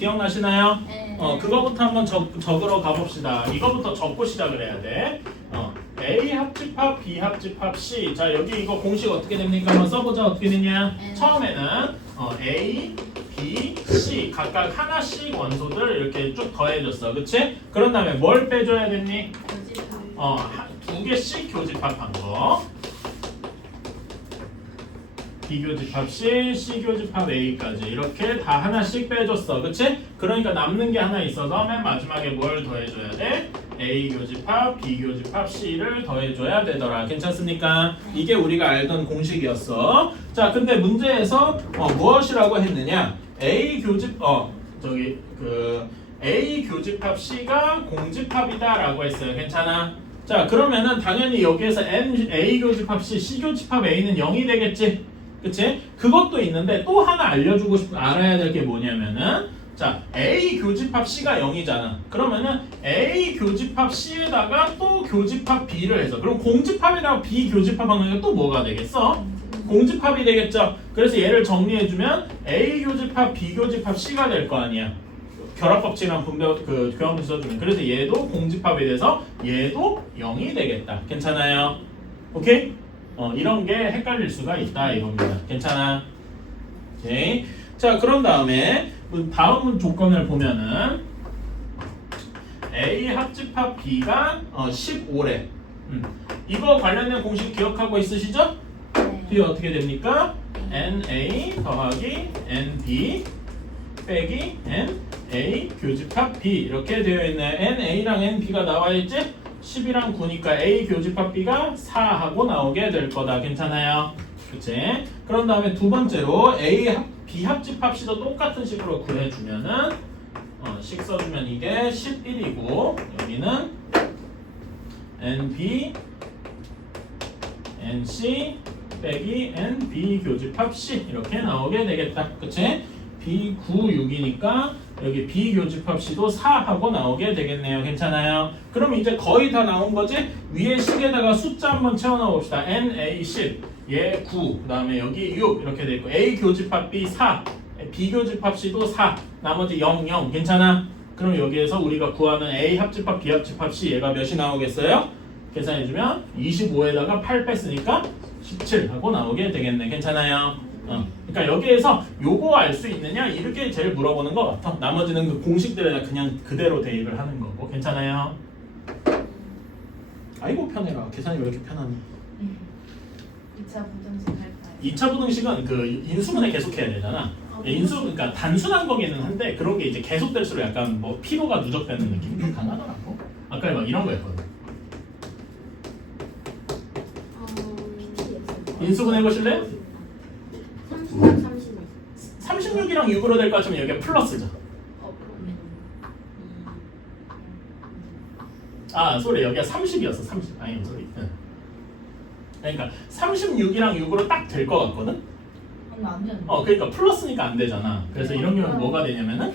기억나시나요? 네. 그거부터 한번 적으러 가봅시다. 이거부터 적고 시작을 해야 돼. A 합집합, B 합집합, C. 자, 여기 이거 공식 어떻게 됩니까? 한번 써보자. 어떻게 되냐? 네. 처음에는 A, B, C 각각 하나씩 원소들 이렇게 쭉 더해줬어. 그치? 그런 다음에 뭘 빼줘야 됐니? 교집합. 두 개씩 교집합한 거. B 교집합 C, C 교집합 A까지 이렇게 다 하나씩 빼줬어. 그치? 그러니까 남는 게 하나 있어서 맨 마지막에 뭘 더해줘야 돼? A 교집합, B 교집합, C를 더해줘야 되더라. 괜찮습니까? 이게 우리가 알던 공식이었어. 자, 근데 문제에서 무엇이라고 했느냐? A 교집합 C가 공집합이다라고 했어요. 괜찮아? 자, 그러면은 당연히 여기에서 A 교집합 C, C 교집합 A는 0이 되겠지? 그치? 그것도 있는데 또 하나 알려주고 알아야 될 게 뭐냐면은 자, A 교집합 C가 0이잖아. 그러면은 A 교집합 C에다가 또 교집합 B를 해서 그럼 공집합이랑 B 교집합하는 게 또 뭐가 되겠어? 공집합이 되겠죠. 그래서 얘를 정리해주면 A 교집합 B 교집합 C가 될 거 아니야. 결합법칙이랑 교합문제 써주면. 그래서 얘도 공집합이 돼서 얘도 0이 되겠다. 괜찮아요? 오케이? 이런 게 헷갈릴 수가 있다 이겁니다. 괜찮아? 오케이. 자, 그런 다음에 다음 조건을 보면은 A 합집합 B가 15래. 이거 관련된 공식 기억하고 있으시죠? 뒤에 어떻게 됩니까? NA 더하기 NB 빼기 NA 교집합 B 이렇게 되어 있네. NA랑 NB가 나와 있지? 10이랑 9니까 A 교집합 B가 4하고 나오게 될 거다. 괜찮아요? 그치? 그런 다음에 두 번째로 A B 합집합 C도 똑같은 식으로 구해주면은 식 써주면 이게 11이고 여기는 NB NC 빼기 NB 교집합 C 이렇게 나오게 되겠다. 그치? B 9, 6이니까 여기 B 교집합 C도 4하고 나오게 되겠네요. 괜찮아요? 그럼 이제 거의 다 나온 거지? 위에 식에다가 숫자 한번 채워넣어 봅시다. NA 10, 얘 9, 그 다음에 여기 6 이렇게 돼 있고 A 교집합 B 4, B 교집합 C도 4, 나머지 0, 0 괜찮아? 그럼 여기에서 우리가 구하는 A 합집합 B 합집합 C 얘가 몇이 나오겠어요? 계산해주면 25에다가 8 뺐으니까 17 하고 나오게 되겠네. 괜찮아요? 그러니까 여기에서 요거 알 수 있느냐 이렇게 제일 물어보는 것 같아. 나머지는 그 공식들에다 그냥 그대로 대입을 하는 거고. 괜찮아요? 아이고 편해라. 계산이 왜 이렇게 편하니? 2차 부등식 할까요? 2차 부등식은 그 인수분해 계속해야 되잖아. 그러니까 단순한 거기는 한데 그런 게 이제 계속될수록 약간 뭐 피로가 누적되는 느낌이 좀 강하더라고. 아까 막 이런 거였거든. 인수분해 해보실래요? 36이랑 6으로 될 것 같으면 여기가 플러스죠. 소리 여기가 30이었어. 30. 아니 소리. 그러니까 36이랑 6으로 딱 될 것 같거든. 안 되는데. 그러니까 플러스니까 안 되잖아. 그래서 이런 경우는 뭐가 되냐면은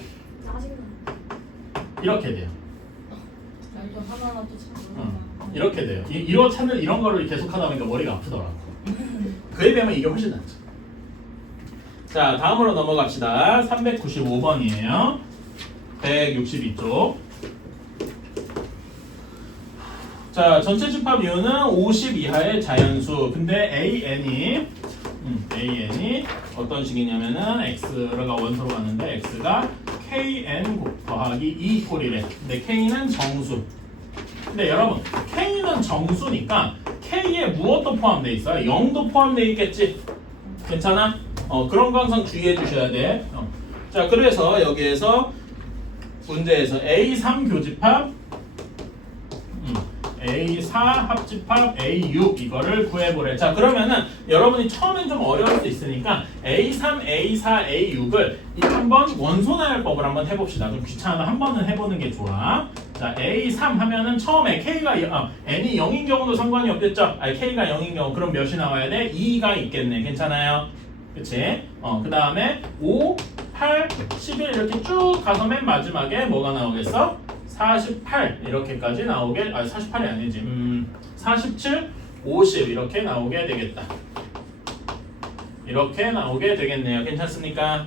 이렇게 돼요. 또 하나하나 또 찾아. 이렇게 돼요. 이거 찾는 이런 거를 계속 하다 보니까 머리가 아프더라고. 그에 비하면 이게 훨씬 낫죠. 자, 다음으로 넘어갑시다. 395번이에요. 162쪽. 자, 전체 집합 이유는 50 이하의 자연수. 근데 AN이 어떤 식이냐면은 X가 원소로 갔는데 X가 KN 더하기 2 꼴이래. 근데 K는 정수. 근데 여러분, K는 정수니까 K에 무엇도 포함되어 있어요? 0도 포함되어 있겠지? 괜찮아? 그런 거 항상 주의해 주셔야 돼. 자, 그래서 여기에서 문제에서 A3 교집합 A4 합집합 A6 이거를 구해보래. 자, 그러면은 여러분이 처음엔 좀 어려울 수 있으니까 A3, A4, A6을 한번 원소나열법을 한번 해봅시다. 좀 귀찮아도 한 번은 해보는 게 좋아. 자, A3 하면은 처음에 K가 N이 0인 경우도 상관이 없겠죠? K가 0인 경우 그럼 몇이 나와야 돼? 2가 있겠네. 괜찮아요? 그치? 그 다음에 5, 8, 11 이렇게 쭉 가서 맨 마지막에 뭐가 나오겠어? 48 이렇게까지 나오게 48이 아니지 47, 50 이렇게 나오게 되겠다. 이렇게 나오게 되겠네요. 괜찮습니까?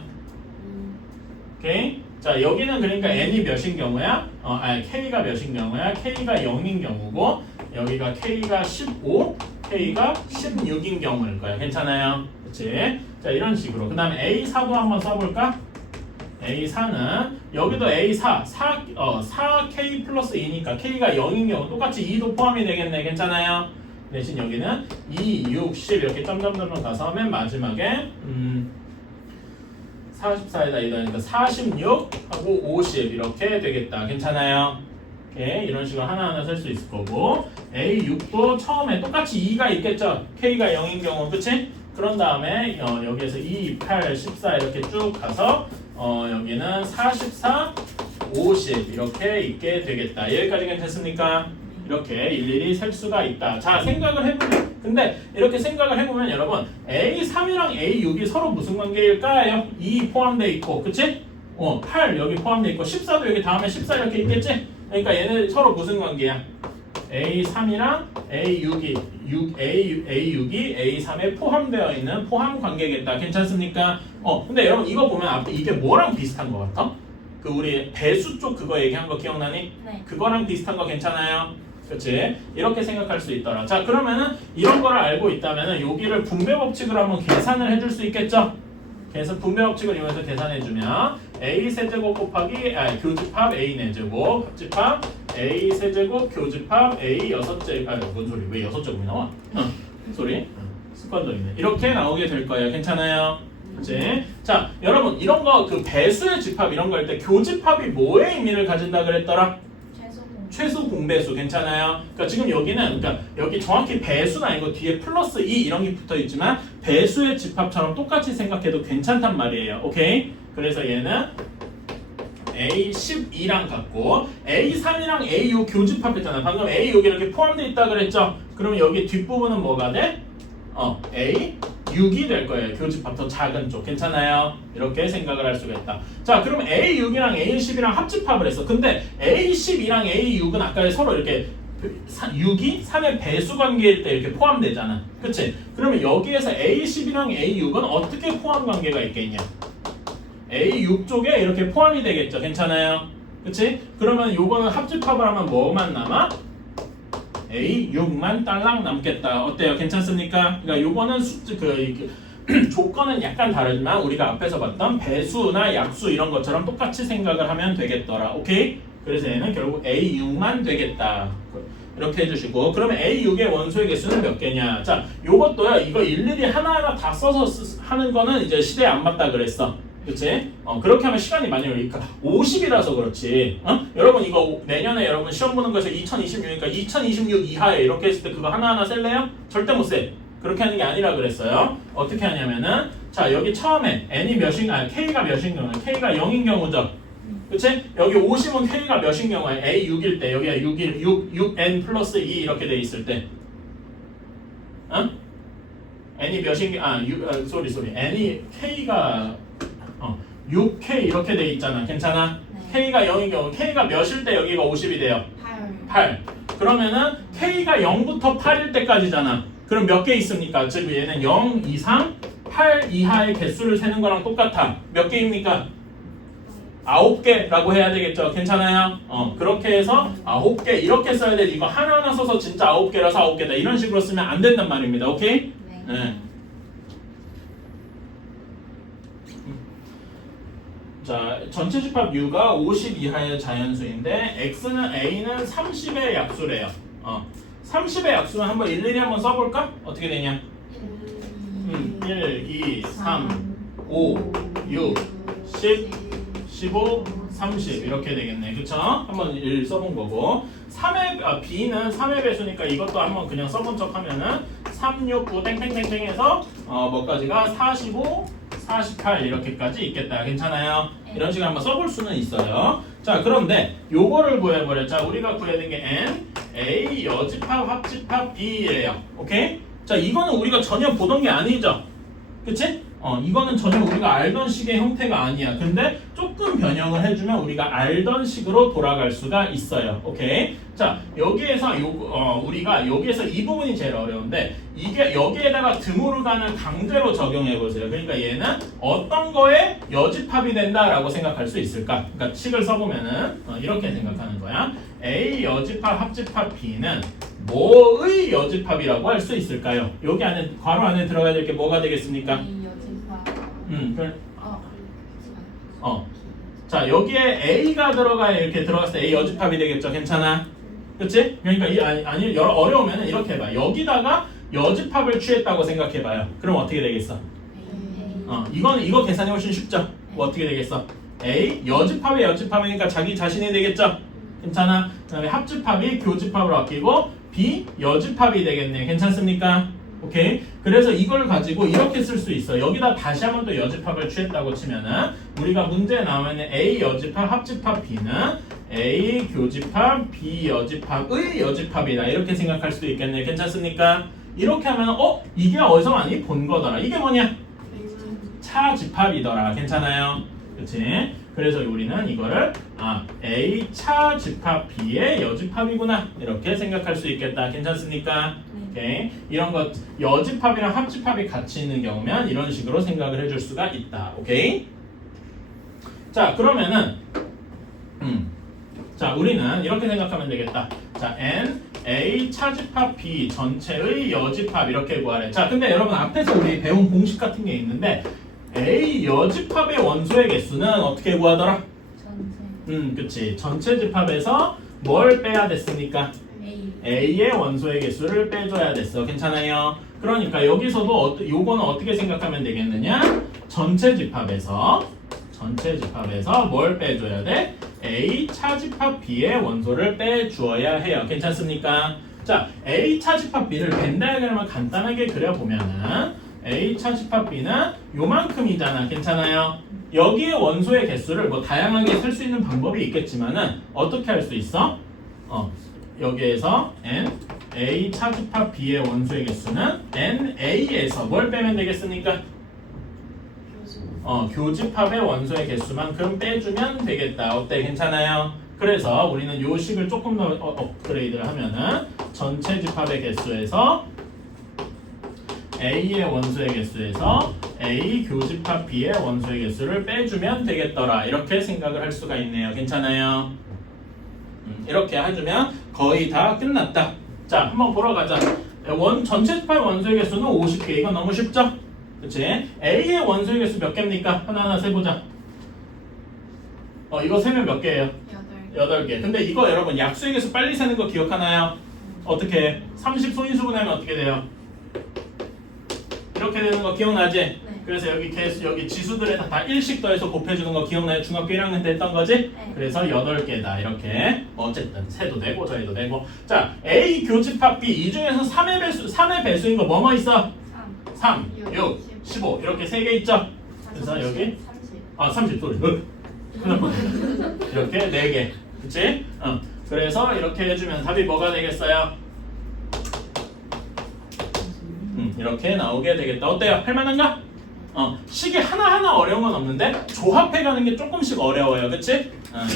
오케이? 자 여기는 그러니까 n이 몇인 경우야? k가 몇인 경우야? k가 0인 경우고 여기가 k가 15, k가 16인 경우일 거야. 괜찮아요? 그치? 자 이런 식으로 그 다음에 A4도 한번 써볼까? A4는 여기도 A4 4K 플러스 2니까 K가 0인 경우 똑같이 2도 포함이 되겠네. 괜찮아요? 대신 여기는 2, 6, 10 이렇게 점점점 가서 맨 마지막에 44에다 이다니까 46하고 50 이렇게 되겠다. 괜찮아요? 오케이. 이런 식으로 하나하나 쓸 수 있을 거고 A6도 처음에 똑같이 2가 있겠죠? K가 0인 경우 그치? 그런 다음에 여기에서 2, 8, 14 이렇게 쭉 가서 여기는 44, 50 이렇게 있게 되겠다. 여기까지 괜찮습니까? 이렇게 일일이 셀 수가 있다. 자 생각을 해보면 근데 이렇게 생각을 해보면 여러분 A3이랑 A6이 서로 무슨 관계일까요? 2 포함되어 있고 그치? 8 여기 포함되어 있고 14도 여기 다음에 14 이렇게 있겠지? 그러니까 얘네 서로 무슨 관계야? A3이랑 A6이 A3에 포함되어 있는 포함 관계겠다. 괜찮습니까? 근데 여러분 이거 보면 앞에 이게 뭐랑 비슷한 것 같아? 그 우리 배수 쪽 그거 얘기한 거 기억나니? 네. 그거랑 비슷한 거 괜찮아요? 그렇지? 이렇게 생각할 수 있더라. 자 그러면은 이런 거를 알고 있다면은 여기를 분배 법칙으로 한번 계산을 해줄 수 있겠죠? 그래서 분배 법칙을 이용해서 계산해주면 A 세제곱 곱하기 교집합 A 4제곱 합집합 A 세제곱 교집합 A 6제곱 뭔 소리? 왜 6제곱이 나와? 소리? 습관도 있네. 이렇게 나오게 될 거예요. 괜찮아요? 그치? 자 여러분 이런 거 그 배수의 집합 이런 거 할 때 교집합이 뭐의 의미를 가진다 그랬더라? 최소 공배수. 괜찮아요? 그러니까 지금 여기는 그러니까 여기 정확히 배수는 아니고 뒤에 플러스 2 이런 게 붙어 있지만 배수의 집합처럼 똑같이 생각해도 괜찮단 말이에요. 오케이? 그래서 얘는 A12랑 같고 A3이랑 A6 교집합했잖아. 방금 A6이 이렇게 포함되어 있다 그랬죠? 그러면 여기 뒷부분은 뭐가 돼? A6이 될 거예요. 교집합 더 작은 쪽. 괜찮아요? 이렇게 생각을 할 수가 있다. 자, 그럼 A6이랑 A10이랑 합집합을 했어. 근데 A10이랑 A6은 아까 서로 이렇게 6이 3의 배수 관계일 때 이렇게 포함되잖아. 그치? 그러면 여기에서 A10이랑 A6은 어떻게 포함 관계가 있겠냐? A6 쪽에 이렇게 포함이 되겠죠. 괜찮아요? 그치? 그러면 요거는 합집합을 하면 뭐만 남아? A6만 딸랑 남겠다. 어때요? 괜찮습니까? 그러니까 요거는 조건은 약간 다르지만 우리가 앞에서 봤던 배수나 약수 이런 것처럼 똑같이 생각을 하면 되겠더라. 오케이? 그래서 얘는 결국 A6만 되겠다. 이렇게 해주시고 그러면 A6의 원소의 개수는 몇 개냐? 자, 요것도요. 이거 일일이 하나하나 다 써서 하는 거는 이제 시대에 안 맞다 그랬어. 그치? 그렇게 하면 시간이 많이 걸리니까 50이라서 그렇지. 여러분 이거 내년에 여러분 시험 보는 거에서 2026이니까 2026 이하에 이렇게 했을 때 그거 하나하나 셀래요? 절대 못 세. 그렇게 하는 게 아니라 그랬어요. 어떻게 하냐면은 자 여기 처음에 n이 몇인 k가 몇인 경우 k가 0인 경우죠. 그치? 여기 50은 k가 몇인 경우에 a6일 때 여기가 6n 플러스 2 이렇게 돼 있을 때 n이 몇인 n이 k가 6K 이렇게 돼 있잖아. 괜찮아? 네. K가 0인 경우 K가 몇일 때 여기가 50이 돼요? 8. 그러면은 K가 0부터 8일 때까지잖아. 그럼 몇 개 있습니까? 즉 얘는 0 이상 8 이하의 개수를 세는 거랑 똑같아. 몇 개입니까? 9개라고 해야 되겠죠. 괜찮아요? 그렇게 해서 9개 이렇게 써야 돼. 이거 하나하나 써서 진짜 9개라서 9개다. 이런 식으로 쓰면 안 된단 말입니다. 오케이? 네. 자, 전체 집합 U가 50 이하의 자연수인데 X는 A는 30의 약수래요. 30의 약수는 한번 일일이 한번 써볼까? 어떻게 되냐? 1, 2, 3, 5, 6, 10, 15, 30 이렇게 되겠네. 그쵸? 한번 1 써본 거고 B는 3의 배수니까 이것도 한번 그냥 써본 척 하면은 3, 6, 9 땡땡땡땡 해서 뭐까지가 45, 48 이렇게까지 있겠다. 괜찮아요? 이런 식으로 한번 써볼 수는 있어요. 자, 그런데 요거를 구해버려. 자, 우리가 구해야 되는 게 N, A, 여집합, 합집합, B예요. 오케이? 자, 이거는 우리가 전혀 보던 게 아니죠? 그치? 이거는 전혀 우리가 알던 식의 형태가 아니야. 근데 조금 변형을 해주면 우리가 알던 식으로 돌아갈 수가 있어요. 오케이? 자, 여기에서 우리가 여기에서 이 부분이 제일 어려운데 이게 여기에다가 드모르간을 강제로 적용해 보세요. 그러니까 얘는 어떤 거에 여집합이 된다라고 생각할 수 있을까? 그러니까 식을 써보면은 이렇게 생각하는 거야. A 여집합 합집합 B는 뭐의 여집합이라고 할 수 있을까요? 여기 안에 괄호 안에 들어가야 될 게 뭐가 되겠습니까? 이 여집합. 그래. 어. 자, 여기에 A가 들어가야 이렇게 들어갔을 때 A 여집합이 되겠죠? 괜찮아? 그치? 그러니까 아니 어려우면 이렇게 해봐. 여기다가 여집합을 취했다고 생각해봐요. 그럼 어떻게 되겠어? 이거 계산이 훨씬 쉽죠? 뭐 어떻게 되겠어? A 여집합의 여집합이니까 자기 자신이 되겠죠? 괜찮아? 그 다음에 합집합이 교집합으로 바뀌고 B 여집합이 되겠네. 괜찮습니까? 오케이? 그래서 이걸 가지고 이렇게 쓸 수 있어. 여기다 다시 한번 또 여집합을 취했다고 치면은 우리가 문제에 나오면 A 여집합 합집합 B는 A 교집합 B 여집합의 여집합이다. 이렇게 생각할 수도 있겠네. 괜찮습니까? 이렇게 하면 이게 어디서 많이 본 거더라. 이게 뭐냐? 차집합이더라. 괜찮아요? 그치? 그래서 우리는 이거를 A 차집합 B의 여집합이구나. 이렇게 생각할 수 있겠다. 괜찮습니까? 오케이. 이런 것 여집합이랑 합집합이 같이 있는 경우면 이런 식으로 생각을 해줄 수가 있다. 오케이? 자, 그러면은 자, 우리는 이렇게 생각하면 되겠다. 자, N A 차집합 B 전체의 여집합 이렇게 구하래. 자, 근데 여러분 앞에서 우리 배운 공식 같은 게 있는데 A 여집합의 원소의 개수는 어떻게 구하더라? 전체. 그치. 전체 집합에서 뭘 빼야 됐습니까? A의 원소의 개수를 빼줘야 됐어. 괜찮아요? 그러니까 여기서도 요거는 어떻게 생각하면 되겠느냐? 전체 집합에서 뭘 빼줘야 돼? A 차집합 B의 원소를 빼주어야 해요. 괜찮습니까? 자, A 차집합 B를 벤 다이어그램을 간단하게 그려보면은 A 차집합 B는 요만큼이잖아. 괜찮아요? 여기에 원소의 개수를 뭐 다양하게 쓸 수 있는 방법이 있겠지만은 어떻게 할 수 있어? 여기에서 N A 차집합 B의 원소의 개수는 N A에서 뭘 빼면 되겠습니까? 교집합의 원소의 개수만큼 빼주면 되겠다. 어때? 괜찮아요? 그래서 우리는 요 식을 조금 더 업그레이드를 하면은 전체 집합의 개수에서 A의 원소의 개수에서 A 교집합 B의 원소의 개수를 빼주면 되겠더라. 이렇게 생각을 할 수가 있네요. 괜찮아요? 이렇게 해주면 거의 다 끝났다. 자, 한번 보러 가자. 전체 집합 원소의 개수는 50개. 이건 너무 쉽죠? 그치? A의 원소의 개수 몇 개입니까? 하나하나 세보자. 이거 세면 몇 개예요? 8개. 근데 이거 여러분 약수의 개수 빨리 세는 거 기억하나요? 어떻게 해? 30 소인수분하면 어떻게 돼요? 이렇게 되는 거 기억나지? 네. 그래서 여기 지수들에다 다 1씩 더해서 곱해주는 거 기억나요? 중학교 1학년 때 했던 거지? 네. 그래서 8개다. 이렇게 어쨌든 세도 되고 저해도 되고. 자, A 교집합 B 이 중에서 3의 배수인 거 뭐뭐 있어? 3, 6, 15 이렇게 3개 있죠? 그래서 여기 30 소리. 큰일 뻔했네. 이렇게 4개. 그치? 그래서 이렇게 해주면 답이 뭐가 되겠어요? 이렇게 나오게 되겠다. 어때요? 할만한가? 식이 하나하나 어려운 건 없는데 조합해가는 게 조금씩 어려워요. 그치?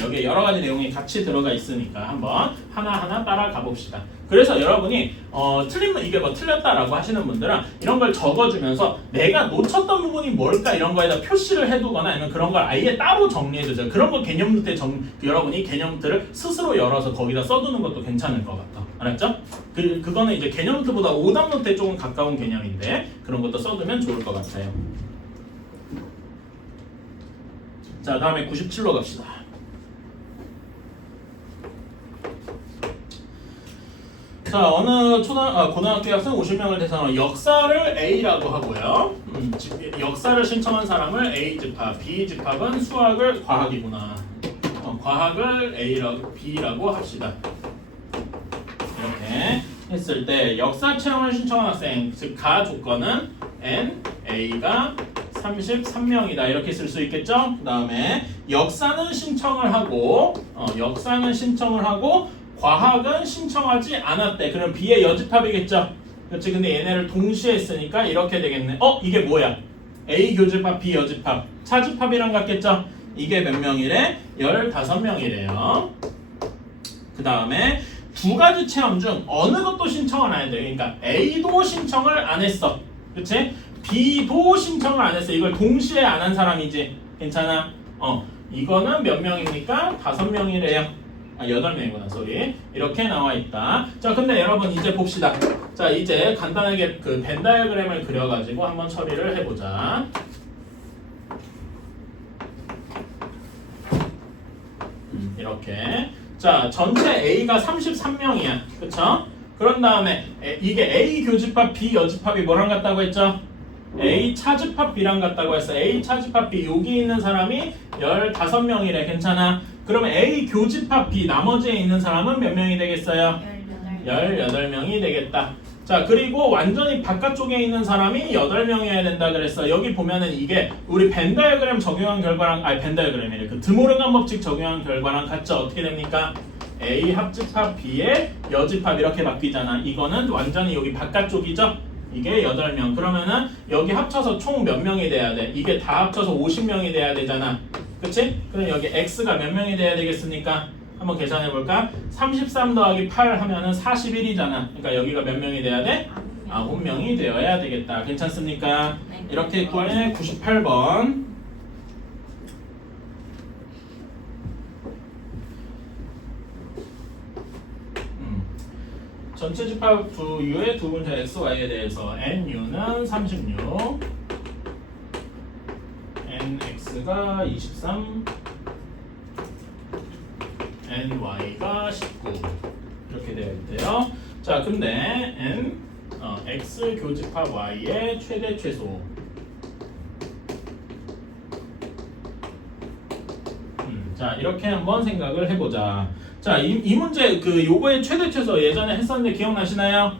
여기 여러 가지 내용이 같이 들어가 있으니까 한번 하나하나 따라가 봅시다. 그래서 여러분이 틀리면 이게 뭐 틀렸다라고 하시는 분들은 이런 걸 적어주면서 내가 놓쳤던 부분이 뭘까 이런 거에다 표시를 해두거나 아니면 그런 걸 아예 따로 정리해두세요. 그런 거 개념 노트에 여러분이 개념들을 스스로 열어서 거기다 써두는 것도 괜찮을 것 같아. 알았죠? 그거는 이제 개념 노트보다 오답 노트에 조금 가까운 개념인데 그런 것도 써두면 좋을 것 같아요. 자, 다음에 97로 갑시다. 자, 어느 고등학교 학생 50명을 대상으로 역사를 A라고 하고요. 역사를 신청한 사람을 A집합, B집합은 수학을 과학이구나. 과학을 B라고 합시다. 이렇게 했을 때 역사 체험을 신청한 학생, 즉 가 조건은 N, A가 33명이다. 이렇게 쓸 수 있겠죠? 그 다음에 역사는 신청을 하고 과학은 신청하지 않았대. 그럼 B의 여집합이겠죠? 그렇지. 근데 얘네를 동시에 했으니까 이렇게 되겠네. 이게 뭐야? A 교집합, B 여집합, 차집합이랑 같겠죠? 이게 몇 명이래? 15명이래요. 그 다음에 두 가지 체험 중 어느 것도 신청을 안 해도 돼. 그러니까 A도 신청을 안 했어. 그치? B도 신청을 안 했어. 이걸 동시에 안 한 사람이지. 괜찮아? 이거는 몇 명입니까? 5명이래요. 8명이구나, 소리. 이렇게 나와 있다. 자, 근데 여러분 이제 봅시다. 자, 이제 간단하게 그 벤 다이어그램을 그려가지고 한번 처리를 해보자. 이렇게. 자, 전체 A가 33명이야. 그쵸? 그런 다음에 이게 A 교집합, B 여집합이 뭐랑 같다고 했죠? A 차집합 B랑 같다고 했어. A 차집합 B 여기 있는 사람이 15명이래. 괜찮아? 그러면 A 교집합 B 나머지에 있는 사람은 몇 명이 되겠어요? 18명이 되겠다. 자, 그리고 완전히 바깥쪽에 있는 사람이 8명이어야 된다 그랬어. 여기 보면은 이게 우리 벤 다이어그램 적용한 결과랑 벤 다이어그램이래. 그 드모르간 법칙 적용한 결과랑 같죠? 어떻게 됩니까? A 합집합 B의 여집합 이렇게 바뀌잖아. 이거는 완전히 여기 바깥쪽이죠? 이게 8명. 그러면은 여기 합쳐서 총 몇 명이 돼야 돼? 이게 다 합쳐서 50명이 돼야 되잖아. 그치? 그럼 여기 X가 몇 명이 돼야 되겠습니까? 한번 계산해 볼까? 33 더하기 8 하면은 41이잖아. 그러니까 여기가 몇 명이 돼야 돼? 9명이 되어야 되겠다. 괜찮습니까? 네. 이렇게 구하면 98번. 전체 집합 두 U의 두 분자 X, Y에 대해서 NU는 36, NX가 23, NY가 19 이렇게 되어 있대요. 자, 근데 X 교집합 Y의 최대 최소 자, 이렇게 한번 생각을 해보자. 자, 이 문제 요거의 최대 최소 예전에 했었는데 기억나시나요?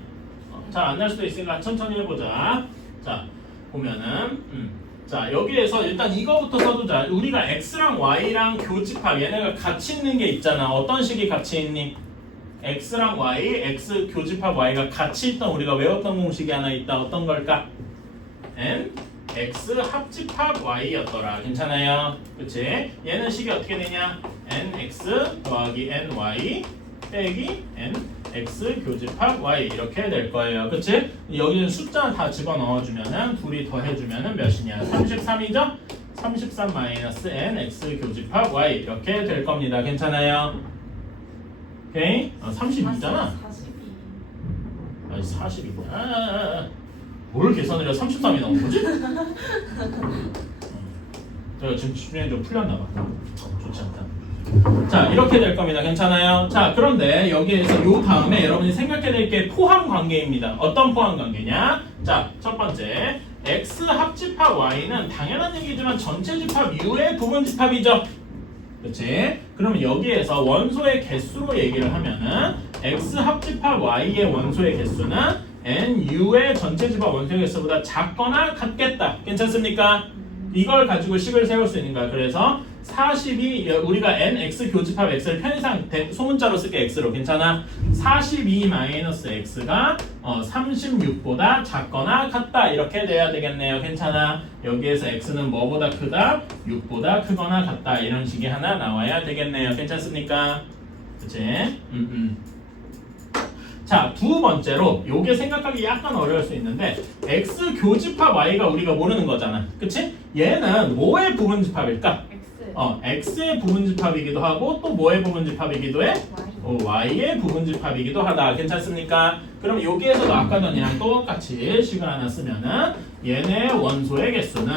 잘 안 날 수도 있으니까 천천히 해보자. 자, 보면은 자, 여기에서 일단 이거부터 써두자. 우리가 X랑 Y랑 교집합 얘네가 같이 있는 게 있잖아. 어떤 식이 같이 있니? X랑 Y, X 교집합 Y가 같이 있던 우리가 외웠던 공식이 하나 있다. 어떤 걸까? N X 합집합 Y였더라. 괜찮아요? 그치? 얘는 식이 어떻게 되냐? NX 더하기 NY 빼기 NX 교집합 Y 이렇게 될 거예요. 그치? 여기는 숫자 다 집어넣어주면은 둘이 더해주면은 몇이냐? 33이죠? 33 마이너스 NX 교집합 Y 이렇게 될 겁니다. 괜찮아요? 오케이? 32잖아? 42. 아니 40이구나. 뭘 계산을 해? 33이 나온 거지? 제가 지금 집중력이 좀 풀렸나 봐. 좋지 않다. 자, 이렇게 될 겁니다. 괜찮아요? 자, 그런데 여기에서 요 다음에 여러분이 생각해야 될 게 포함 관계입니다. 어떤 포함 관계냐? 자, 첫 번째 X 합집합 Y는 당연한 얘기지만 전체 집합 U의 부분 집합이죠. 그치? 그러면 여기에서 원소의 개수로 얘기를 하면은 X 합집합 Y의 원소의 개수는 NU의 전체 집합 원소의 개수보다 작거나 같겠다. 괜찮습니까? 이걸 가지고 식을 세울 수 있는 거야. 그래서 42 우리가 NX 교집합 X를 편의상 소문자로 쓸게 X로. 괜찮아? 42 마이너스 X가 36보다 작거나 같다. 이렇게 돼야 되겠네요. 괜찮아? 여기에서 X는 뭐보다 크다? 6보다 크거나 같다. 이런 식이 하나 나와야 되겠네요. 괜찮습니까? 그치? 자, 두 번째로 요게 생각하기 약간 어려울 수 있는데 X 교집합 Y가 우리가 모르는 거잖아. 그치? 얘는 뭐의 부분집합일까? X. X의 부분집합이기도 하고 또 뭐의 부분집합이기도 해? Y의 부분집합이기도 하다. 괜찮습니까? 그럼 여기에서도 아까 전이랑 똑같이 식을 하나 쓰면은 얘네 원소의 개수는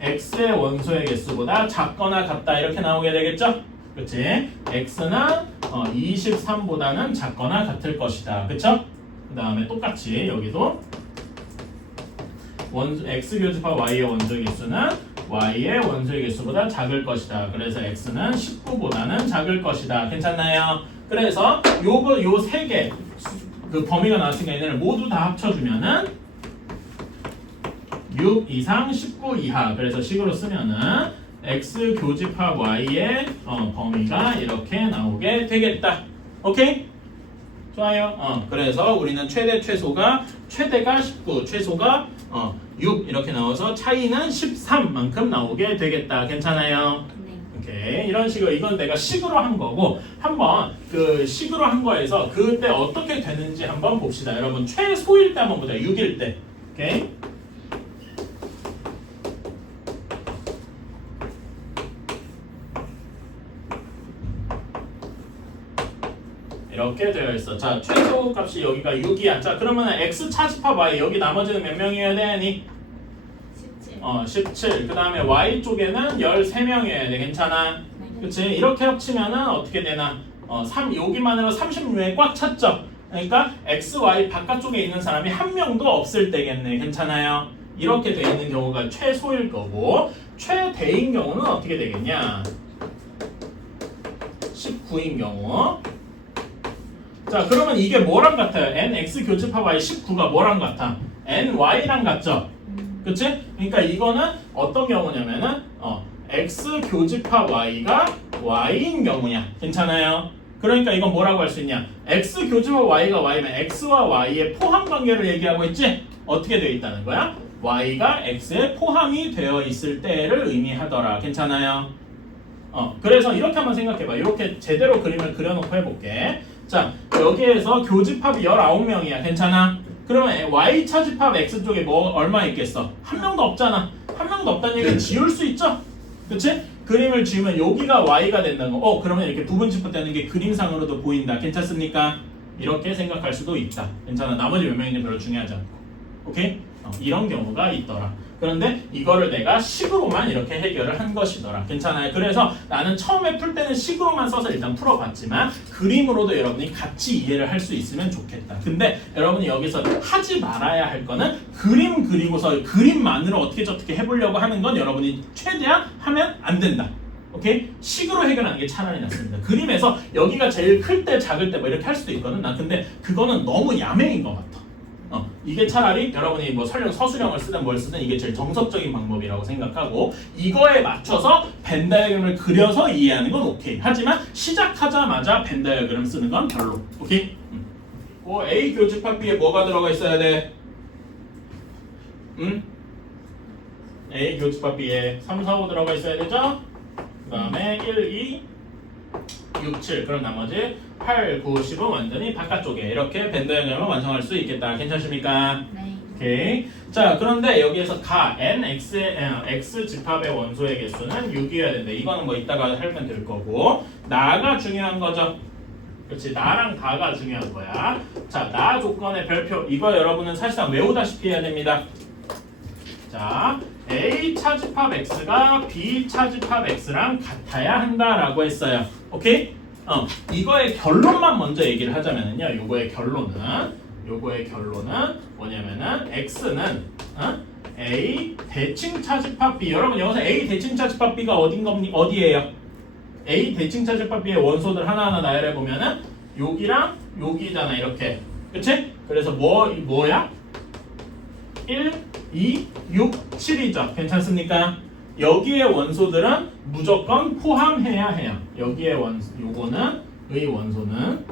X의 원소의 개수보다 작거나 같다. 이렇게 나오게 되겠죠? 그치? X는 23보다는 작거나 같을 것이다. 그쵸? 그 다음에 똑같이 여기도 X 교집합 Y의 원소의 개수는 Y의 원소의 개수보다 작을 것이다. 그래서 X는 19보다는 작을 것이다. 괜찮나요? 그래서 요 세 개 그 범위가 나왔으니까 얘네를 모두 다 합쳐주면은 6 이상 19 이하. 그래서 식으로 쓰면은 X 교집합 Y의 범위가 이렇게 나오게 되겠다. 오케이? 좋아요. 그래서 우리는 최대가 19, 최소가 6 이렇게 나와서 차이는 13만큼 나오게 되겠다. 괜찮아요? 네. 오케이. 이런 식으로 이건 내가 식으로 한 거고 한번 그 식으로 한 거에서 그때 어떻게 되는지 한번 봅시다. 여러분 최소일 때 한번 보자. 6일 때. 오케이. 이렇게 되어 있어. 자, 최소 값이 여기가 6이야. 자, 그러면 x 차집합 y 여기 나머지는 몇 명이어야 되니? 17. 17. 그 다음에 y 쪽에는 13명이어야 돼. 괜찮아? 그치? 이렇게 합치면은 어떻게 되나? 3여기만으로 36에 꽉 찼죠? 그러니까 x, y 바깥쪽에 있는 사람이 한 명도 없을 때겠네. 괜찮아요? 이렇게 돼 있는 경우가 최소일 거고 최대인 경우는 어떻게 되겠냐? 19인 경우. 자, 그러면 이게 뭐랑 같아요? nx 교집합 y 19가 뭐랑 같아? ny랑 같죠? 그치? 그러니까 이거는 어떤 경우냐면은 x 교집합 y가 y인 경우냐. 괜찮아요? 그러니까 이건 뭐라고 할 수 있냐? x 교집합 y가 y면 x와 y의 포함 관계를 얘기하고 있지? 어떻게 되어 있다는 거야? y가 x에 포함이 되어 있을 때를 의미하더라. 괜찮아요? 그래서 이렇게 한번 생각해봐. 이렇게 제대로 그림을 그려놓고 해볼게. 자, 여기에서 교집합이 19명이야. 괜찮아? 그러면 y 차집합 x 쪽에 뭐 얼마 있겠어? 한 명도 없잖아. 한 명도 없다는 얘기는 지울 수 있죠? 그치? 그림을 지우면 여기가 y가 된다는 거. 그러면 이렇게 부분집합되는 게 그림상으로도 보인다. 괜찮습니까? 이렇게 생각할 수도 있다. 괜찮아? 나머지 몇 명인지 별로 중요하지 않고. 오케이? 이런 경우가 있더라. 그런데 이거를 내가 식으로만 이렇게 해결을 한 것이더라. 괜찮아요? 그래서 나는 처음에 풀 때는 식으로만 써서 일단 풀어봤지만 그림으로도 여러분이 같이 이해를 할 수 있으면 좋겠다. 근데 여러분이 여기서 하지 말아야 할 거는 그림 그리고서 그림만으로 어떻게 저떻게 해보려고 하는 건 여러분이 최대한 하면 안 된다. 오케이? 식으로 해결하는 게 차라리 낫습니다. 그림에서 여기가 제일 클 때 작을 때 뭐 이렇게 할 수도 있거든. 난 근데 그거는 너무 야매인 것 같아. 이게 차라리 여러분이 뭐 설령 서술형을 쓰든 뭘 쓰든 이게 제일 정석적인 방법이라고 생각하고 이거에 맞춰서 벤 다이어그램을 그려서 이해하는 건 오케이. 하지만 시작하자마자 벤 다이어그램 쓰는 건 별로. 오케이? A 교집합 B에 뭐가 들어가 있어야 돼? A 교집합 B에 3, 4, 5 들어가 있어야 되죠? 그 다음에 1, 2, 6, 7 그럼 나머지 8, 9, 10은 완전히 바깥쪽에 이렇게 벤 다이어그램을 완성할 수 있겠다. 괜찮습니까? 네. 오케이. 자, 그런데 여기에서 x 집합의 원소의 개수는 6이어야 된다. 이거는 뭐 이따가 하면 될 거고 나가 중요한 거죠. 그렇지. 나랑 다가 중요한 거야. 자, 나 조건의 별표 이거 여러분은 사실상 외우다시피 해야 됩니다. 자, A 차집합 X가 B 차집합 X랑 같아야 한다라고 했어요. 오케이? 이거의 결론만 먼저 얘기를 하자면요. 요거의 결론은 뭐냐면은 X는 A 대칭 차집합 B. 여러분 여기서 A 대칭 차집합 B가 어디예요? A 대칭 차집합 B의 원소들 하나하나 나열해 보면은 여기랑 여기잖아. 이렇게. 그치? 그래서 뭐야? 1, 2, 6, 7이죠. 괜찮습니까? 여기에 원소들은 무조건 포함해야 해요. 여기에 요거는 의 원소는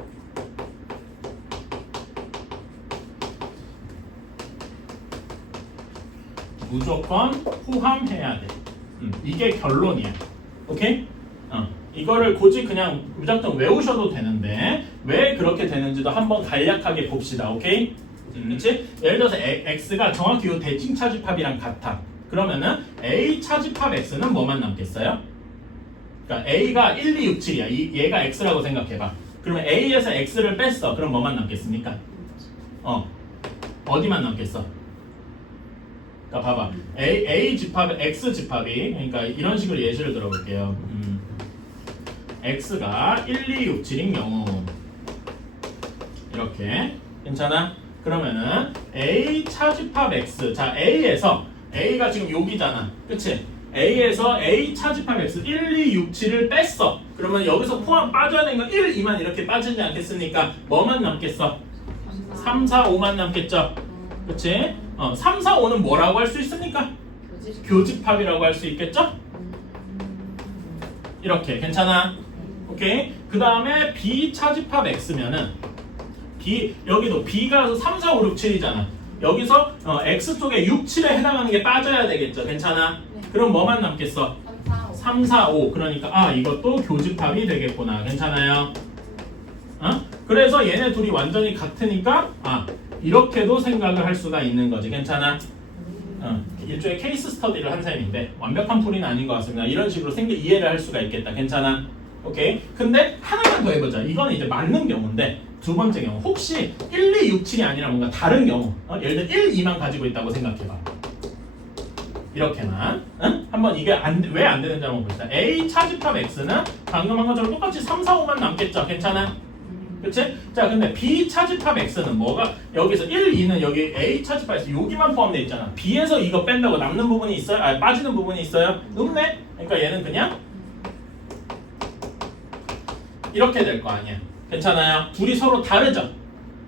무조건 포함해야 돼. 이게 결론이야. 오케이? 이거를 굳이 그냥 무작정 외우셔도 되는데 왜 그렇게 되는지도 한번 간략하게 봅시다. 오케이? 그렇지? 예를 들어서 x가 정확히 이 대칭 차집합이랑 같아. 그러면은 A 차집합 x는 뭐만 남겠어요? 그러니까 A가 1, 2, 6, 7이야. 얘가 x라고 생각해봐. 그러면 A에서 x를 뺐어. 그럼 뭐만 남겠습니까? 어디만 남겠어? 그러니까 봐봐. A 집합, X 집합이 그러니까 이런 식으로 예시를 들어볼게요. X가 1, 2, 6, 7인 경우 이렇게 괜찮아? 그러면은 A 차집합 X 자 A에서 A가 지금 여기잖아. 그치? A에서 A 차집합 X 1, 2, 6, 7을 뺐어. 그러면 여기서 포함 빠져야 되는 건 1, 2만 이렇게 빠지지 않겠습니까? 뭐만 남겠어? 3, 4, 5만 남겠죠? 그치? 3, 4, 5는 뭐라고 할 수 있습니까? 교집합이라고 할 수 있겠죠? 이렇게 괜찮아? 오케이? 그 다음에 B 차집합 X면은 B 여기도 B가 3, 4, 5, 6, 7이잖아. 여기서 X 쪽에 6, 7에 해당하는 게 빠져야 되겠죠. 괜찮아? 네. 그럼 뭐만 남겠어? 3, 4, 5. 그러니까 이것도 교집합이 되겠구나. 괜찮아요? 그래서 얘네 둘이 완전히 같으니까 이렇게도 생각을 할 수가 있는 거지. 괜찮아? 일종의 케이스 스터디를 한 셈인데 완벽한 풀이는 아닌 것 같습니다. 이런 식으로 이해를 할 수가 있겠다. 괜찮아? 오케이? 근데 하나만 더 해보자. 이건 이제 맞는 경우인데 두 번째 경우 혹시 1, 2, 6, 7이 아니라 뭔가 다른 경우 예를 들어 1, 2만 가지고 있다고 생각해봐. 이렇게만 한번 이게 왜 안 되는지 한번 봅시다. A 차집합 X는 방금 한 것처럼 똑같이 3, 4, 5만 남겠죠. 괜찮아? 그치? 자 근데 B 차집합 X는 뭐가 여기서 1, 2는 여기 A 차집합 X 여기만 포함되어 있잖아. B에서 이거 뺀다고 남는 부분이 있어요? 빠지는 부분이 있어요? 없네? 그러니까 얘는 그냥 이렇게 될 거 아니야. 괜찮아요? 둘이 서로 다르죠?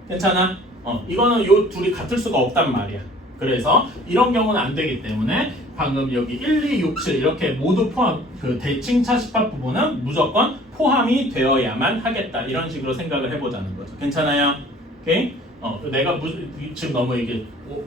괜찮아? 이거는 요 둘이 같을 수가 없단 말이야. 그래서 이런 경우는 안 되기 때문에 방금 여기 1, 2, 6, 7 이렇게 모두 포함 그 대칭 차집합 부분은 무조건 포함이 되어야만 하겠다. 이런 식으로 생각을 해보자는 거죠. 괜찮아요? 오케이? 내가 지금 너무 이게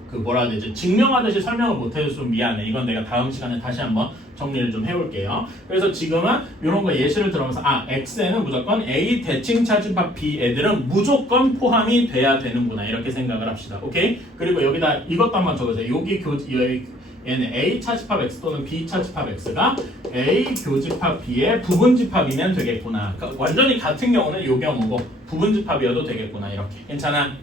그 뭐라 해야 되지? 증명하듯이 설명을 못해서 좀 미안해. 이건 내가 다음 시간에 다시 한번 정리를 좀 해볼게요. 그래서 지금은 이런 거 예시를 들어보면서 X에는 무조건 A 대칭 차집합 B 애들은 무조건 포함이 돼야 되는구나. 이렇게 생각을 합시다. 오케이? 그리고 여기다 이것도 한번 적어주세요. 여기 얘는 A 차집합 X 또는 B 차집합 X가 A 교집합 B의 부분집합이면 되겠구나. 그러니까 완전히 같은 경우는 이 경우고 부분집합이어도 되겠구나. 이렇게. 괜찮아?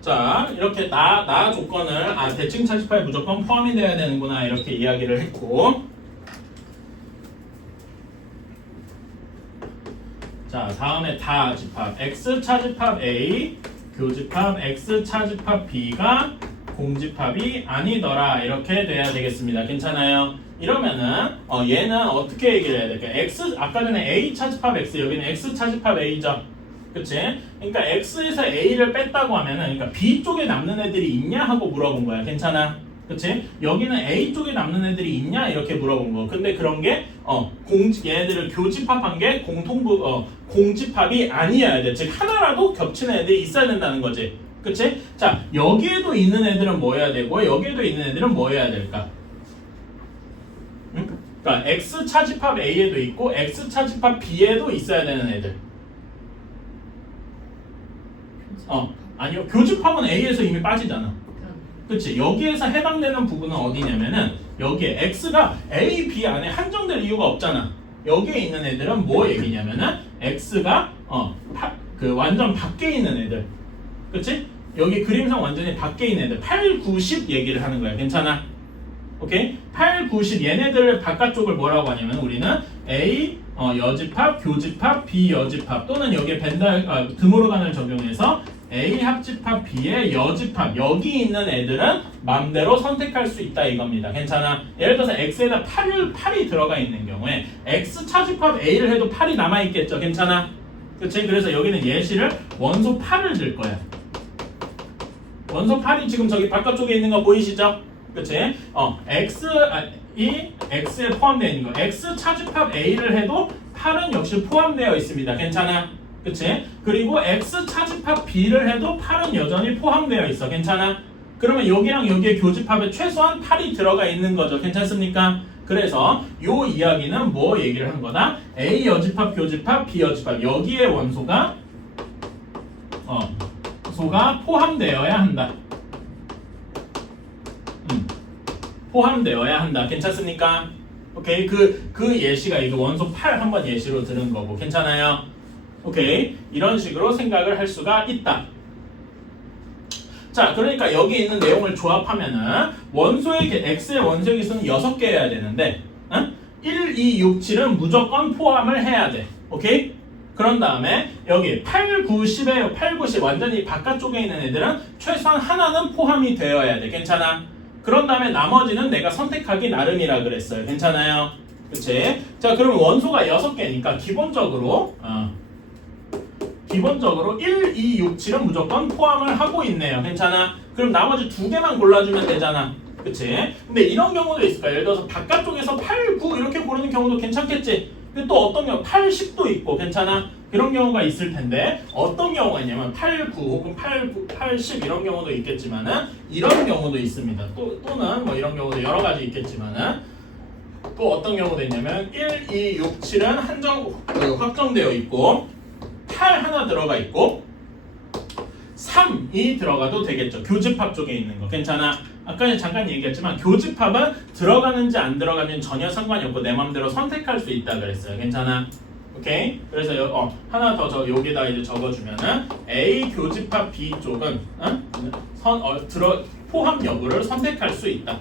자 이렇게 나 조건을 대칭 차집합에 무조건 포함이 돼야 되는구나 이렇게 이야기를 했고 자 다음에 다 집합 X 차집합 A 교집합 X 차집합 B가 공집합이 아니더라 이렇게 돼야 되겠습니다. 괜찮아요? 이러면은 얘는 어떻게 얘기를 해야 될까요? X 아까 전에 A 차집합 X 여기는 X 차집합 A죠. 그치? 그러니까 X에서 A를 뺐다고 하면은 그러니까 B 쪽에 남는 애들이 있냐 하고 물어본 거야. 괜찮아? 그치? 여기는 A 쪽에 남는 애들이 있냐 이렇게 물어본 거. 근데 그런 게 얘네들을 교집합한 게 공집합이 아니어야 돼. 즉 하나라도 겹치는 애들이 있어야 된다는 거지. 그치? 자 여기에도 있는 애들은 뭐 해야 되고 여기에도 있는 애들은 뭐 해야 될까? 응? 그러니까 X 차집합 A에도 있고 X 차집합 B에도 있어야 되는 애들. 아니요. 교집합은 A에서 이미 빠지잖아. 그치? 여기에서 해당되는 부분은 어디냐면은 여기에 X가 A, B 안에 한정될 이유가 없잖아. 여기에 있는 애들은 뭐 얘기냐면은 X가 완전 밖에 있는 애들. 그치? 여기 그림상 완전히 밖에 있는 애들 8, 9, 10 얘기를 하는 거야. 괜찮아? 오케이? 8, 9, 10 얘네들 바깥쪽을 뭐라고 하냐면 우리는 A 여집합, 교집합, B 여집합 또는 여기에 드모르간을 적용해서 A 합집합 B의 여집합 여기 있는 애들은 맘대로 선택할 수 있다 이겁니다. 괜찮아? 예를 들어서 X에다 8이 들어가 있는 경우에 X 차집합 A를 해도 8이 남아있겠죠. 괜찮아? 그치? 그래서 여기는 예시를 원소 8을 들 거야. 원소 8이 지금 저기 바깥쪽에 있는 거 보이시죠? 그치? X에 포함되어 있는 거 X 차집합 A를 해도 8은 역시 포함되어 있습니다. 괜찮아? 그치? 그리고 X 차집합 B를 해도 8은 여전히 포함되어 있어. 괜찮아? 그러면 여기랑 여기에 교집합에 최소한 8이 들어가 있는 거죠. 괜찮습니까? 그래서 요 이야기는 뭐 얘기를 한 거다? A 여집합, 교집합, B 여집합 여기에 원소가 포함되어야 한다. 포함되어야 한다. 괜찮습니까? 오케이. 그 예시가 이거 원소 8 한번 예시로 들은 거고. 괜찮아요? 오케이. 이런 식으로 생각을 할 수가 있다. 자, 그러니까 여기 있는 내용을 조합하면은 X의 원소의 개수는 6개여야 되는데 1, 2, 6, 7은 무조건 포함을 해야 돼. 오케이? 그런 다음에 여기 8, 9, 10에 8, 9, 10 완전히 바깥쪽에 있는 애들은 최소한 하나는 포함이 되어야 돼. 괜찮아? 그런 다음에 나머지는 내가 선택하기 나름이라 그랬어요. 괜찮아요? 그치? 자, 그러면 원소가 6개니까 기본적으로 기본적으로 1, 2, 6, 7은 무조건 포함을 하고 있네요. 괜찮아? 그럼 나머지 두 개만 골라주면 되잖아. 그치? 근데 이런 경우도 있을 거야. 예를 들어서 바깥쪽에서 8, 9 이렇게 고르는 경우도 괜찮겠지? 근데 또 어떤 경우 8, 10도 있고 괜찮아? 그런 경우가 있을 텐데 어떤 경우가 있냐면 8, 9 혹은 8, 9, 8, 10 이런 경우도 있겠지만은 이런 경우도 있습니다. 또는 뭐 이런 경우도 여러 가지 있겠지만은 또 어떤 경우도 있냐면 1, 2, 6, 7은 확정되어 있고 8 하나 들어가 있고 3이 들어가도 되겠죠. 교집합 쪽에 있는 거 괜찮아? 아까 잠깐 얘기했지만 교집합은 들어가는지 안 들어가는지 전혀 상관이 없고 내 맘대로 선택할 수 있다 그랬어요. 괜찮아? 오케이? 그래서 하나 더 여기다 이제 적어주면은 A 교집합 B 쪽은 포함 여부를 선택할 수 있다.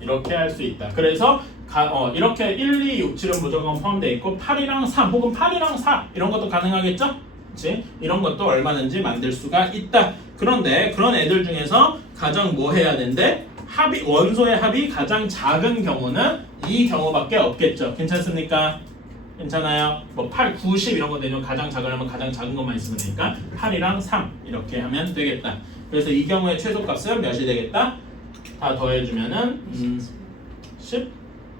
이렇게 할 수 있다. 그래서 이렇게 1, 2, 6, 7은 무조건 포함되어 있고 8이랑 3 혹은 8이랑 4 이런 것도 가능하겠죠? 그치? 이런 것도 얼마든지 만들 수가 있다. 그런데 그런 애들 중에서 가장 뭐 해야 되는데 원소의 합이 가장 작은 경우는 이 경우밖에 없겠죠. 괜찮습니까? 괜찮아요? 뭐 8, 9, 10 이런 거 내면 가장 작으려면 가장 작은 것만 있으면 되니까 8이랑 3 이렇게 하면 되겠다. 그래서 이 경우의 최소값은 몇이 되겠다? 다 더해주면은 10,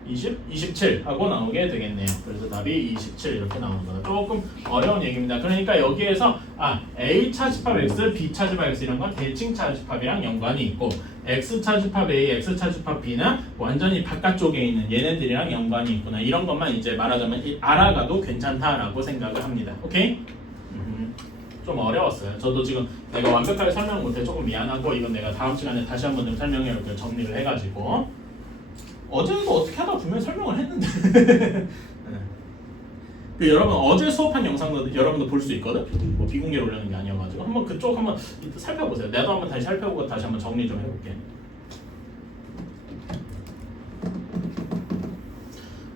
20, 27 하고 나오게 되겠네요. 그래서 답이 27 이렇게 나오는 거다. 조금 어려운 얘기입니다. 그러니까 여기에서 A 차집합 X, B 차집합 X 이런 건 대칭 차집합이랑 연관이 있고 X 차집합 A, X 차집합 B는 완전히 바깥쪽에 있는 얘네들이랑 연관이 있구나. 이런 것만 이제 말하자면 알아가도 괜찮다라고 생각을 합니다. 오케이? 좀 어려웠어요. 저도 지금 내가 완벽하게 설명 못해 조금 미안하고 이건 내가 다음 시간에 다시 한번 좀 설명해 이렇게 정리를 해가지고 어제도 어떻게 하다 보면 설명을 했는데 그 여러분 어제 수업한 영상도 여러분도 볼 수 있거든. 뭐 비공개로 올리는 게 아니어가지고 한번 그쪽 한번 살펴보세요. 내가 한번 다시 살펴보고 다시 한번 정리 좀 해볼게.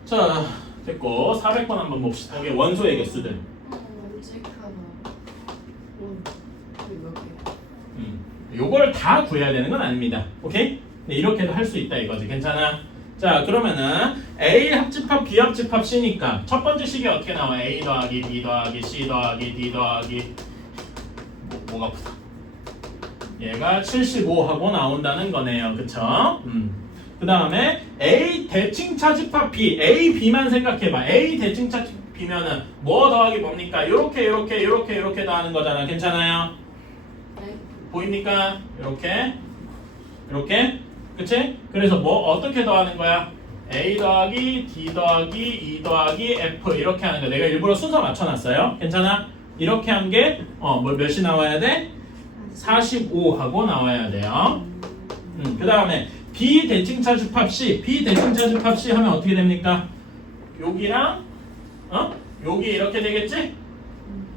자 됐고 400번 한번 봅시다. 이게 원소의 개수들. 요걸 다 구해야 되는 건 아닙니다. 오케이? 네, 이렇게도 할 수 있다 이거지. 괜찮아? 자 그러면은 A 합집합 B 합집합 C니까 첫 번째 식이 어떻게 나와? A 더하기 B 더하기 C 더하기 D 더하기 뭐가 아프다. 얘가 75하고 나온다는 거네요. 그쵸? 그 다음에 A 대칭 차집합 B A, B만 생각해봐. A 대칭 차집합 B면은 뭐 더하기 뭡니까? 요렇게 더하는 거잖아. 괜찮아요? 보입니까? 이렇게 그치? 그래서 뭐 어떻게 더하는 거야? A 더하기 D 더하기 E 더하기 F 이렇게 하는 거야. 내가 일부러 순서 맞춰놨어요. 괜찮아? 이렇게 한 게 몇이 나와야 돼? 45하고 나와야 돼요. 그 다음에 B 대칭 차집합 C B 대칭 차집합 C 하면 어떻게 됩니까? 여기랑 여기 이렇게 되겠지?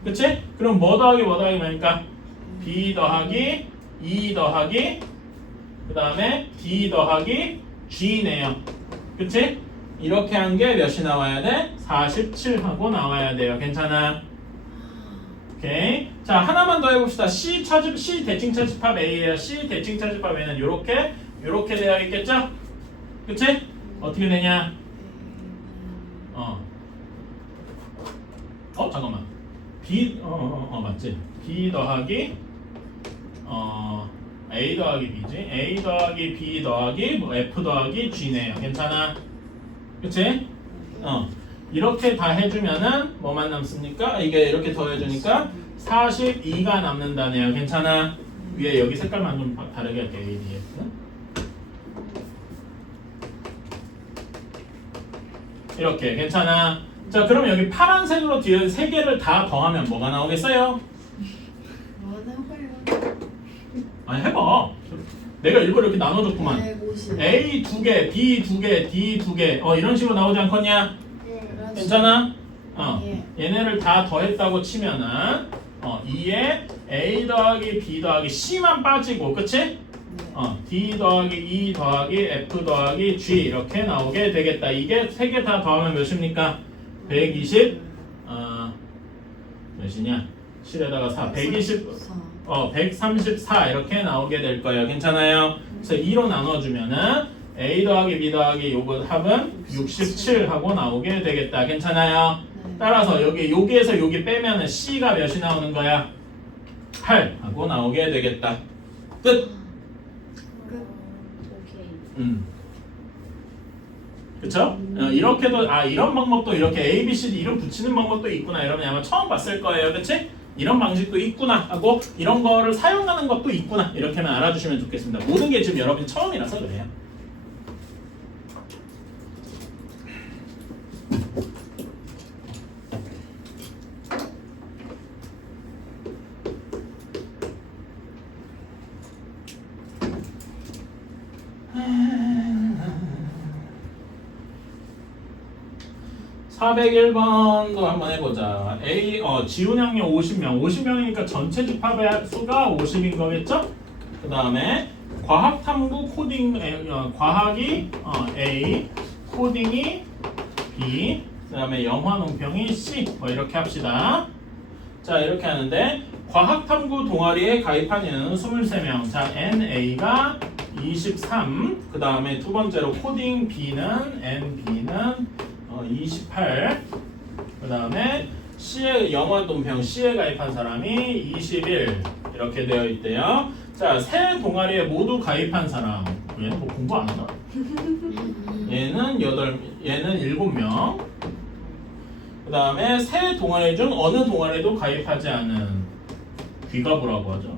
그치? 그럼 뭐 더하기 뭐니까? B 더하기 E 더하기 그 다음에 D 더하기 G네요. 그치? 이렇게 한 게 몇이 나와야 돼? 47하고 나와야 돼요. 괜찮아? 오케이. 자 하나만 더 해봅시다. C 대칭 차집합 A예요. C 대칭 차집합 A는 요렇게 되어야겠죠? 그치? 어떻게 되냐? 잠깐만. B 맞지? B 더하기 A 더하기 B지? A 더하기 B 더하기 F 더하기 G네요. 괜찮아? 그치? 이렇게 다 해주면은 뭐만 남습니까? 이게 이렇게 더해주니까 42가 남는다네요. 괜찮아? 위에 여기 색깔만 좀 다르게 할게. A, D, F 이렇게 괜찮아? 자 그럼 여기 파란색으로 뒤에 3개를 다 더하면 뭐가 나오겠어요? 아니 해봐. 내가 일부러 이렇게 나눠줬구만. A 2개, B 2개, D 2개 이런 식으로 나오지 않겠냐? 괜찮아? 얘네를 다 더했다고 치면은 2에 A 더하기 B 더하기 C만 빠지고 그치? D 더하기 E 더하기 F 더하기 G 이렇게 나오게 되겠다. 이게 3개 다 더하면 몇입니까? 120 몇이냐? 7에다가 4 134 이렇게 나오게 될 거예요. 괜찮아요? 그래서 2로 나눠주면은 A 더하기 B 더하기 요거 합은 67 하고 나오게 되겠다. 괜찮아요? 네. 따라서 여기에서 여기 빼면은 C가 몇이 나오는 거야? 8 하고 나오게 되겠다. 끝. 오케이. 그쵸? 이렇게도 이런 방법도 이렇게 A, B, C, D 이름 붙이는 방법도 있구나 이러면 아마 처음 봤을 거예요. 그치? 이런 방식도 있구나 하고 이런 거를 사용하는 것도 있구나 이렇게만 알아주시면 좋겠습니다. 모든 게 지금 여러분이 처음이라서 그래요. (401번도) 한번 해보자. 지훈 학년 50명. 50명이니까 전체 집합의 수가 50인 거겠죠? 그 다음에 과학탐구 코딩 과학이 A, 코딩이 B, 그 다음에 영화 논평이 C. 뭐 이렇게 합시다. 자 이렇게 하는데 과학탐구 동아리에 가입한 이는 23명. 자 NA가 23. 그 다음에 두 번째로 코딩 B는 NB는 28. 그 다음에 C에 영화 논평 C에 가입한 사람이 21 이렇게 되어 있대요. 자, 세 동아리에 모두 가입한 사람. 얘는 뭐 공부 안 하나? 얘는 7명. 그 다음에 세 동아리 중 어느 동아리도 가입하지 않은 귀가부라고 하죠.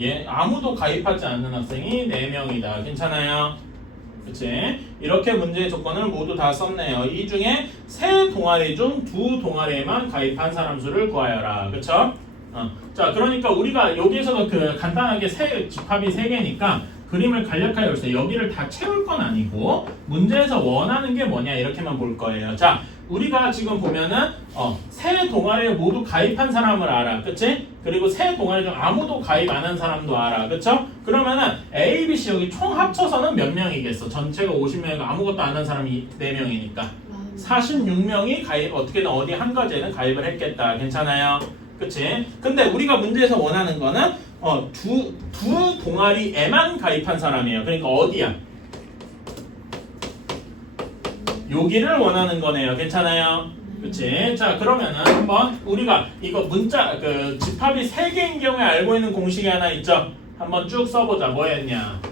얘 아무도 가입하지 않는 학생이 4명이다. 괜찮아요? 그치? 이렇게 문제의 조건을 모두 다 썼네요. 이 중에 세 동아리 중 두 동아리에만 가입한 사람 수를 구하여라. 그쵸? 자, 그러니까 우리가 여기에서도 간단하게 집합이 3개니까 그림을 간략하게 볼게요. 여기를 다 채울 건 아니고 문제에서 원하는 게 뭐냐 이렇게만 볼 거예요. 자, 우리가 지금 보면은 세 동아리에 모두 가입한 사람을 알아. 그치? 그리고 세 동아리 중 아무도 가입 안 한 사람도 알아. 그쵸? 그러면은 A, B, C 여기 총 합쳐서는 몇 명이겠어? 전체가 50명이고 아무것도 안 한 사람이 4명이니까 46명이 어떻게든 어디 한 가지에는 가입을 했겠다. 괜찮아요? 그치? 근데 우리가 문제에서 원하는 거는 두 동아리에만 가입한 사람이에요. 그러니까 어디야? 여기를 원하는 거네요. 괜찮아요? 그치? 자, 그러면은 한번 우리가 이거 문자 집합이 3개인 경우에 알고 있는 공식이 하나 있죠? 한번 쭉 써보자. 뭐였냐?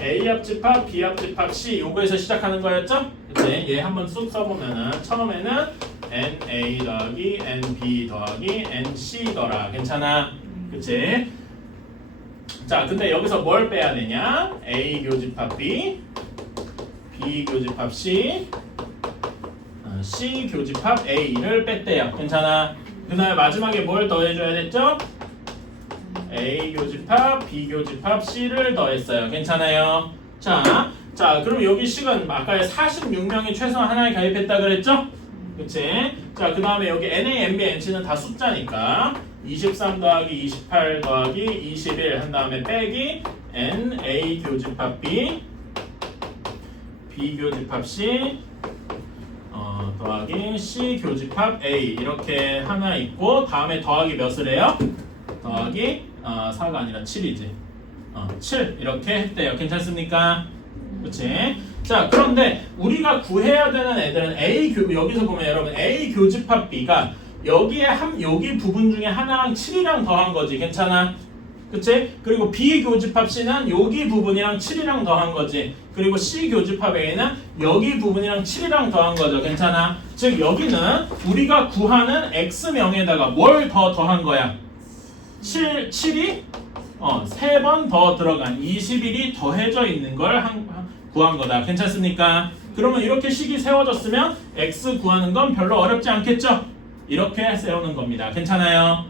A 합집합, B 합집합, C 요거에서 시작하는 거였죠? 그치? 얘 한번 쑥 써보면은 처음에는 NA 더하기 NB 더하기 NC더라. 괜찮아? 그치? 자, 근데 여기서 뭘 빼야 되냐? A 교집합 B, B 교집합 C, C 교집합 A를 뺐대요. 괜찮아? 그 다음에 마지막에 뭘 더해줘야 됐죠? A 교집합, B 교집합 C를 더했어요. 괜찮아요? 자, 그럼 여기 식은 아까 46명이 최소한 하나에 가입했다 그랬죠? 그치? 자, 그 다음에 여기 NA, NB, NC는 다 숫자니까 23 더하기 28 더하기 21 한 다음에 빼기 NA 교집합 B, B 교집합 C 더하기 C 교집합 A 이렇게 하나 있고 다음에 더하기 몇을 해요? 더하기 4가 아니라 7이지 7 이렇게 했대요. 괜찮습니까? 그치? 자, 그런데 우리가 구해야 되는 애들은 여기서 보면 여러분 A 교집합 B가 여기 부분 중에 하나랑 7이랑 더한 거지. 괜찮아? 그치? 그리고 B 교집합 C는 여기 부분이랑 7이랑 더한 거지. 그리고 C 교집합 A는 여기 부분이랑 7이랑 더한 거죠. 괜찮아? 즉 여기는 우리가 구하는 X명에다가 뭘 더한 거야? 7이 3번 더 들어간 21이 더해져 있는 걸 구한 거다. 괜찮습니까? 그러면 이렇게 식이 세워졌으면 X 구하는 건 별로 어렵지 않겠죠? 이렇게 세우는 겁니다. 괜찮아요?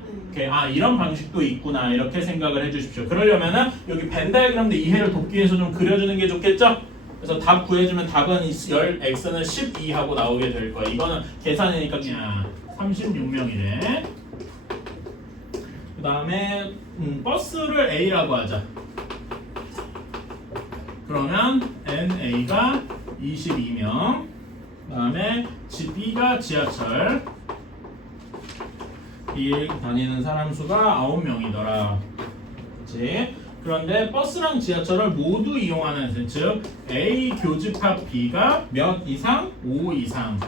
이런 방식도 있구나 이렇게 생각을 해주십시오. 그러려면은 여기 벤 다이어그램도 이해를 돕기 위해서 좀 그려주는 게 좋겠죠? 그래서 답 구해주면 답은 x는 12 하고 나오게 될 거야. 이거는 계산이니까 36명이래. 그 다음에 버스를 A라고 하자. 그러면 NA가 22명. 그 다음에 B가 지하철. B 다니는 사람 수가 9명이더라. 그치? 그 그런데 버스랑 지하철을 모두 이용하는 즉 A 교집합 B가 몇 이상? 5 이상.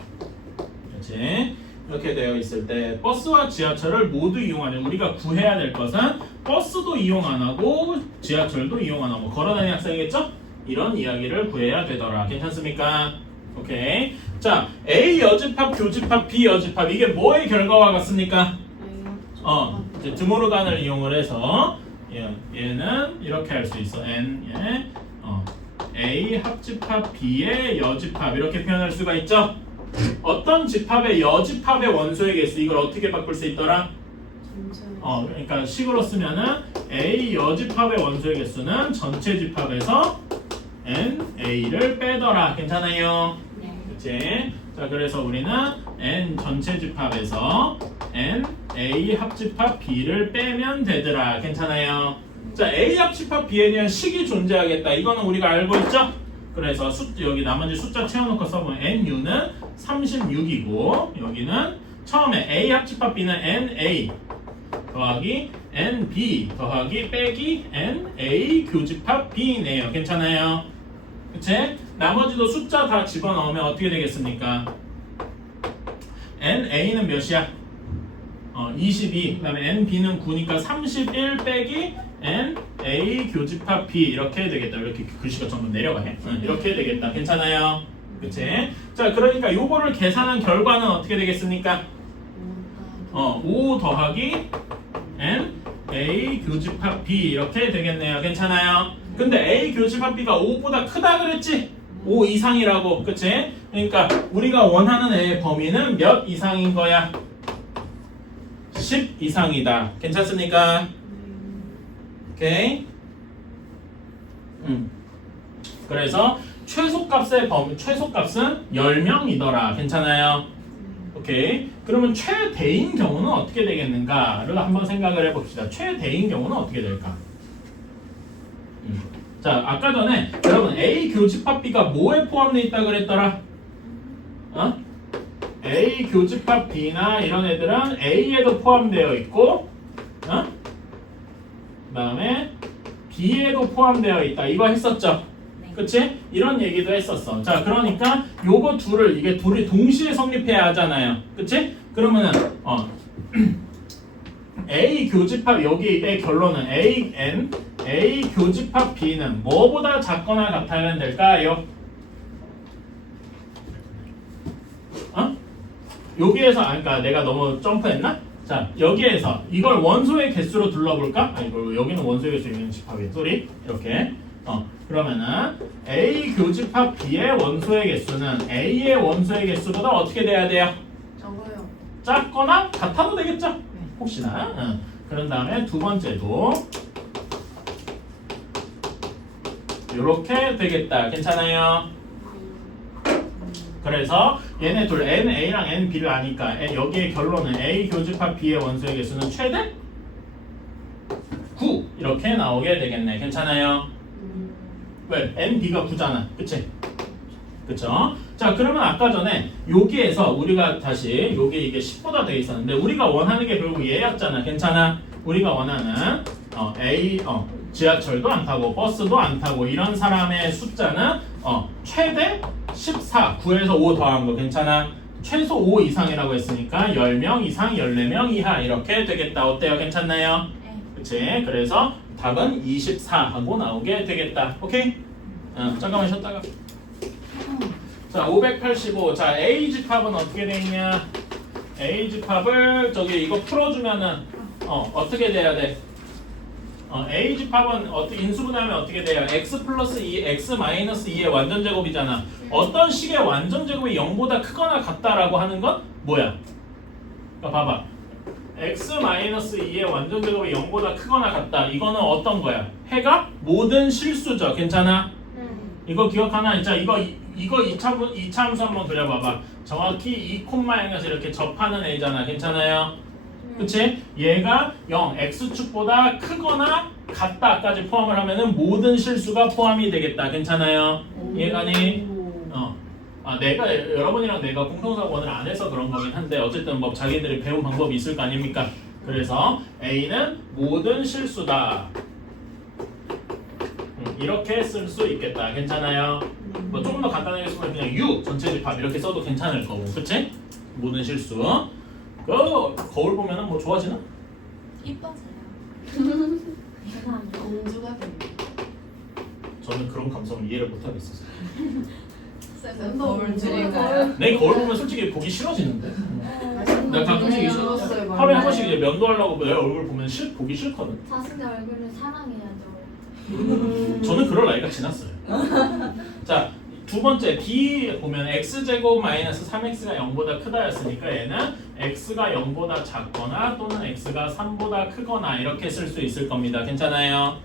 그렇지? 이렇게 되어 있을 때 버스와 지하철을 모두 이용하는 우리가 구해야 될 것은 버스도 이용 안 하고 지하철도 이용 안 하고 걸어다니는 학생이겠죠? 이런 이야기를 구해야 되더라. 괜찮습니까? 오케이. 자, A 여집합, 교집합, B 여집합 이게 뭐의 결과와 같습니까? 이제 드모르간을 이용을 해서 얘는 이렇게 할 수 있어. N의 A 합집합 B의 여집합 이렇게 표현할 수가 있죠. 어떤 집합의 여집합의 원소의 개수 이걸 어떻게 바꿀 수 있더라? 그러니까 식으로 쓰면은 A 여집합의 원소의 개수는 전체 집합에서 NA를 빼더라. 괜찮아요? 네. 그치? 자, 그래서 우리는 N 전체 집합에서 NA 합집합 B를 빼면 되더라. 괜찮아요? 자, A 합집합 B에 대한 식이 존재하겠다. 이거는 우리가 알고 있죠? 그래서 여기 나머지 숫자 채워놓고 써보면 NU는 36이고 여기는 처음에 A 합집합 B는 NA 더하기 NB 더하기 빼기 NA 교집합 B네요. 괜찮아요? 그치? 나머지도 숫자 다 집어넣으면 어떻게 되겠습니까? NA는 몇이야? 22. 그 다음에 NB는 9니까 31 빼기 NA 교집합 B 이렇게 되겠다. 이렇게 글씨가 전부 내려가네. 이렇게 되겠다. 괜찮아요? 그치? 자, 그러니까 요거를 계산한 결과는 어떻게 되겠습니까? 5 더하기 NA 교집합 B 이렇게 되겠네요. 괜찮아요? 근데 A 교집합 B가 5보다 크다 그랬지? 5 이상이라고. 그치? 그러니까 우리가 원하는 애의 범위는 몇 이상인 거야? 10 이상이다. 괜찮습니까? 오케이? 그래서 최소값은 10명이더라. 괜찮아요? 오케이. 그러면 최대인 경우는 어떻게 되겠는가를 한번 생각을 해봅시다. 최대인 경우는 어떻게 될까? 자, 아까 전에 여러분 A 교집합 B가 뭐에 포함되어 있다 그랬더라? A 교집합 B나 이런 애들은 A에도 포함되어 있고 그 다음에 B에도 포함되어 있다. 이거 했었죠? 그치? 이런 얘기도 했었어. 자, 그러니까 요거 이게 둘이 동시에 성립해야 하잖아요. 그치? 그러면은 A 교집합 여기의 결론은 A 교집합 B는 뭐보다 작거나 같으면 될까요? 여기에서 그러니까 내가 너무 점프했나? 자, 여기에서 이걸 원소의 개수로 둘러볼까? 여기는 원소의 개수 있는 집합이 소리 이렇게 그러면은 A 교집합 B의 원소의 개수는 A의 원소의 개수보다 어떻게 돼야 돼요? 적어요. 작거나 같아도 되겠죠? 혹시나. 그런 다음에 두 번째도 이렇게 되겠다. 괜찮아요? 그래서 얘네 둘 NA랑 NB를 아니까 여기의 결론은 A 교집합 B의 원소의 개수는 최대 9 이렇게 나오게 되겠네. 괜찮아요? 왜? NB가 9잖아. 그치? 그쵸? 자, 그러면 아까 전에 여기에서 우리가 다시 이게 10보다 돼 있었는데 우리가 원하는 게 결국 얘였잖아. 괜찮아? 우리가 원하는 지하철도 안 타고 버스도 안 타고 이런 사람의 숫자는 최대 14, 9에서 5 더한 거 괜찮아? 최소 5 이상이라고 했으니까 10명 이상, 14명 이하 이렇게 되겠다. 어때요? 괜찮나요? 네. 그치? 그래서 답은 24 하고 나오게 되겠다. 오케이? 잠깐만 쉬었다가 자, 585. 자, A 집합은 어떻게 돼 있냐? A 집합을 이거 풀어주면은 어떻게 돼야 돼? A 집합은 인수분해하면 어떻게 돼요? x 플러스 2, x 마이너스 2의 완전 제곱이잖아. 어떤 식의 완전 제곱이 0보다 크거나 같다라고 하는 건 뭐야? 그러니까 봐봐. x 마이너스 2의 완전 제곱이 0보다 크거나 같다. 이거는 어떤 거야? 해가 모든 실수죠. 괜찮아? 이거 기억하나? 자, 이거 이차 함수 한번 그려봐봐. 정확히 2 콤마에서 이렇게 접하는 애잖아. 괜찮아요? 그치? 얘가 0, x축보다 크거나 같다까지 포함을 하면은 모든 실수가 포함이 되겠다. 괜찮아요? 이해가니? 여러분이랑 내가 공통사고를 안 해서 그런 거긴 한데 어쨌든 뭐 자기들이 배운 방법이 있을 거 아닙니까? 그래서 A는 모든 실수다. 이렇게 쓸 수 있겠다. 괜찮아요? 뭐 조금 더 간단하게 쓰면 그냥 U 전체 집합 이렇게 써도 괜찮을 거고, 그치? 모든 실수. 그 거울 보면은 뭐 좋아지나? 이뻐져요. 죄송합니다. 공주가 돼요. 저는 그런 감성을 이해를 못 하겠어서. 쌤도 거울 공주인가요? 내 거울 보면 솔직히 보기 싫어지는데. 나 가끔씩 네, 이제 들었어요, 하루에 한 말을. 번씩 이제 면도 하려고 내 얼굴 보면 보기 싫거든. 자신의 얼굴을 사랑해야죠. 저는 그럴 나이가 지났어요. 자, 두 번째 b 보면 x제곱 마이너스 3x가 0보다 크다였으니까 얘는 x가 0보다 작거나 또는 x가 3보다 크거나 이렇게 쓸 수 있을 겁니다. 괜찮아요?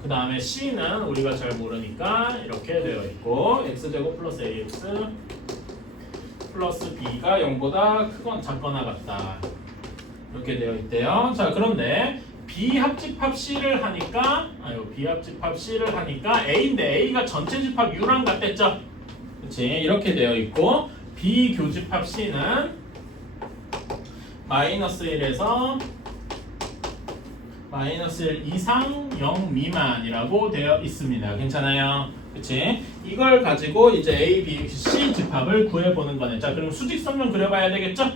그 다음에 c는 우리가 잘 모르니까 이렇게 되어 있고 x제곱 플러스 ax 플러스 b가 0보다 크거나 작거나 같다. 이렇게 되어 있대요. 자, 그런데 비합집합 C를 하니까 비합집합 C를 하니까 A인데 A가 전체 집합 U랑 같댔죠? 그치? 이렇게 되어 있고 비교집합 C는 마이너스 1에서 마이너스 1 이상 0 미만이라고 되어 있습니다. 괜찮아요? 그치? 이걸 가지고 이제 A, B, C 집합을 구해보는 거네. 자, 그럼 수직선면 그려봐야 되겠죠?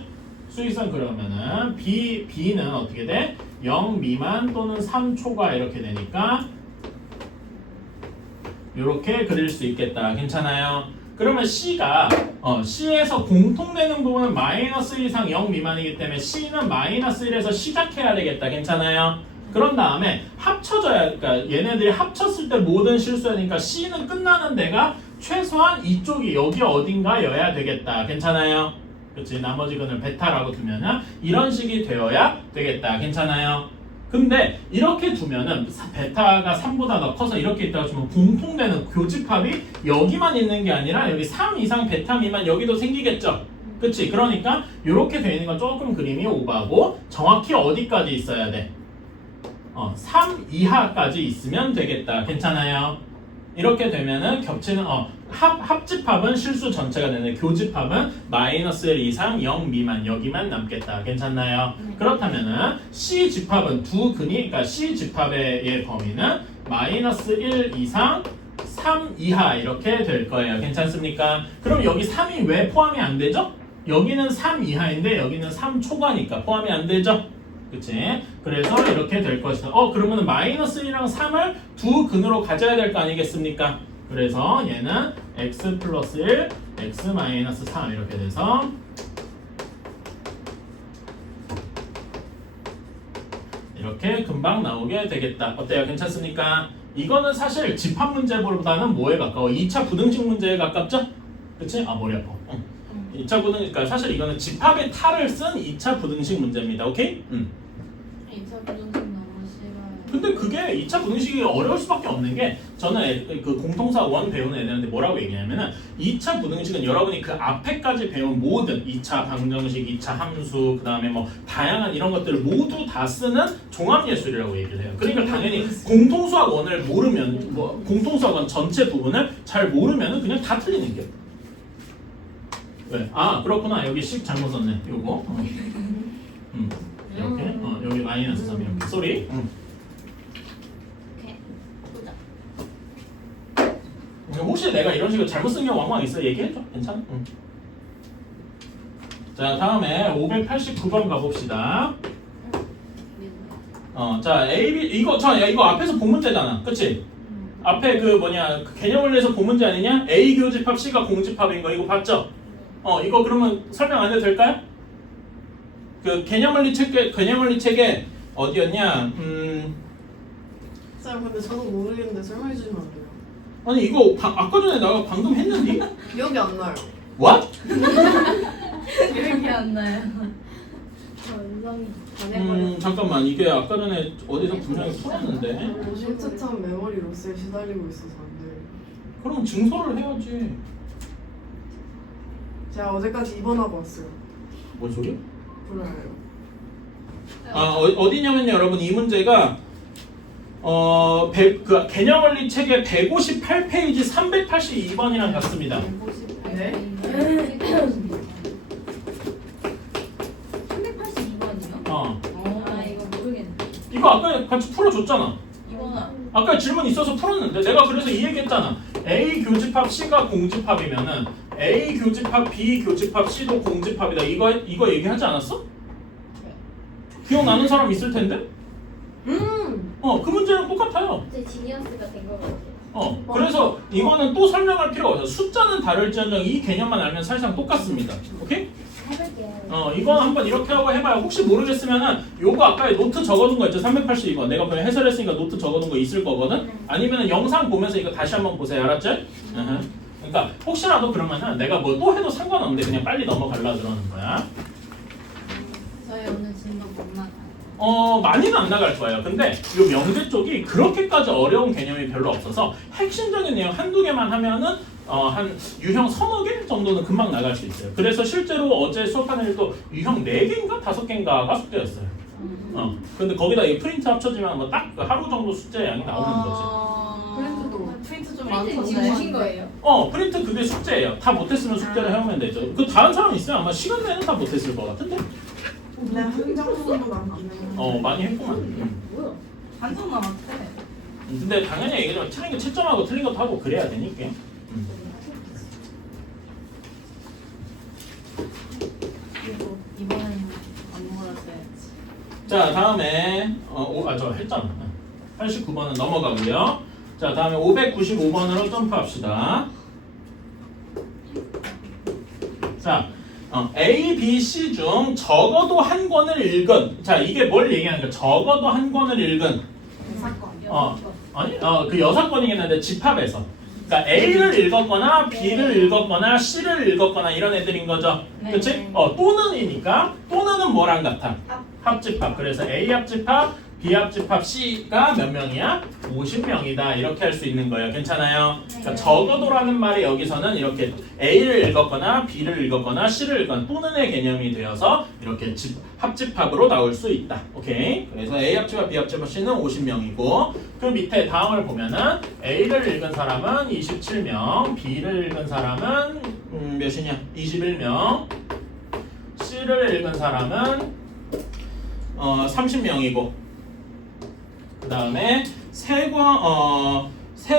수직선 그러면은 B는 어떻게 돼? 0 미만 또는 3초가 이렇게 되니까 이렇게 그릴 수 있겠다. 괜찮아요? 그러면 C가 C에서 공통되는 부분은 마이너스 이상 0 미만이기 때문에 C는 마이너스 1에서 시작해야 되겠다. 괜찮아요? 그런 다음에 합쳐져야, 그러니까 얘네들이 합쳤을 때 모든 실수하니까 C는 끝나는 데가 최소한 이쪽이 여기 어딘가여야 되겠다. 괜찮아요? 그치? 나머지 근을 베타라고 두면은 이런 식이 되어야 되겠다. 괜찮아요? 근데 이렇게 두면은 베타가 3보다 더 커서 이렇게 있다가 주면 공통되는 교집합이 여기만 있는 게 아니라 여기 3 이상 베타 미만 여기도 생기겠죠? 그치? 그러니까 이렇게 되어 있는 건 조금 그림이 오버하고 정확히 어디까지 있어야 돼? 3 이하까지 있으면 되겠다. 괜찮아요? 이렇게 되면은 겹치는 합집합은 실수 전체가 되는데 교집합은 마이너스 1 이상 0 미만 여기만 남겠다. 괜찮나요? 그렇다면은 C 집합은 두 근이 그러니까 C 집합의 범위는 마이너스 1 이상 3 이하 이렇게 될 거예요. 괜찮습니까? 그럼 여기 3이 왜 포함이 안 되죠? 여기는 3 이하인데 여기는 3 초과니까 포함이 안 되죠? 그치? 그래서 이렇게 될 것이다. 그러면 마이너스 1이랑 3을 두 근으로 가져야 될 거 아니겠습니까? 그래서 얘는 x 플러스 1, x 마이너스 3 이렇게 돼서 이렇게 금방 나오게 되겠다. 어때요? 괜찮습니까? 이거는 사실 집합 문제보다는 뭐에 가까워? 2차 부등식 문제에 가깝죠? 그치? 머리 아파. 2차 부등식, 그러니까 사실 이거는 집합의 탈을 쓴 2차 부등식 문제입니다. 오케이? 2차 부등식 너무 싫어요. 근데 그게 2차 부등식이 어려울 수밖에 없는 게 저는 그 공통사 1 배우는 애들한테 뭐라고 얘기하냐면은 2차 부등식은 여러분이 그 앞에까지 배운 모든 2차 방정식, 2차 함수, 그 다음에 뭐 다양한 이런 것들을 모두 다 쓰는 종합예술이라고 얘기를 해요. 그러니까 당연히 공통수학 1을 모르면 공통수학 1 전체 부분을 잘 모르면은 그냥 다 틀리는 게. 왜? 그렇구나. 여기 10 잘못 썼네. 요거. 이렇게. 여기 마이너스 3 이렇게. 쏘리. 오케이. 보자. 혹시 내가 이런 식으로 잘못 쓴 경우 왕왕 있어? 얘기해줘. 괜찮아? 자, 다음에 589번 가봅시다. 자, A, B, 이거 앞에서 본 문제잖아. 그치? 앞에 그 개념원리에서 본 문제 아니냐? A 교집합, C가 공집합인 거 이거 봤죠? 이거 그러면 설명 안 해도 될까요? 그 개념원리 책에 어디였냐? 쌤 근데 저도 모르겠는데 설명해 주시면 안 돼요? 아니 이거 아까 전에 내가 방금 했는데? 기억이 안 나요. What? 기억이 안 나요. 저 은성이 잠깐만 이게 아까 전에 어디서 분명히 풀었는데 노심초창 메모리 로스에 시달리고 있어서 안 돼요. 그럼 증서를 해야지. 제가 어제까지 입원하고 왔어요. 뭔 소리야? 몰라요. 어디냐면요 여러분 이 문제가 그 개념원리 책의 158페이지 382번이랑 같습니다. 158. 382번이요? 어. 이거 모르겠네. 이거 아까 같이 풀어줬잖아. 이거는 아까 질문 있어서 풀었는데 내가 그래서 이 얘기했잖아. A 교집합 C가 공집합이면은 A 교집합 B 교집합 C도 공집합이다. 이거 얘기하지 않았어? 기억나는 사람 있을 텐데? 그 문제랑 똑같아요. 제 지니어스가 된 거 같아요. 그래서 이거는 또 설명할 필요가 없어요. 숫자는 다를지언정 이 개념만 알면 사실상 똑같습니다. 오케이? 해볼게요. 이건 한번 이렇게 하고 해봐요. 혹시 모르겠으면은 요거 아까 노트 적어둔 거 있죠? 382번. 내가 그냥 해설했으니까 노트 적어둔 거 있을 거거든? 아니면은 영상 보면서 이거 다시 한번 보세요. 알았지? 그러니까 혹시라도 그러면은 내가 뭐 또 해도 상관없는데 그냥 빨리 넘어가려 그러는 거야. 저희 오늘 진도 못 나가요. 많이는 안 나갈 거예요. 근데 이 명제 쪽이 그렇게까지 어려운 개념이 별로 없어서 핵심적인 내용 한두 개만 하면은 한 유형 서너 개 정도는 금방 나갈 수 있어요. 그래서 실제로 어제 수업하는 일도 유형 4개인가 5개인가가 숙제였어요. 근데 거기다 이 프린트 합쳐지면 뭐 딱 하루 정도 숙제 양이 나오는 거지. 프린트도 프린트 좀 많던데. 프린트 지금 주신 거예요? 프린트 그게 숙제예요. 다 못했으면 숙제를 해오면 되죠. 그 다른 사람 있으면 아마 시간 내는 다 못했을 것 같은데? 근데 한 장도 남기네. 많이 했구만. 뭐야? 한장 남았대. 근데 당연히 얘기하지만 틀린 거 채점하고 틀린 것도 하고 그래야 되니까. 그리고 이번에는 아무거나 써야지. 자 다음에 저 했잖아. 89번은 넘어가고요. 자 다음에 595번으로 점프합시다. 자 A, B, C 중 적어도 한 권을 읽은. 자 이게 뭘 얘기하는 거야? 적어도 한 권을 읽은. 사건. 아니 그 6권이긴 한데 집합에서. 그러니까 A를 읽었거나 B를 읽었거나 C를 읽었거나 이런 애들인 거죠. 네. 그렇지? 또는이니까 또는은 뭐랑 같아? 합집합. 그래서 A 합집합, B 합집합, C가 몇 명이야? 50명이다. 이렇게 할 수 있는 거예요. 괜찮아요? 그러니까 네. 적어도라는 말이 여기서는 이렇게 A를 읽었거나 B를 읽었거나 C를 읽거나 또는의 개념이 되어서 이렇게 합집합으로 나올 수 있다. 오케이? 그래서 A 합집합, B 합집합, C는 50명이고 그 밑에 다음을 보면은 A를 읽은 사람은 27명, B를 읽은 사람은 몇이냐? 21명, C를 읽은 사람은 30명이고 그 다음에 세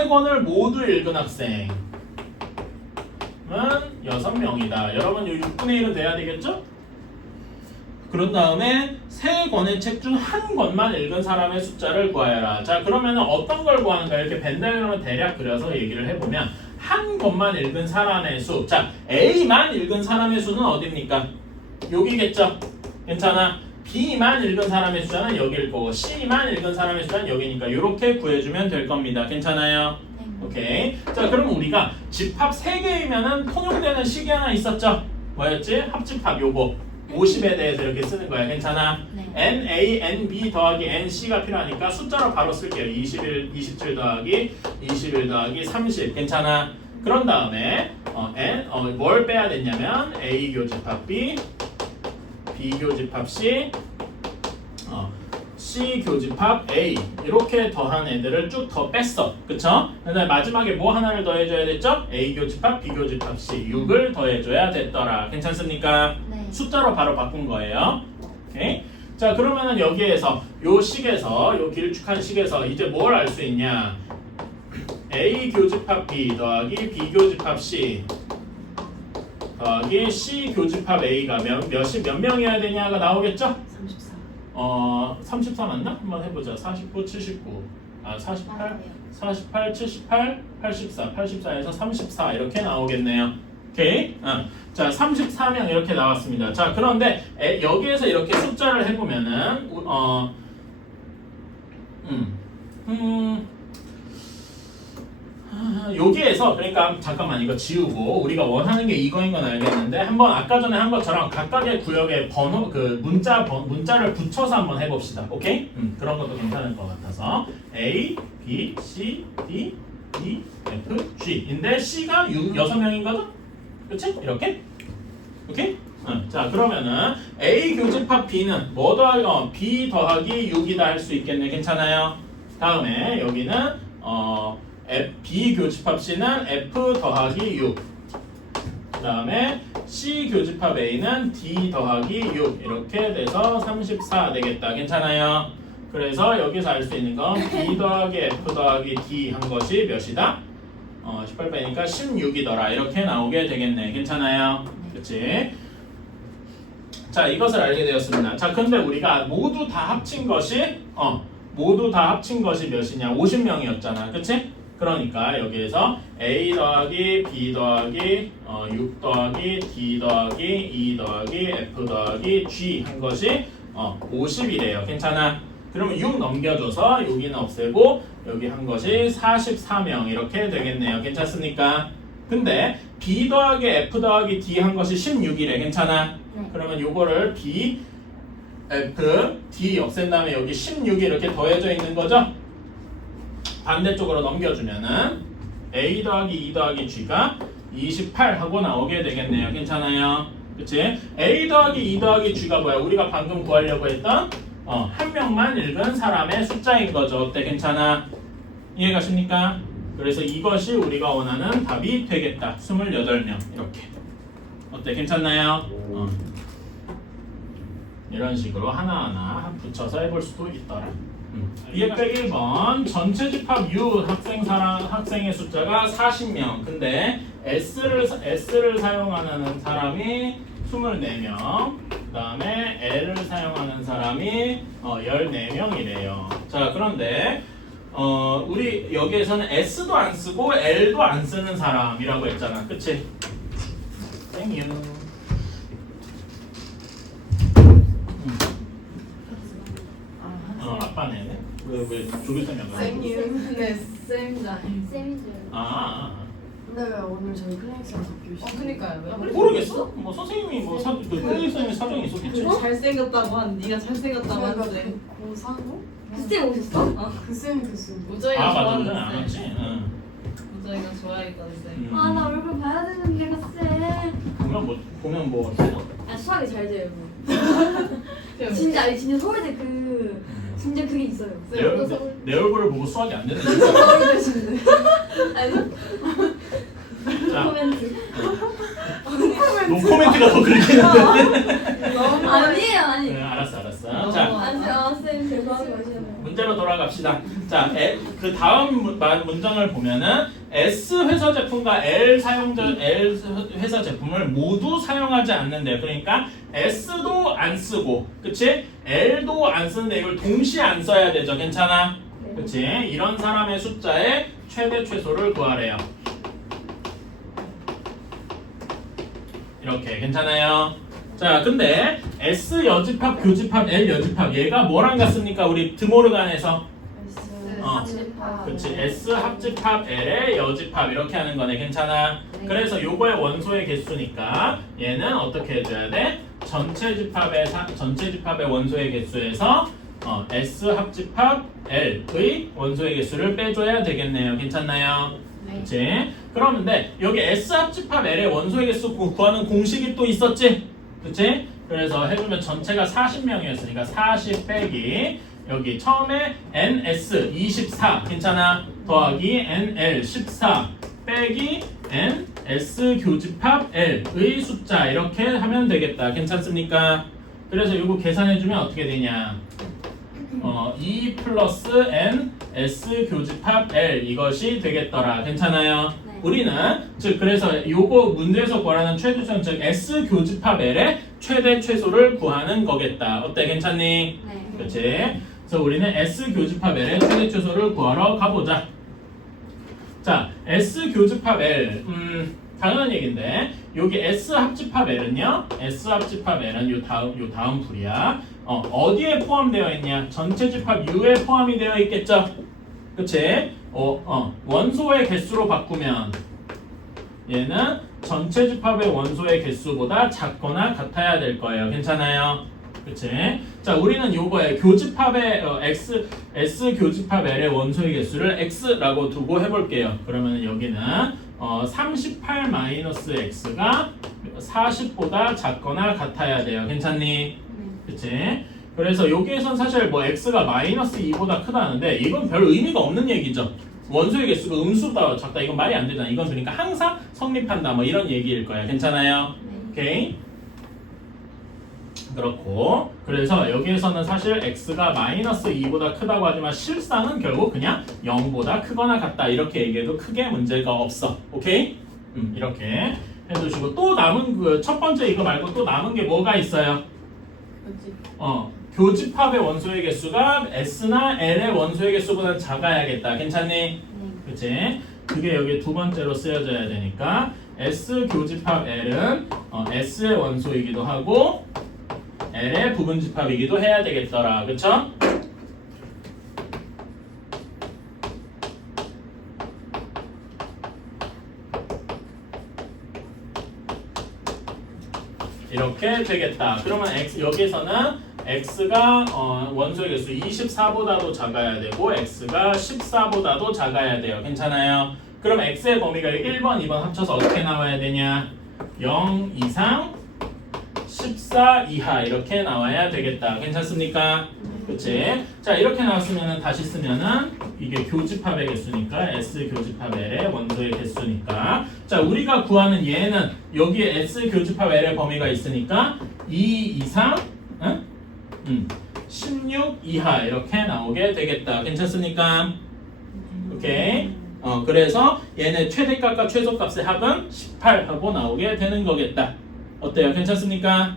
권을 모두 읽은 학생은 6명이다. 여러분 이 6분의 1은 돼야 되겠죠? 그런 다음에 세 권의 책 중 한 권만 읽은 사람의 숫자를 구하여라. 자 그러면 어떤 걸 구하는가? 이렇게 벤다이그램을 대략 그려서 얘기를 해보면 한 권만 읽은 사람의 수. 자 A만 읽은 사람의 수는 어디입니까? 여기겠죠? 괜찮아? B만 읽은 사람의 숫자는 여기일 거고 C만 읽은 사람의 숫자는 여기니까 이렇게 구해주면 될 겁니다. 괜찮아요? 네. 오케이. 자 그럼 우리가 집합 3개이면은 통용되는 식이 하나 있었죠? 뭐였지? 합집합 요거 50에 대해서 이렇게 쓰는 거야. 괜찮아? 네. NA, NB 더하기 NC가 필요하니까 숫자로 바로 쓸게요. 27 더하기 21 더하기 30. 괜찮아? 그런 다음에 뭘 빼야 됐냐면 A 교집합 B, B 교집합 C, C 교집합 A 이렇게 더한 애들을 쭉 더 뺐어. 그쵸? 근데 마지막에 뭐 하나를 더해줘야 됐죠? A 교집합, B 교집합 C 6을 더해줘야 됐더라. 괜찮습니까? 네. 숫자로 바로 바꾼 거예요. 오케이? 자 그러면은 여기에서 요 식에서 요 길쭉한 식에서 이제 뭘 알 수 있냐? A 교집합 B 더하기 B 교집합 C 더하기 C 교집합 A가 몇 명이어야 되냐가 나오겠죠? 34 맞나? 한번 해보자. 49, 79 48, 48, 78, 84 84에서 34 이렇게 나오겠네요. 오케이? 자 34명 이렇게 나왔습니다. 자 그런데 여기에서 이렇게 숫자를 해보면은 여기에서 그러니까 잠깐만 이거 지우고 우리가 원하는 게 이거인 건 알겠는데 한번 아까 전에 한 것처럼 각각의 구역에 번호 그 문자를 붙여서 한번 해봅시다. 오케이? 그런 것도 괜찮을 것 같아서 A, B, C, D, E, F, G인데 C가 6명인 거죠? 그렇지? 이렇게? 오케이? 자 그러면은 A 교집합 B는 뭐 더하기 B 더하기 6이다 할 수 있겠네. 괜찮아요? 다음에 여기는 B 교집합 C는 F 더하기 6. 그 다음에 C 교집합 A는 D 더하기 6. 이렇게 돼서 34 되겠다. 괜찮아요? 그래서 여기서 알 수 있는 건 B 더하기 F 더하기 D 한 것이 몇이다? 18 빼니까 16이더라. 이렇게 나오게 되겠네. 괜찮아요? 그치? 자, 이것을 알게 되었습니다. 자, 근데 우리가 모두 다 합친 것이 몇이냐? 50명이었잖아. 그치? 그러니까 여기에서 A 더하기 B 더하기 6 더하기 D 더하기 E 더하기 F 더하기 G 한 것이 50이래요. 괜찮아? 그러면 6 넘겨줘서 여기는 없애고 여기 한 것이 44명 이렇게 되겠네요. 괜찮습니까? 근데 B 더하기 F 더하기 D 한 것이 16이래. 괜찮아? 네. 그러면 요거를 B, F, D 없앤 다음에 여기 16이 이렇게 더해져 있는 거죠? 반대쪽으로 넘겨주면은 A 더하기 E 더하기 G가 28 하고 나오게 되겠네요. 괜찮아요? 그치? A 더하기 E 더하기 G가 뭐야? 우리가 방금 구하려고 했던 한 명만 읽은 사람의 숫자인 거죠. 어때? 괜찮아? 이해가십니까? 그래서 이것이 우리가 원하는 답이 되겠다. 28명 이렇게. 어때? 괜찮나요? 이런 식으로 하나하나 붙여서 해볼 수도 있더라. 201번 전체 집합 U 학생의 숫자가 40명. 근데 S를 사용하는 사람이 24명. 그 다음에 L을 사용하는 사람이 14명이래요. 자, 그런데 우리 여기에서는 S도 안 쓰고 L도 안 쓰는 사람이라고 했잖아. 그치? 땡유. 아빠네. 왜 조교쌤이 안 가요? 네. 쌤이다. 쌤인 줄. 근데 왜 오늘 저희 클래스랑 바뀌었어요? 그니까요. 모르겠어? 뭐 선생님이 그 선생님의 사정이 있었겠지? 잘생겼다고 한 네가 잘생겼다고 하는데 고사고? 그쌤 오셨어? 그 쌤이 그 쌤. 우정이가 맞아. 좋아하는 그건 안 쌤. 왔지. 응. 우정이가 좋아했던 쌤. 아 나 얼굴 봐야 되는데 쌤. 보면 뭐 아 수학이 잘 돼요. 쌤. 진짜 아니 진짜 서울대 진짜 그게 있어요. 내 얼굴을 보고 수학이 안 되는 거야. 서울대신데. 아니 자, 코멘트. 노코멘트가 더 긁히는데. 너무 아니에요 아니. 네, 알았어. 자, 아쌤 죄송하지 마시잖아요. 문제로 돌아갑시다. 자, 그 다음 문장을 보면은 S 회사 제품과 L 회사 제품을 모두 사용하지 않는데, 그러니까 S도 안 쓰고, 그치? L도 안 쓰는데 이걸 동시에 안 써야 되죠. 괜찮아? 그치? 이런 사람의 숫자의 최대 최소를 구하래요. 이렇게 괜찮아요? 자, 근데 S 여집합, 교집합, L 여집합 얘가 뭐랑 같습니까? 우리 드모르간에서 그치, S 합집합, L의 여집합 이렇게 하는 거네. 괜찮아? 그래서 요거의 원소의 개수니까 얘는 어떻게 해줘야 돼? 전체 집합의 원소의 개수에서 S 합집합, L의 원소의 개수를 빼줘야 되겠네요. 괜찮나요? 그치? 그러는데 여기 S 합집합 L의 원소의 개수 구하는 공식이 또 있었지? 그치? 그래서 해보면 전체가 40명이었으니까 40 빼기 여기 처음에 NS 24 괜찮아? 더하기 NL 14 빼기 NS 교집합 L의 숫자 이렇게 하면 되겠다. 괜찮습니까? 그래서 이거 계산해주면 어떻게 되냐? 2 플러스 NS 교집합 L 이것이 되겠더라. 괜찮아요? 네. 우리는 즉 그래서 요거 문제에서 구하라는 최대수는 즉 S 교집합 L의 최대 최소를 구하는 거겠다. 어때? 괜찮니? 네. 그렇지? 그래서 우리는 S 교집합 L의 최대 최소를 구하러 가보자. 자, S 교집합 L 당연한 얘기인데 여기 S 합집합 L은요. S 합집합 L은 요 다음 풀이야. 어디에 포함되어 있냐? 전체 집합 U에 포함이 되어 있겠죠? 그치? 원소의 개수로 바꾸면 얘는 전체 집합의 원소의 개수보다 작거나 같아야 될 거예요. 괜찮아요? 그치? 자, 우리는 요거에 교집합의 S 교집합 L의 원소의 개수를 X라고 두고 해볼게요. 그러면 여기는 38 마이너스 X가 40보다 작거나 같아야 돼요. 괜찮니? 그치? 그래서 여기에선 사실 뭐 X가 마이너스 2보다 크다는데 이건 별 의미가 없는 얘기죠. 원소의 개수가 음수보다 작다. 이건 말이 안 되잖아. 이건 그러니까 항상 성립한다. 뭐 이런 얘기일 거야. 괜찮아요? 오케이? 그렇고 그래서 여기에서는 사실 x가 마이너스 2보다 크다고 하지만 실상은 결국 그냥 0보다 크거나 같다 이렇게 얘기해도 크게 문제가 없어. 오케이? 이렇게 해두시고 또 남은 그 첫 번째 이거 말고 또 남은 게 뭐가 있어요? 교집합의 원소의 개수가 S나 L의 원소의 개수보다 작아야겠다. 괜찮니? 그치? 그게 여기 두 번째로 쓰여져야 되니까 S 교집합 L은 S의 원소이기도 하고 L의 부분집합이기도 해야 되겠더라. 그쵸? 이렇게 되겠다. 그러면 여기서는 x가 원소의 개수 24보다도 작아야 되고 x가 14보다도 작아야 돼요. 괜찮아요? 그럼 x의 범위가 1번, 2번 합쳐서 어떻게 나와야 되냐? 0 이상 14 이하 이렇게 나와야 되겠다. 괜찮습니까? 그치? 자 이렇게 나왔으면 다시 쓰면은 이게 교집합의 개수니까 S 교집합 L의 원소의 개수니까 자 우리가 구하는 얘는 여기에 S 교집합 L의 범위가 있으니까 2 이상 16 이하 이렇게 나오게 되겠다. 괜찮습니까? 오케이. 그래서 얘네 최대값과 최소값의 합은 18 하고 나오게 되는 거겠다. 어때요? 괜찮습니까?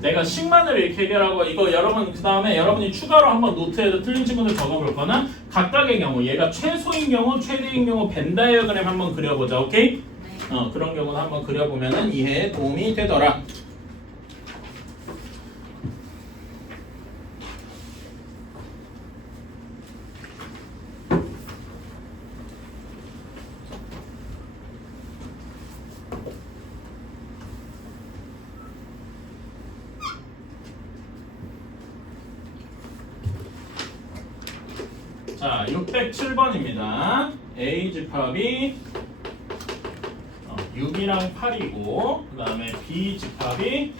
내가 식만을 이렇게 해결하고 이거 여러분 그 다음에 여러분이 추가로 한번 노트에도 틀린 친구들 적어볼 거는 각각의 경우 얘가 최소인 경우 최대인 경우 벤 다이어그램 한번 그려보자. 오케이? 그런 경우는 한번 그려보면은 이해에 도움이 되더라. 자, 607번입니다. A 집합이 6이랑 8이고 그 다음에 B 집합이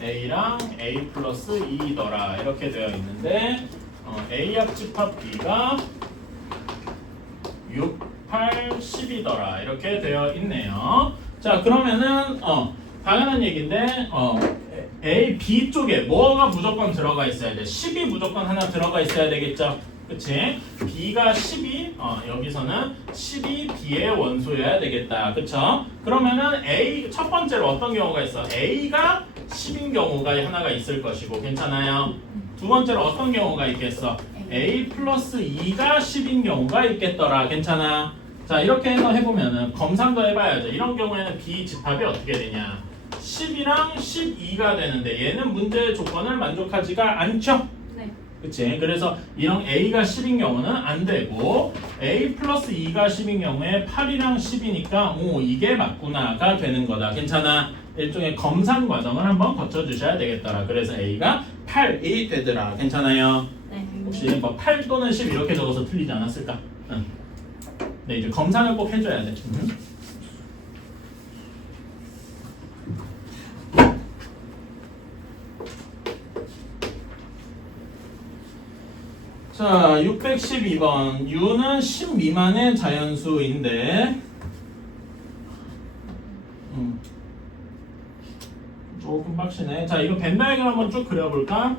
A랑 A 플러스 2더라 이렇게 되어 있는데 A 합집합 B가 6, 8, 10이더라 이렇게 되어 있네요. 자 그러면은 당연한 얘기인데 A, B 쪽에 뭐가 무조건 들어가 있어야 돼? 10이 무조건 하나 들어가 있어야 되겠죠? 그치? B가 10이 여기서는 10이 B의 원소여야 되겠다. 그쵸? 그러면은 A 첫 번째로 어떤 경우가 있어? A가 10인 경우가 하나가 있을 것이고 괜찮아요? 두 번째로 어떤 경우가 있겠어? A 플러스 2가 10인 경우가 있겠더라. 괜찮아? 자 이렇게 해서 해보면은 검산도 해봐야죠. 이런 경우에는 B 집합이 어떻게 되냐? 10이랑 12가 되는데 얘는 문제의 조건을 만족하지가 않죠? 그치? 그래서 이런 A가 10인 경우는 안 되고 A 플러스 2가 10인 경우에 8이랑 10이니까 오 이게 맞구나가 되는 거다. 괜찮아? 일종의 검산 과정을 한번 거쳐주셔야 되겠더라. 그래서 A가 8이 되더라. 괜찮아요? 네. 혹시 뭐 8 또는 10 이렇게 적어서 틀리지 않았을까? 응. 네 이제 검산을 꼭 해줘야 돼. 자, 612번. U는 10 미만의 자연수인데 조금 빡시네. 자, 이거 벤 다이어그램 한번 쭉 그려볼까?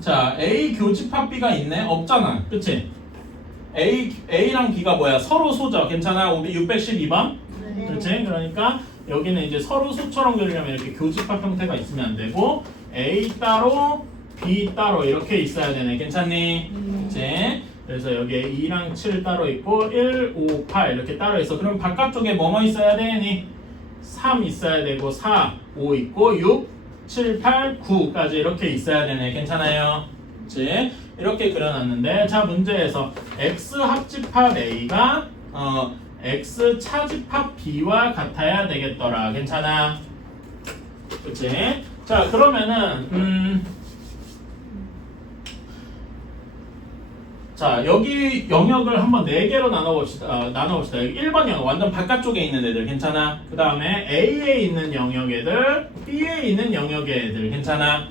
자, A 교집합 B가 있네? 없잖아. 그치? A랑 B가 뭐야? 서로 소죠. 괜찮아? 우리 612번? 그렇지? 그러니까 여기는 이제 서로 수처럼 그리려면 이렇게 교집합 형태가 있으면 안 되고 A 따로 B 따로 이렇게 있어야 되네. 괜찮니? 그치? 그래서 여기에 2랑 7 따로 있고 1, 5, 8 이렇게 따로 있어. 그럼 바깥쪽에 뭐뭐 있어야 되니? 3 있어야 되고 4, 5 있고 6, 7, 8, 9까지 이렇게 있어야 되네. 괜찮아요? 그치? 이렇게 그려놨는데 자 문제에서 X 합집합 A가 X 차집합 B와 같아야 되겠더라. 괜찮아? 그치? 자 그러면은 자 여기 영역을 한번 4개로 나눠봅시다. 여기 1번 영역 완전 바깥쪽에 있는 애들 괜찮아? 그 다음에 A에 있는 영역 애들 B에 있는 영역의 애들 괜찮아?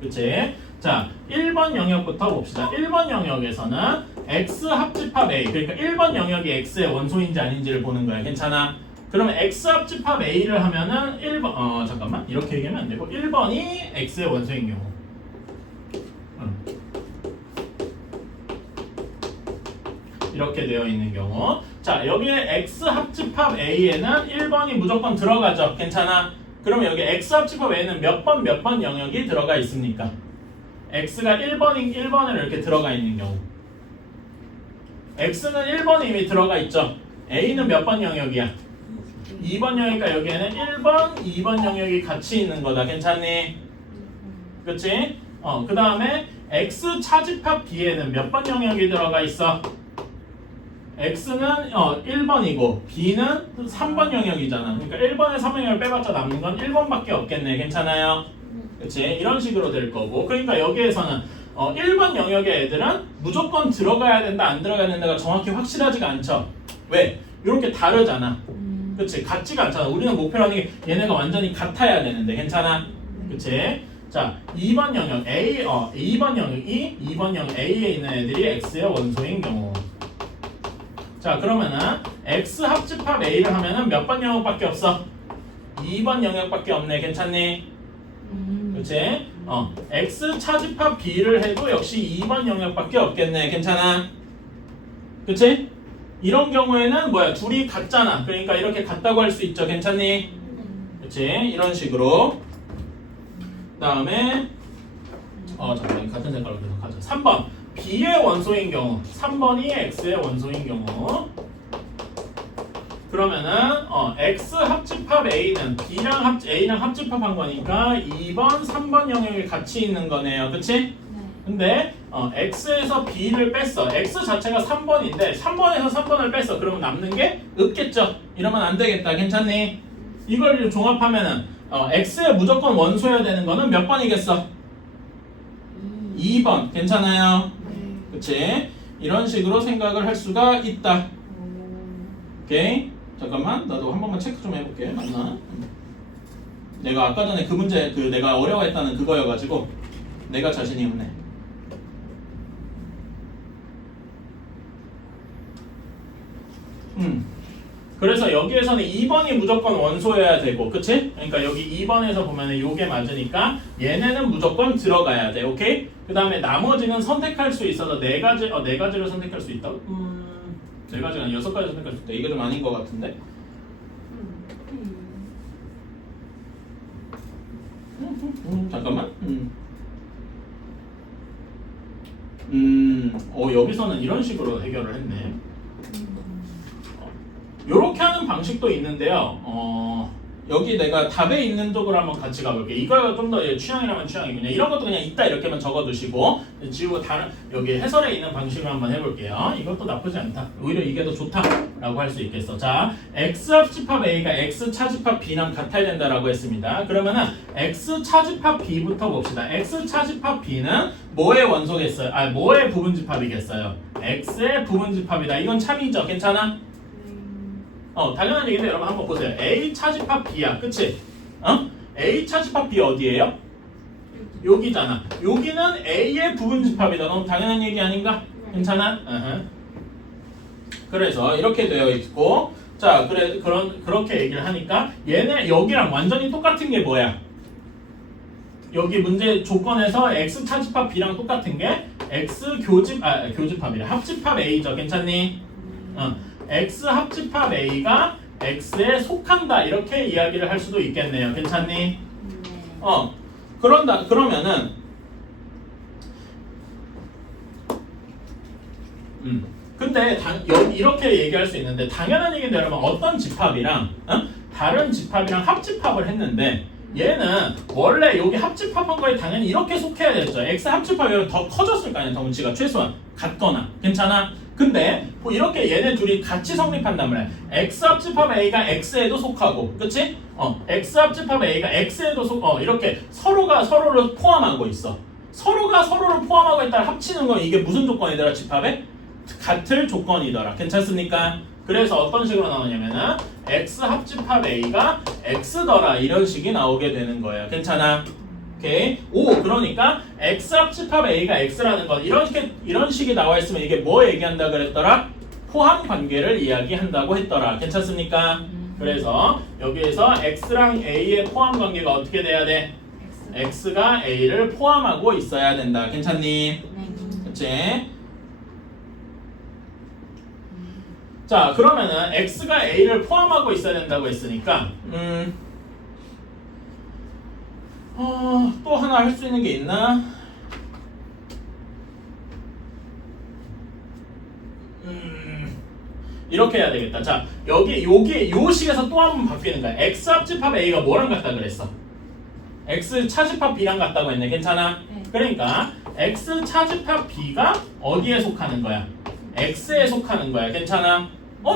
그치? 자 1번 영역부터 봅시다. 1번 영역에서는 x 합집합 a 그러니까 1번 영역이 x의 원소인지 아닌지를 보는 거야. 괜찮아? 그러면 x 합집합 a를 하면은 1번 잠깐만 이렇게 얘기하면 안 되고 1번이 x의 원소인 경우. 이렇게 되어 있는 경우. 자, 여기에 x 합집합 a에는 1번이 무조건 들어가죠. 괜찮아? 그러면 여기 x 합집합 a는 몇 번 영역이 들어가 있습니까? x가 1번을 이렇게 들어가 있는 경우. x는 1번이 이미 들어가 있죠. a는 몇 번 영역이야? 2번 영역이니까 여기에는 1번, 2번 영역이 같이 있는 거다. 괜찮니? 그치? 그 다음에 x 차집합 b에는 몇 번 영역이 들어가 있어? x는 1번이고 b는 3번 영역이잖아. 그러니까 1번에 3번 영역을 빼봤자 남는 건 1번밖에 없겠네. 괜찮아요? 그치? 이런 식으로 될 거고. 그러니까 여기에서는 1번 영역의 애들은 무조건 들어가야 된다, 안 들어가야 된다가 정확히 확실하지가 않죠. 왜? 이렇게 다르잖아. 그치? 같지가 않잖아. 우리는 목표라는 게 얘네가 완전히 같아야 되는데. 괜찮아? 그치? 자, 2번 영역 A, 2번 영역이 2번 영역 A에 있는 애들이 X의 원소인 경우. 자, 그러면은 X 합집합 A를 하면은 몇 번 영역밖에 없어? 2번 영역밖에 없네. 괜찮니? 그치? X 차집합 B를 해도 역시 2번 영역밖에 없겠네. 괜찮아? 그치? 이런 경우에는 뭐야? 둘이 같잖아. 그러니까 이렇게 같다고 할 수 있죠. 괜찮니? 그치? 이런 식으로. 그 다음에 잠깐만 같은 색깔로 계속 가자. 3번 B의 원소인 경우 3번이 X의 원소인 경우 그러면은 X 합집합 A는 B랑 A랑 합집합한 거니까 2번, 3번 영역이 같이 있는 거네요. 그치? 근데 X에서 B를 뺐어. X 자체가 3번인데 3번에서 3번을 뺐어. 그러면 남는 게 없겠죠? 이러면 안 되겠다. 괜찮니? 이걸 종합하면은 X에 무조건 원소여야 되는 거는 몇 번이겠어? 2번. 괜찮아요? 그치? 이런 식으로 생각을 할 수가 있다. 오케이? 잠깐만. 나도 한 번만 체크 좀 해볼게. 맞나? 내가 아까 전에 그 문제 내가 어려워했다는 그거여가지고 내가 자신이 없네. 그래서 여기에서는 2번이 무조건 원소여야 되고, 그치? 그러니까 여기 2번에서 보면은 요게 맞으니까 얘네는 무조건 들어가야 돼, 오케이? 그 다음에 나머지는 선택할 수 있어서 네 가지를 선택할 수 있다? 네 가지가 아니라 6가지 선택할 수 있다. 이게 좀 아닌 것 같은데? 잠깐만. 여기서는 이런 식으로 해결을 했네. 요렇게 하는 방식도 있는데요. 여기 내가 답에 있는 쪽으로 한번 같이 가볼게. 이거가 좀 더 취향이라면 취향이군요. 이런 것도 그냥 있다 이렇게만 적어두시고 지우고 다른 여기 해설에 있는 방식으로 한번 해볼게요. 이것도 나쁘지 않다. 오히려 이게 더 좋다라고 할 수 있겠어. 자, X 합집합 A가 X 차집합 B랑 같아야 된다라고 했습니다. 그러면은 X 차집합 B부터 봅시다. X 차집합 B는 뭐의 원소겠어요? 뭐의 부분집합이겠어요? X의 부분집합이다. 이건 참이죠. 괜찮아? 당연한 얘기인데 여러분 한번 보세요. A 차집합 B야. 그치? A 차집합 B 어디예요? 여기잖아. 여기는 A의 부분집합이다. 너무 당연한 얘기 아닌가? 괜찮아? 그래서 이렇게 되어 있고 자, 그렇게 얘기를 하니까 얘네 여기랑 완전히 똑같은 게 뭐야? 여기 문제 조건에서 X 차집합 B랑 똑같은 게 X 교집합이래. 합집합 A죠. 괜찮니? X 합집합 A가 X에 속한다 이렇게 이야기를 할 수도 있겠네요. 괜찮니? 그러면은 근데 이렇게 얘기할 수 있는데 당연한 얘기인데 여러분 어떤 집합이랑 다른 집합이랑 합집합을 했는데 얘는 원래 여기 합집합한 거에 당연히 이렇게 속해야 됐죠. X 합집합이 더 커졌을 거 아니야. 덩치가 최소한 같거나. 괜찮아? 근데 뭐 이렇게 얘네 둘이 같이 성립한단 말이야. X 합집합 A가 X에도 속하고, 그치? X 합집합 A가 X에도 이렇게 서로가 서로를 포함하고 있어. 서로가 서로를 포함하고 있다가 합치는 건 이게 무슨 조건이더라? 집합에? 같을 조건이더라. 괜찮습니까? 그래서 어떤 식으로 나오냐면은 X 합집합 A가 X더라 이런 식이 나오게 되는 거예요. 괜찮아? 오케이. 오, 그러니까 x 합집합 a가 x라는 건 이런 식이 나와 있으면 이게 뭐 얘기한다 그랬더라? 포함 관계를 이야기한다고 했더라. 괜찮습니까? 그래서 여기에서 x랑 a의 포함 관계가 어떻게 돼야 돼? x가 a를 포함하고 있어야 된다. 괜찮니? 그치? 자, 그러면은 x가 a를 포함하고 있어야 된다고 했으니까 또 하나 할 수 있는 게 있나? 이렇게 해야 되겠다. 자, 여기 요 식에서 또 한 번 바뀌는 거야. x 합집합 a가 뭐랑 같다 그랬어? x 차집합 b랑 같다고 했네. 괜찮아? 네. 그러니까 x 차집합 b가 어디에 속하는 거야? x에 속하는 거야. 괜찮아?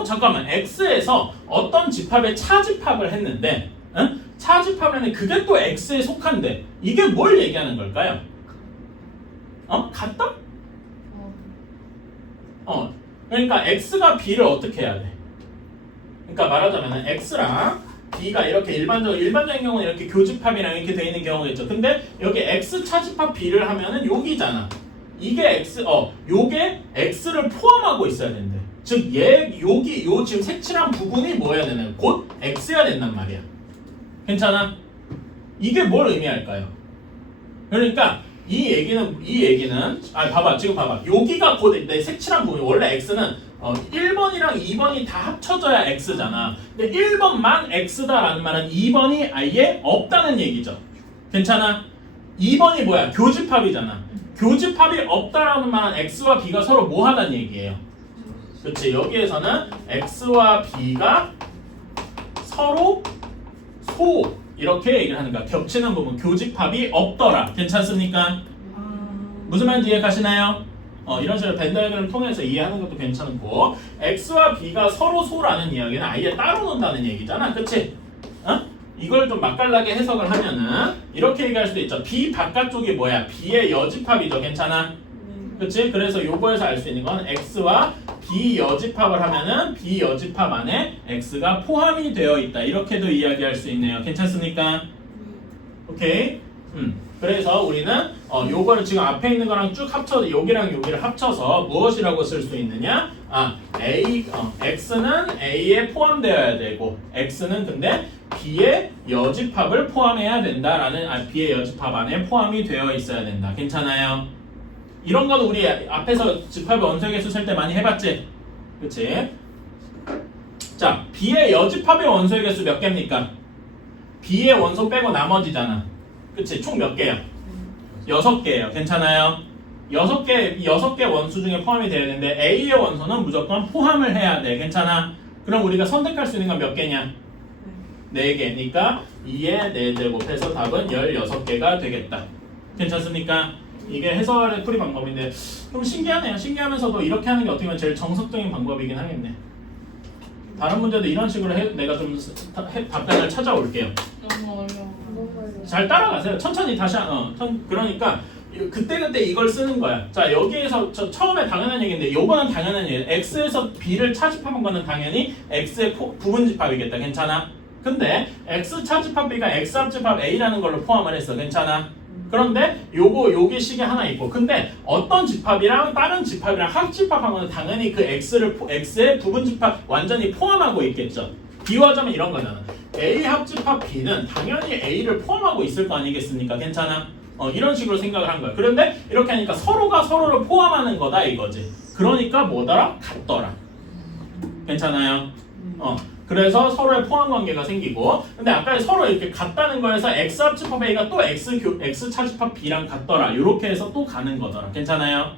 잠깐만. x에서 어떤 집합의 차집합을 했는데 차집합을 했는데 그게 또 x에 속한데 이게 뭘 얘기하는 걸까요? 같다? 그러니까 x가 b를 어떻게 해야 돼? 그러니까 말하자면 x랑 b가 이렇게 일반적인 경우는 이렇게 교집합이랑 이렇게 돼 있는 경우가 있죠. 근데 여기 x 차집합 b를 하면은 여기잖아. 이게 요게 x를 포함하고 있어야 된대. 즉 여기 요 지금 색칠한 부분이 뭐여야 되는? 곧 x여야 된단 말이야. 괜찮아? 이게 뭘 의미할까요? 그러니까 이 얘기는 봐봐. 지금 봐봐. 여기가 곧 내 색칠한 부분이 원래 x는 1번이랑 2번이 다 합쳐져야 x잖아. 근데 1번만 x다라는 말은 2번이 아예 없다는 얘기죠. 괜찮아? 2번이 뭐야? 교집합이잖아. 교집합이 없다라는 말은 x와 b가 서로 뭐 하다는 얘기예요? 그렇지. 여기에서는 x와 b가 서로 이렇게 얘기를 하는 거야. 겹치는 부분, 교집합이 없더라. 괜찮습니까? 무슨 말인지 이해가시나요? 이런 식으로 벤 다이어그램을 통해서 이해하는 것도 괜찮고, x와 b가 서로 소라는 이야기는 아예 따로 논다는 얘기잖아. 그치? 이걸 좀 맛깔나게 해석을 하면은 이렇게 얘기할 수도 있죠. b 바깥쪽이 뭐야? b의 여집합이죠. 괜찮아? 그치? 그래서 요거에서 알 수 있는 건 x와 b 여집합을 하면은 b 여집합 안에 x가 포함이 되어 있다. 이렇게도 이야기할 수 있네요. 괜찮습니까? 오케이? 그래서 우리는 요거를 지금 앞에 있는 거랑 쭉 합쳐서 여기랑 여기를 합쳐서 무엇이라고 쓸 수 있느냐? x는 a에 포함되어야 되고 x는 근데 b의 여집합을 포함해야 된다라는 b의 여집합 안에 포함이 되어 있어야 된다. 괜찮아요? 이런 거는 우리 앞에서 집합의 원소개수 쓸 때 많이 해봤지? 그치? 자, b의 여집합의 원소의 개수 몇 개입니까? b의 원소 빼고 나머지잖아. 그치? 총 몇 개야? 6개예요. 괜찮아요? 6개 원수 중에 포함이 돼야 되는데 a의 원소는 무조건 포함을 해야 돼. 괜찮아? 그럼 우리가 선택할 수 있는 건 몇 개냐? 4개니까 2의 4제곱해서 답은 16개가 되겠다. 괜찮습니까? 이게 해설의 풀이 방법인데 좀 신기하네요. 신기하면서도 이렇게 하는 게 어떻게 보면 제일 정석적인 방법이긴 하겠네. 다른 문제도 이런 식으로 내가 좀 답변을 찾아올게요. 너무 어려워. 잘 따라가세요. 천천히 다시 그러니까 그때 이걸 쓰는 거야. 자, 여기에서 처음에 당연한 얘기인데 요거는 당연한 얘기예요. x에서 b를 차집합한 거는 당연히 x의 부분집합이겠다. 괜찮아? 근데 x 차집합 b가 x 합집합 a라는 걸로 포함을 했어. 괜찮아? 그런데 요게 식이 하나 있고, 근데 어떤 집합이랑 다른 집합이랑 합집합하면 당연히 그 x의 부분집합 완전히 포함하고 있겠죠. 비유하자면 이런 거잖아. a 합집합 b는 당연히 a를 포함하고 있을 거 아니겠습니까? 괜찮아? 이런 식으로 생각을 한 거야. 그런데 이렇게 하니까 서로가 서로를 포함하는 거다 이거지. 그러니까 뭐더라? 같더라. 괜찮아요? 그래서 서로의 포함 관계가 생기고, 근데 아까 서로 이렇게 같다는 거에서 x 합집합 a가 또 x 차집합 b랑 같더라. 이렇게 해서 또 가는 거더라. 괜찮아요?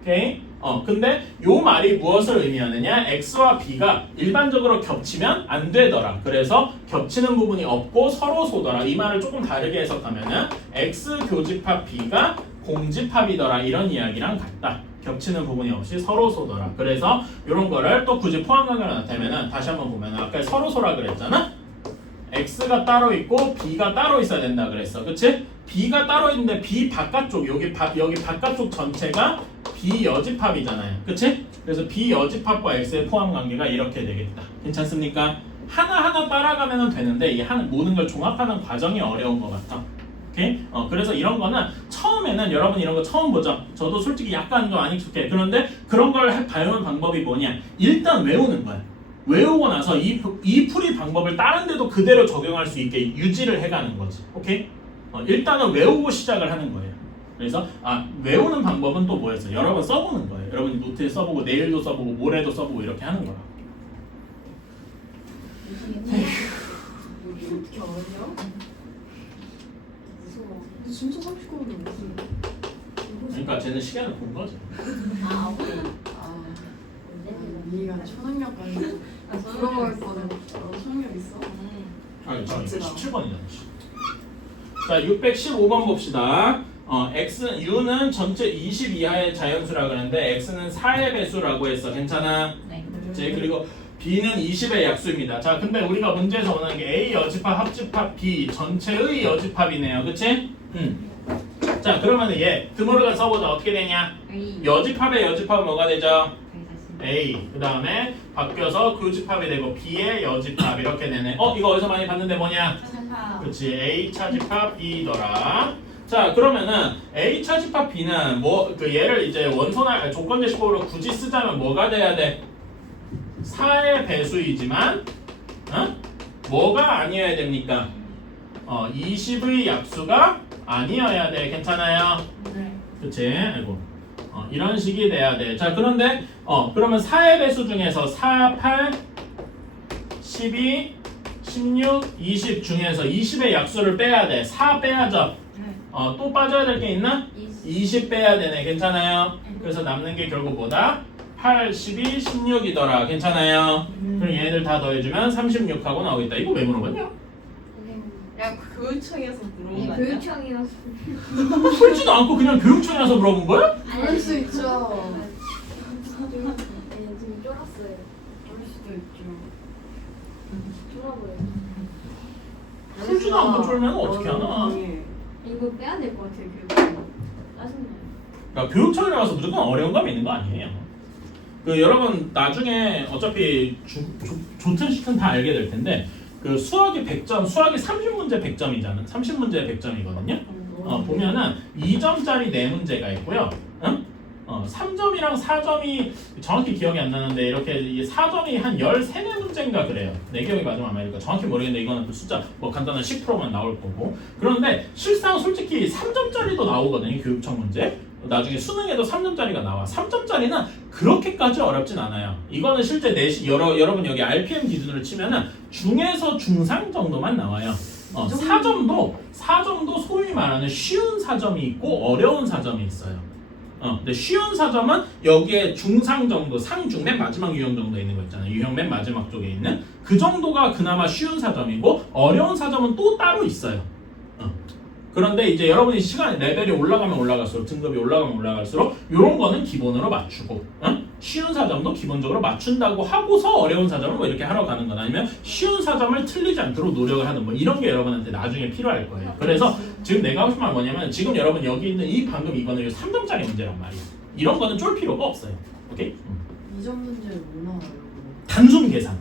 오케이? 근데 요 말이 무엇을 의미하느냐? x와 b가 일반적으로 겹치면 안 되더라. 그래서 겹치는 부분이 없고 서로 소더라. 이 말을 조금 다르게 해석하면은 x 교집합 b가 공집합이더라. 이런 이야기랑 같다. 겹치는 부분이 없이 서로 소더라. 그래서 이런 거를 또 굳이 포함관계로 나타내면은 다시 한번 보면은 아까 서로 소라 그랬잖아. x가 따로 있고 b가 따로 있어야 된다 그랬어. 그치? b가 따로 있는데 b 바깥쪽 여기 바깥쪽 전체가 b 여집합이잖아요. 그치? 그래서 b 여집합과 x의 포함 관계가 이렇게 되겠다. 괜찮습니까? 하나하나 따라가면 되는데 이 모든 걸 종합하는 과정이 어려운 것 같아. 오케이? 그래서 이런 거는 처음에는 여러분 이런 거 처음 보죠. 저도 솔직히 약간 좀 안 익숙해. 그런데 그런 걸 배우는 방법이 뭐냐? 일단 외우는 거야. 외우고 나서 이 풀이 방법을 다른 데도 그대로 적용할 수 있게 유지를 해가는 거지. 오케이? 일단은 외우고 시작을 하는 거예요. 그래서 외우는 방법은 또 뭐였어요? 여러 번 써보는 거예요. 여러분이 노트에 써보고 내일도 써보고 모레도 써보고 이렇게 하는 거라. 이거 어떻게 알았냐? 무서워. 진짜 30분인데 무슨? 그러니까 쟤는 시간을 본 거지. 아, 니가 초능력까지 물어볼 거는 초능력 있어? 아니, 저 17번이잖아. 자, 615번 봅시다. U는 전체 20 이하의 자연수라 그러는데 X는 4의 배수라고 했어. 괜찮아? 네. 그치? 그리고 B는 20의 약수입니다. 자, 근데 우리가 문제에서 원하는 게 A 여집합, 합집합, B 전체의 여집합이네요. 그치? 자, 그러면 얘 드모르가 써보자. 어떻게 되냐? 여집합의 여집합은 뭐가 되죠? A. 그 다음에 바뀌어서 교집합이 되고 B의 여집합 이렇게 되네. 이거 어디서 많이 봤는데 뭐냐? 그치. A 차집합 B더라. 자, 그러면은 A 차집합 B는 얘를 이제 원소나 조건 제시법으로 굳이 쓰자면 뭐가 돼야 돼? 4의 배수이지만 뭐가 아니어야 됩니까? 20의 약수가 아니어야 돼. 괜찮아요? 네. 그치? 아이고. 이런 식이 돼야 돼. 자, 그런데 그러면 4의 배수 중에서 4, 8, 12, 16, 20 중에서 20의 약수를 빼야 돼. 4 빼야죠. 또 빠져야 될 게 있나? 20 빼야 되네. 괜찮아요? 그래서 남는 게 결국 뭐다? 8, 12, 16이더라. 괜찮아요? 그럼 얘네들 다 더해주면 36하고 나오겠다. 이거 왜 물어봤냐? 야 교육청에서 물어본 거 아니야? 교육청이라서. 풀지도 않고 그냥 교육청에서 물어본 거야? 그럴 수 있죠. 좀 쫄았어요. 그럴 수도 있죠. 쫄아버려. 풀지도 않고 쫄면 어떻게 하나? 이거 빼야 될 것 같아요, 교육청. 짜증나요. 그러니까 교육청에 가서 무조건 어려운 감이 있는 거 아니에요. 여러분 나중에 어차피 좋든 싫든 다 알게 될 텐데 수학이 100점, 수학이 30문제 100점이잖아. 30문제 100점이거든요. 보면은 2점짜리 4문제가 있고요. 3점이랑 4점이 정확히 기억이 안 나는데 이렇게 4점이 한 13, 4문제인가 그래요. 내 기억이 맞으면 아마 정확히 모르겠는데 이거는 숫자 간단한 10%만 나올 거고. 그런데 실상 솔직히 3점짜리도 나오거든요. 교육청 문제. 나중에 수능에도 3점짜리가 나와. 3점짜리는 그렇게까지 어렵진 않아요. 이거는 실제 여러분 여기 RPM 기준으로 치면은 중에서 중상 정도만 나와요. 4점도 소위 말하는 쉬운 4점이 있고 어려운 4점이 있어요. 근데 쉬운 4점은 여기에 중상 정도, 상중 맨 마지막 유형 정도에 있는 거 있잖아요. 유형 맨 마지막 쪽에 있는 그 정도가 그나마 쉬운 4점이고 어려운 4점은 또 따로 있어요. 그런데 이제 여러분이 시간 레벨이 올라가면 올라갈수록 등급이 올라가면 올라갈수록 이런 거는 기본으로 맞추고 쉬운 4점도 기본적으로 맞춘다고 하고서 어려운 4점을 뭐 이렇게 하러 가는 건 아니면 쉬운 4점을 틀리지 않도록 노력을 하는 뭐 이런 게 여러분한테 나중에 필요할 거예요. 그래서 지금 내가 하고 싶은 말 뭐냐면 지금 여러분 여기 있는 방금 이거는 3점짜리 문제란 말이에요. 이런 거는 쫄 필요가 없어요. 오케이? 2점 문제는 뭐 나와요? 단순 계산.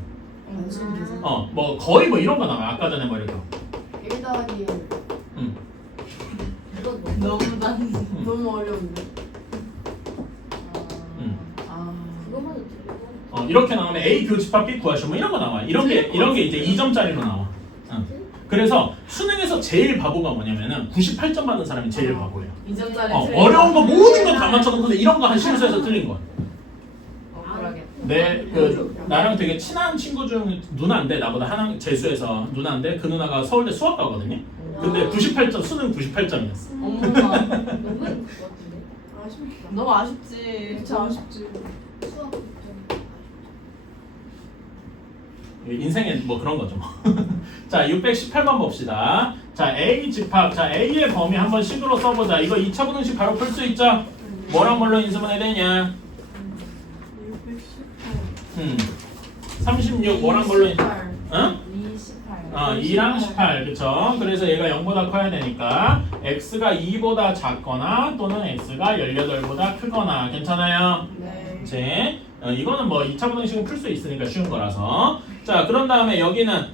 단순 계산. 뭐 거의 뭐 이런 거 나와요. 아까 전에 뭐 이렇게 1 더하기 1. 너무 단순. 너무 어려운데. 그거만 들고. 이렇게 나오면 A 교집합 B 구하시오 뭐 이런 거 나와요. 이런 게 이제 2점짜리로 나와. 그래서 수능에서 제일 바보가 뭐냐면은 98점 받는 사람이 제일 바보예요. 2점짜리. 어려운 거 모든 거 다 맞춰놓고 이런 거 한 실수해서 틀린 거야. 억울하겠다. 나랑 되게 친한 친구 중 누나인데 나보다 재수해서 누나인데 그 누나가 서울대 수학과거든요. 근데 98점 수능 98점이었어. 어머나. 너무 예쁠 것 같은데. 아쉽다. 너무 아쉽지. 진짜 아쉽지. 수학 좀 인생에 뭐 그런 거죠. 자, 618번 봅시다. 자, A 집합. 자, A의 범위 한번 식으로 써보자. 이거 2차 분응식 바로 풀 수 있죠? 뭐랑 뭘로 인수분해 되냐? 36 뭐랑 뭘로 응? 28. 2랑 18 그쵸? 그래서 얘가 0보다 커야 되니까 x가 2보다 작거나 또는 x가 18보다 크거나 괜찮아요? 네. 그치? 이거는 뭐 2차 분응식은 풀 수 있으니까 쉬운 거라서 자 그런 다음에 여기는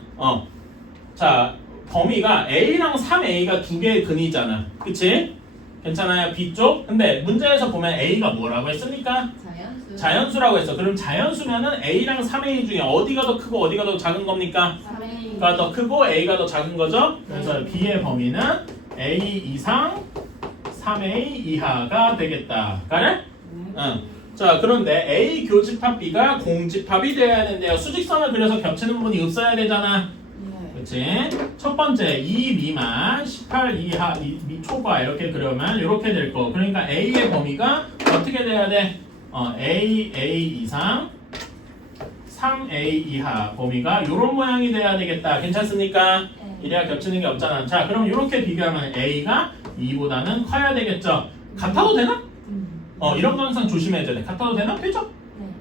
자 범위가 A랑 3A가 두 개의 근이잖아. 그치? 괜찮아요? B쪽? 근데 문제에서 보면 A가 뭐라고 했습니까? 자연수. 자연수라고 했어. 그럼 자연수면은 A랑 3A 중에 어디가 더 크고 어디가 더 작은 겁니까? 3A가 더 크고 A가 더 작은 거죠? 그래서 B의 범위는 A 이상 3A 이하가 되겠다. 가래? 응. 자, 그런데 A 교집합 B가 공집합이 되어야 된대요. 수직선을 그려서 겹치는 부분이 없어야 되잖아. 그치? 첫 번째 2 미만 18 이하 초과 이렇게 그려면 이렇게 될 거. 그러니까 A의 범위가 어떻게 돼야 돼? A 이상 3A 이하 범위가 이런 모양이 돼야 되겠다. 괜찮습니까? 이래야 겹치는 게 없잖아. 자, 그럼 이렇게 비교하면 A가 2보다는 커야 되겠죠. 같아도 되나? 이런 거 항상 조심해야 돼. 같아도 되나? 되죠?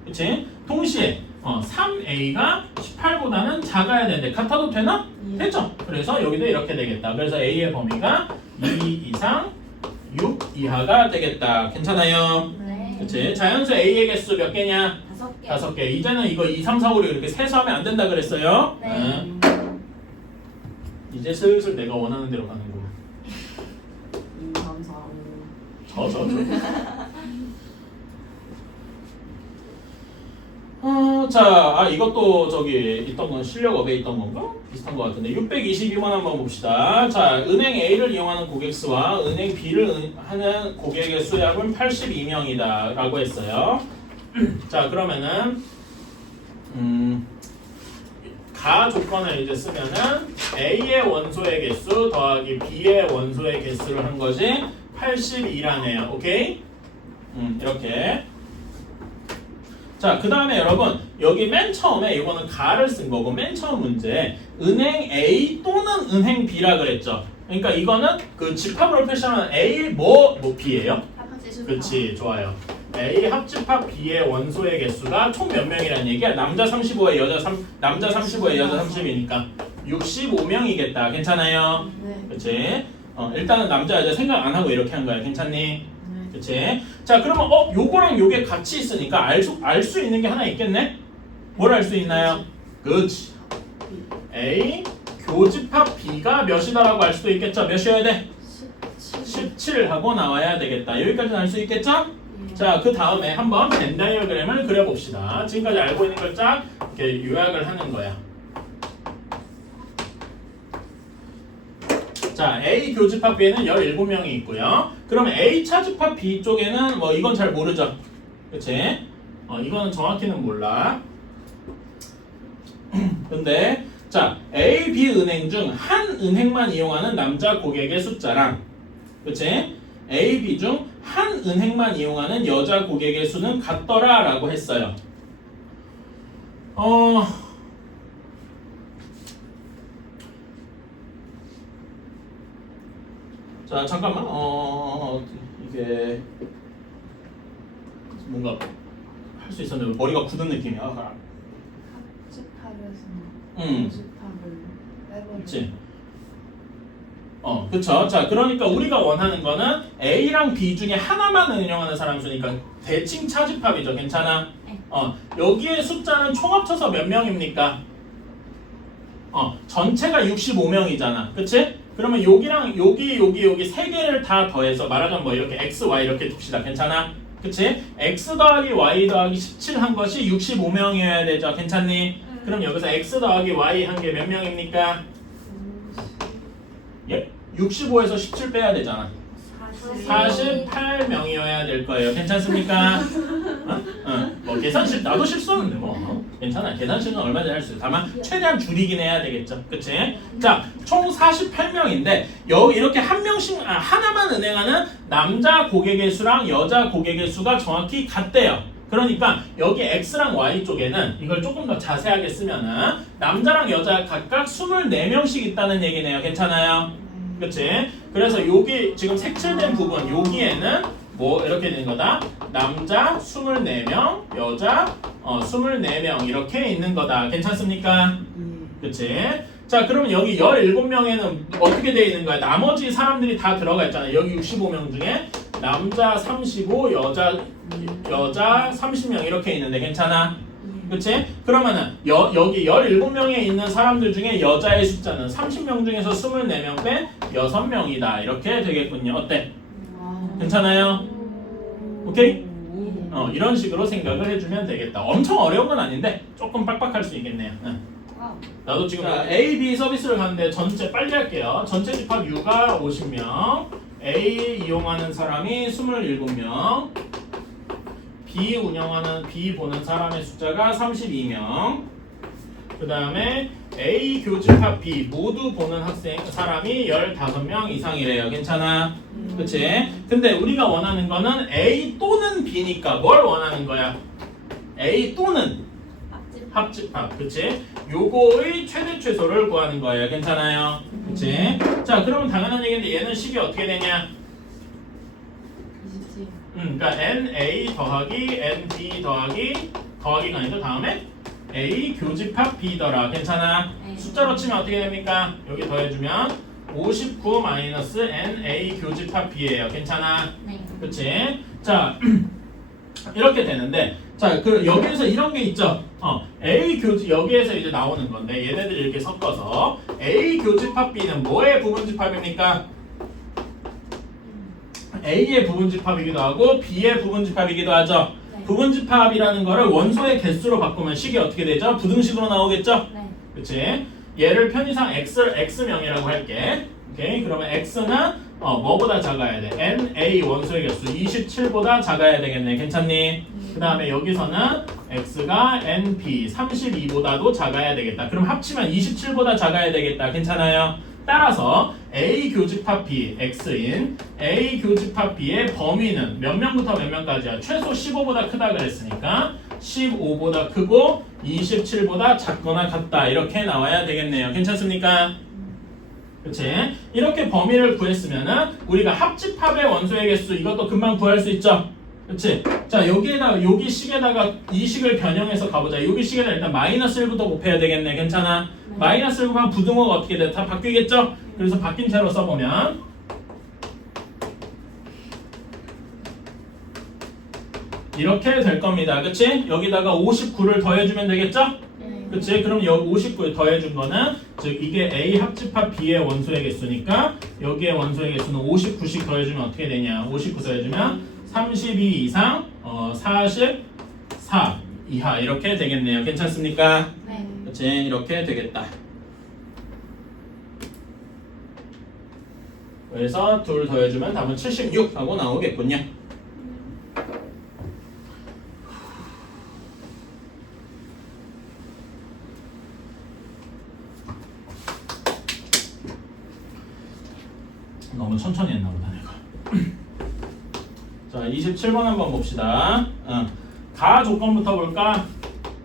그치? 동시에 3A가 18보다는 작아야 되는데 같아도 되나? 되죠? 그래서 여기도 이렇게 되겠다. 그래서 A의 범위가 2 이상 6 이하가 되겠다. 괜찮아요? 네. 그치? 자연수 A의 개수 몇 개냐? 5개. 5개. 이제는 이거 2, 3, 4, 5, 6 이렇게 세수하면 안 된다 그랬어요. 네. 응. 이제 슬슬 내가 원하는 대로 가는구만. 2, 3, 4, 5. 저. 자, 이것도 저기 있던 건 실력업에 있던 건가? 비슷한 것 같은데 622번 한번 봅시다. 자, 은행 A를 이용하는 고객 수와 은행 B를 하는 고객의 수약은 82명이다 라고 했어요. 자, 그러면은 가 조건을 이제 쓰면은 A의 원소의 개수 더하기 B의 원소의 개수를 한 것이 82라네요. 오케이? 이렇게. 자, 그 다음에 여러분 여기 맨 처음에 이거는 가를 쓴 거고 맨 처음 문제 은행 A 또는 은행 B라 그랬죠. 그러니까 이거는 그 집합으로 표시하면 A 뭐 B예요? 그렇지, 좋아요. A 합집합 B의 원소의 개수가 총 몇 명이라는 얘기야? 남자 35에 남자 35에 여자 30이니까 65명이겠다. 괜찮아요? 네. 그렇지? 일단은 남자 여자 생각 안 하고 이렇게 한 거야. 괜찮니? 그치? 자, 그러면 요거랑 요게 같이 있으니까 알 수 있는 게 하나 있겠네? 뭘 알 수 있나요? 그치. A 교집합 B가 몇이다라고 알 수도 있겠죠? 몇이어야 돼? 17하고 나와야 되겠다. 여기까지는 알 수 있겠죠? 자, 그 다음에 한번 벤 다이어그램을 그려봅시다. 지금까지 알고 있는 걸 쫙 이렇게 요약을 하는 거야. 자, A 교집합 B에는 17명이 있고요. 그러면 A 차집합 B 쪽에는 뭐 이건 잘 모르죠. 그치? 이거는 정확히는 몰라. 근데 자, A, B 은행 중 한 은행만 이용하는 남자 고객의 숫자랑 그치? A, B 중 한 은행만 이용하는 여자 고객의 수는 같더라 라고 했어요. 자, 잠깐만. 이게 뭔가 할 수 있었는데 머리가 굳은 느낌이야. 합집합에서 응. 집합을 빼버려. 그치? 그쵸. 자, 그러니까 우리가 원하는 거는 A랑 B 중에 하나만 응용하는 사람 수니까 대칭 차집합이죠. 괜찮아? 네. 여기에 숫자는 총 합쳐서 몇 명입니까? 전체가 65명이잖아. 그치? 그러면 여기랑 여기 세 개를 다 더해서 말하자면 뭐 이렇게 x, y 이렇게 둡시다. 괜찮아? 그치? x 더하기 y 더하기 17 한 것이 65명이어야 되죠. 괜찮니? 그럼 여기서 x 더하기 y 한 게 몇 명입니까? 예? 65에서 17 빼야 되잖아. 48명이어야 될 거예요. 괜찮습니까? 뭐 계산식 나도 실수하는데 뭐 괜찮아. 계산식은 얼마든지 할 수 있어. 다만 최대한 줄이긴 해야 되겠죠. 그치? 자, 총 48명인데 여기 이렇게 한 명씩 하나만 은행하는 남자 고객의 수랑 여자 고객의 수가 정확히 같대요. 그러니까 여기 X랑 Y 쪽에는 이걸 조금 더 자세하게 쓰면은 남자랑 여자 각각 24명씩 있다는 얘기네요. 괜찮아요? 그치? 그래서 여기 지금 색칠된 부분 여기에는 뭐 이렇게 되는 거다. 남자 24명, 여자 24명 이렇게 있는 거다. 괜찮습니까? 그치? 자, 그러면 여기 17명에는 어떻게 돼 있는 거야? 나머지 사람들이 다 들어가 있잖아. 여기 65명 중에 남자 35, 여자 30명 이렇게 있는데 괜찮아? 그치? 그러면은 여기 17명에 있는 사람들 중에 여자의 숫자는 30명 중에서 24명 뺀 6명이다. 이렇게 되겠군요. 어때? 괜찮아요? 오케이? 이런 식으로 생각을 해주면 되겠다. 엄청 어려운 건 아닌데 조금 빡빡할 수 있겠네요. 나도 지금 A, B 서비스를 가는데 전체 빨리 할게요. 전체 집합 U가 50명, A 이용하는 사람이 27명, B 보는 사람의 숫자가 32명, 그 다음에 A 교집합 B 모두 보는 사람이 15명 이상이래요. 괜찮아? 그치? 근데 우리가 원하는 거는 A 또는 B니까 뭘 원하는 거야? A 또는 합집합. 그치? 요거의 최대 최소를 구하는 거예요. 괜찮아요? 그치? 자, 그러면 당연한 얘기인데 얘는 식이 어떻게 되냐? 그러니까 NA 더하기 NB 더하기가 아니고 다음에 A 교집합 B더라. 괜찮아? 네. 숫자로 치면 어떻게 됩니까? 여기 더해주면 59 마이너스 NA 교집합 B예요. 괜찮아? 네. 그치? 자, 이렇게 되는데 자, 그 여기에서 이런 게 있죠. A 여기에서 이제 나오는 건데 얘네들 이렇게 섞어서 A 교집합 B는 뭐의 부분집합입니까? A의 부분집합이기도 하고 B의 부분집합이기도 하죠. 네. 부분집합이라는 거를 원소의 개수로 바꾸면 식이 어떻게 되죠? 부등식으로 나오겠죠? 네. 그치? 얘를 편의상 X명이라고 할게. 오케이? 그러면 X는 뭐보다 작아야 돼? NA 원소의 개수 27보다 작아야 되겠네. 괜찮니? 그 다음에 여기서는 X가 NP 32보다도 작아야 되겠다. 그럼 합치면 27보다 작아야 되겠다. 괜찮아요? 따라서 A 교집합 B, X인 A 교집합 B의 범위는 몇 명부터 몇 명까지야? 최소 15보다 크다 그랬으니까 15보다 크고 27보다 작거나 같다. 이렇게 나와야 되겠네요. 괜찮습니까? 그치? 이렇게 범위를 구했으면은 우리가 합집합의 원소의 개수 이것도 금방 구할 수 있죠? 그치? 자, 여기 식에다가 이 식을 변형해서 가보자. 여기 식에다 일단 마이너스 1부터 곱해야 되겠네. 괜찮아? 네. 마이너스 1 곱하면 부등호가 어떻게 돼? 다 바뀌겠죠? 그래서 바뀐 채로 써보면 이렇게 될 겁니다. 그치? 여기다가 59를 더해주면 되겠죠? 네. 그치? 그럼 여기 59에 더해준 거는 즉 이게 A 합집합 B의 원소의 개수니까 여기에 원소의 개수는 59씩 더해주면 어떻게 되냐? 59 더해주면 32 이상 44 이하 이렇게 되겠네요. 괜찮습니까? 네. 그치? 이렇게 되겠다. 그래서 둘 더해주면 답은 76 하고 나오겠군요. 너무 천천히 했나 보다 내가. 자, 27번 한번 봅시다. 가 조건부터 볼까?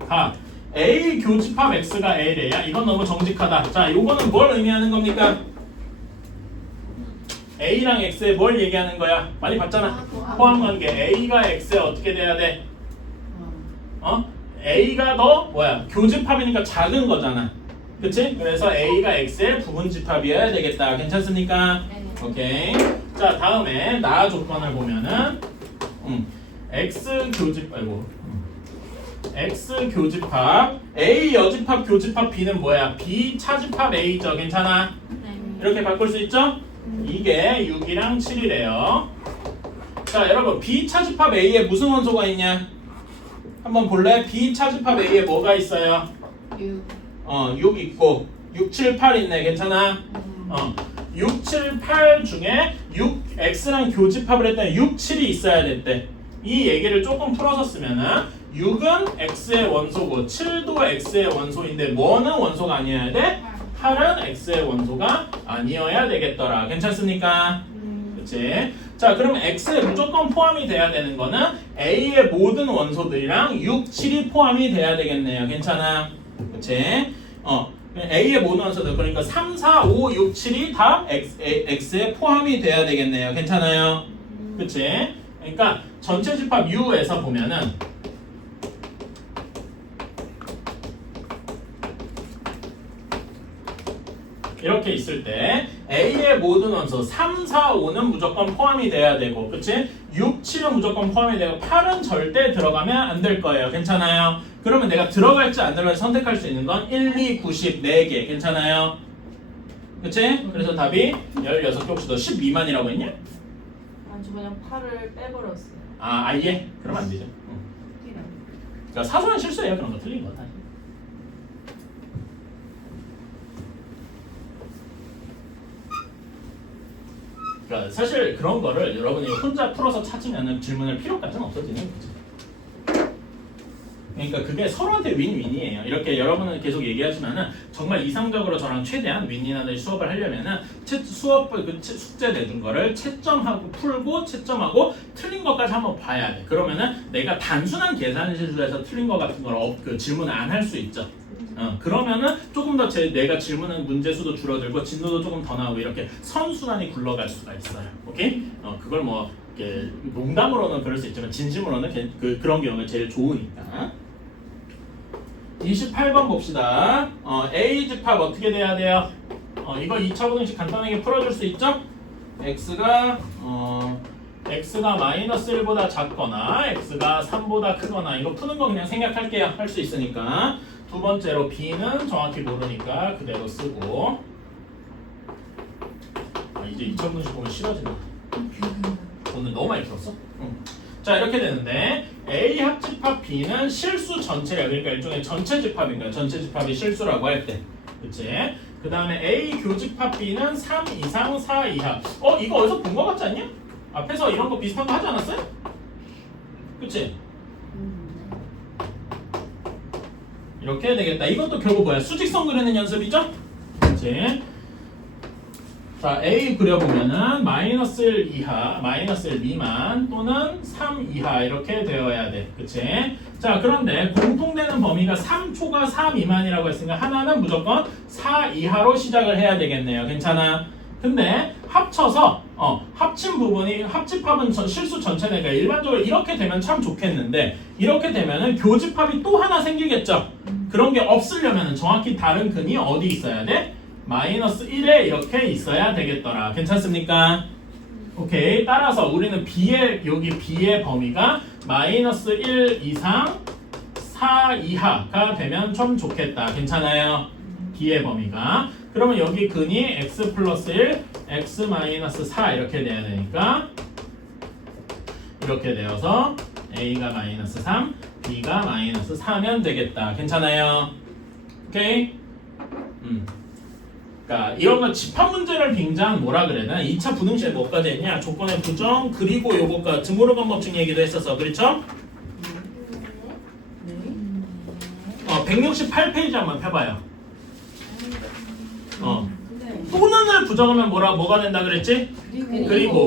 가 A 교집합 X가 L이야. 이건 너무 정직하다. 자, 요거는 뭘 의미하는 겁니까? A랑 X에 뭘 얘기하는 거야? 많이 봤잖아. 포함관계. A가 X에 어떻게 돼야 돼? A가 더 뭐야? 교집합이니까 작은 거잖아. 그치? 그래서 A가 X의 부분집합이어야 되겠다. 괜찮습니까? 네. 오케이. 자, 다음에 나 조건을 보면은 X 교집합 A 여집합 교집합 B는 뭐야? B 차집합 A죠. 괜찮아? 네. 이렇게 바꿀 수 있죠? 이게 6이랑 7이래요. 자, 여러분 B 차집합 A에 무슨 원소가 있냐? 한번 볼래? B 차집합 A에 뭐가 있어요? 6 있고 6, 7, 8 있네. 괜찮아? 6, 7, 8 중에 X랑 교집합을 했더니 6, 7이 있어야 됐대. 이 얘기를 조금 풀어서 쓰면은 6은 X의 원소고 7도 X의 원소인데 뭐는 원소가 아니어야 돼? 8은 X의 원소가 아니어야 되겠더라. 괜찮습니까? 그치? 자, 그럼 X에 무조건 포함이 돼야 되는 거는 A의 모든 원소들이랑 6, 7이 포함이 돼야 되겠네요. 괜찮아? 그치? A의 모든 원소들 그러니까 3, 4, 5, 6, 7이 다 X에 포함이 돼야 되겠네요. 괜찮아요? 그치? 그러니까 전체 집합 U에서 보면은 이렇게 있을 때 A의 모든 원소 3, 4, 5는 무조건 포함이 돼야 되고 그치? 6, 7은 무조건 포함이 되고 8은 절대 들어가면 안 될 거예요. 괜찮아요? 그러면 내가 들어갈지 안 들어갈지 선택할 수 있는 건 1, 2, 90, 4개 괜찮아요? 그치? 그래서 답이 16개 혹시 너 10 미만이라고 했냐? 아니 저 그냥 팔을 빼버렸어요. 아 아예? 그러면 안 되죠. 그러니까 사소한 실수예요. 그런 거 틀린 거 사실. 그러니까 사실 그런 거를 여러분이 혼자 풀어서 찾으면 질문할 필요까지는 없어지는 거죠. 그러니까 그게 서로한테 윈윈이에요. 이렇게 여러분은 계속 얘기하지만은 정말 이상적으로 저랑 최대한 윈윈하는 수업을 하려면은 숙제 내준 거를 채점하고 풀고 채점하고 틀린 것까지 한번 봐야 돼. 그러면은 내가 단순한 계산 실수에서 틀린 거 같은 걸 질문을 안 할 수 있죠. 그러면은 조금 더 내가 질문한 문제 수도 줄어들고 진도도 조금 더 나오고 이렇게 선순환이 굴러갈 수가 있어요. 오케이? 그걸 뭐 이렇게 농담으로는 그럴 수 있지만 진심으로는 그런 경우가 제일 좋으니까. 28번 봅시다. A 집합 어떻게 돼야 돼요? 이거 2차 부등식 간단하게 풀어줄 수 있죠? x가 마이너스 1보다 작거나 x가 3보다 크거나 이거 푸는 거 그냥 생각할게요. 할 수 있으니까. 두 번째로 b는 정확히 모르니까 그대로 쓰고. 이제 2차 부등식 보면 싫어진다. 오늘 너무 많이 풀었어? 자 이렇게 되는데 A 합집합 B는 실수 전체야. 그러니까 일종의 전체 집합인가요? 전체 집합이 실수라고 할 때. 그치? 그 다음에 A 교집합 B는 3 이상 4 이하. 이거 어디서 본 거 같지 않냐? 앞에서 이런 거 비슷한 거 하지 않았어요? 그치? 이렇게 되겠다. 이것도 결국 뭐야? 수직선 그리는 연습이죠? 그치? 자, A 그려보면은 마이너스 1 이하, 마이너스 1 미만 또는 3 이하 이렇게 되어야 돼. 그치? 자, 그런데 공통되는 범위가 3초가 4 미만이라고 했으니까 하나는 무조건 4 이하로 시작을 해야 되겠네요. 괜찮아? 근데 합쳐서 합친 부분이 합집합은 실수 전체니까 일반적으로 이렇게 되면 참 좋겠는데 이렇게 되면은 교집합이 또 하나 생기겠죠? 그런 게 없으려면 정확히 다른 근이 어디 있어야 돼? 마이너스 1에 이렇게 있어야 되겠더라. 괜찮습니까? 오케이. 따라서 우리는 여기 B의 범위가 마이너스 1 이상 4 이하가 되면 좀 좋겠다. 괜찮아요? B의 범위가. 그러면 여기 근이 x 플러스 1, x 마이너스 4 이렇게 돼야 되니까 이렇게 되어서 A가 마이너스 3, B가 마이너스 4면 되겠다. 괜찮아요? 오케이? 그러니까 이런 거 집합 문제를 빙자한 뭐라 그래? 나 2차 부등식에 뭐까지 했냐? 조건의 부정 그리고 요거가 드모르건 법칙 얘기도 했었어. 그렇죠? 168페이지 한번 펴봐요. 또는을 부정하면 뭐가 된다 그랬지?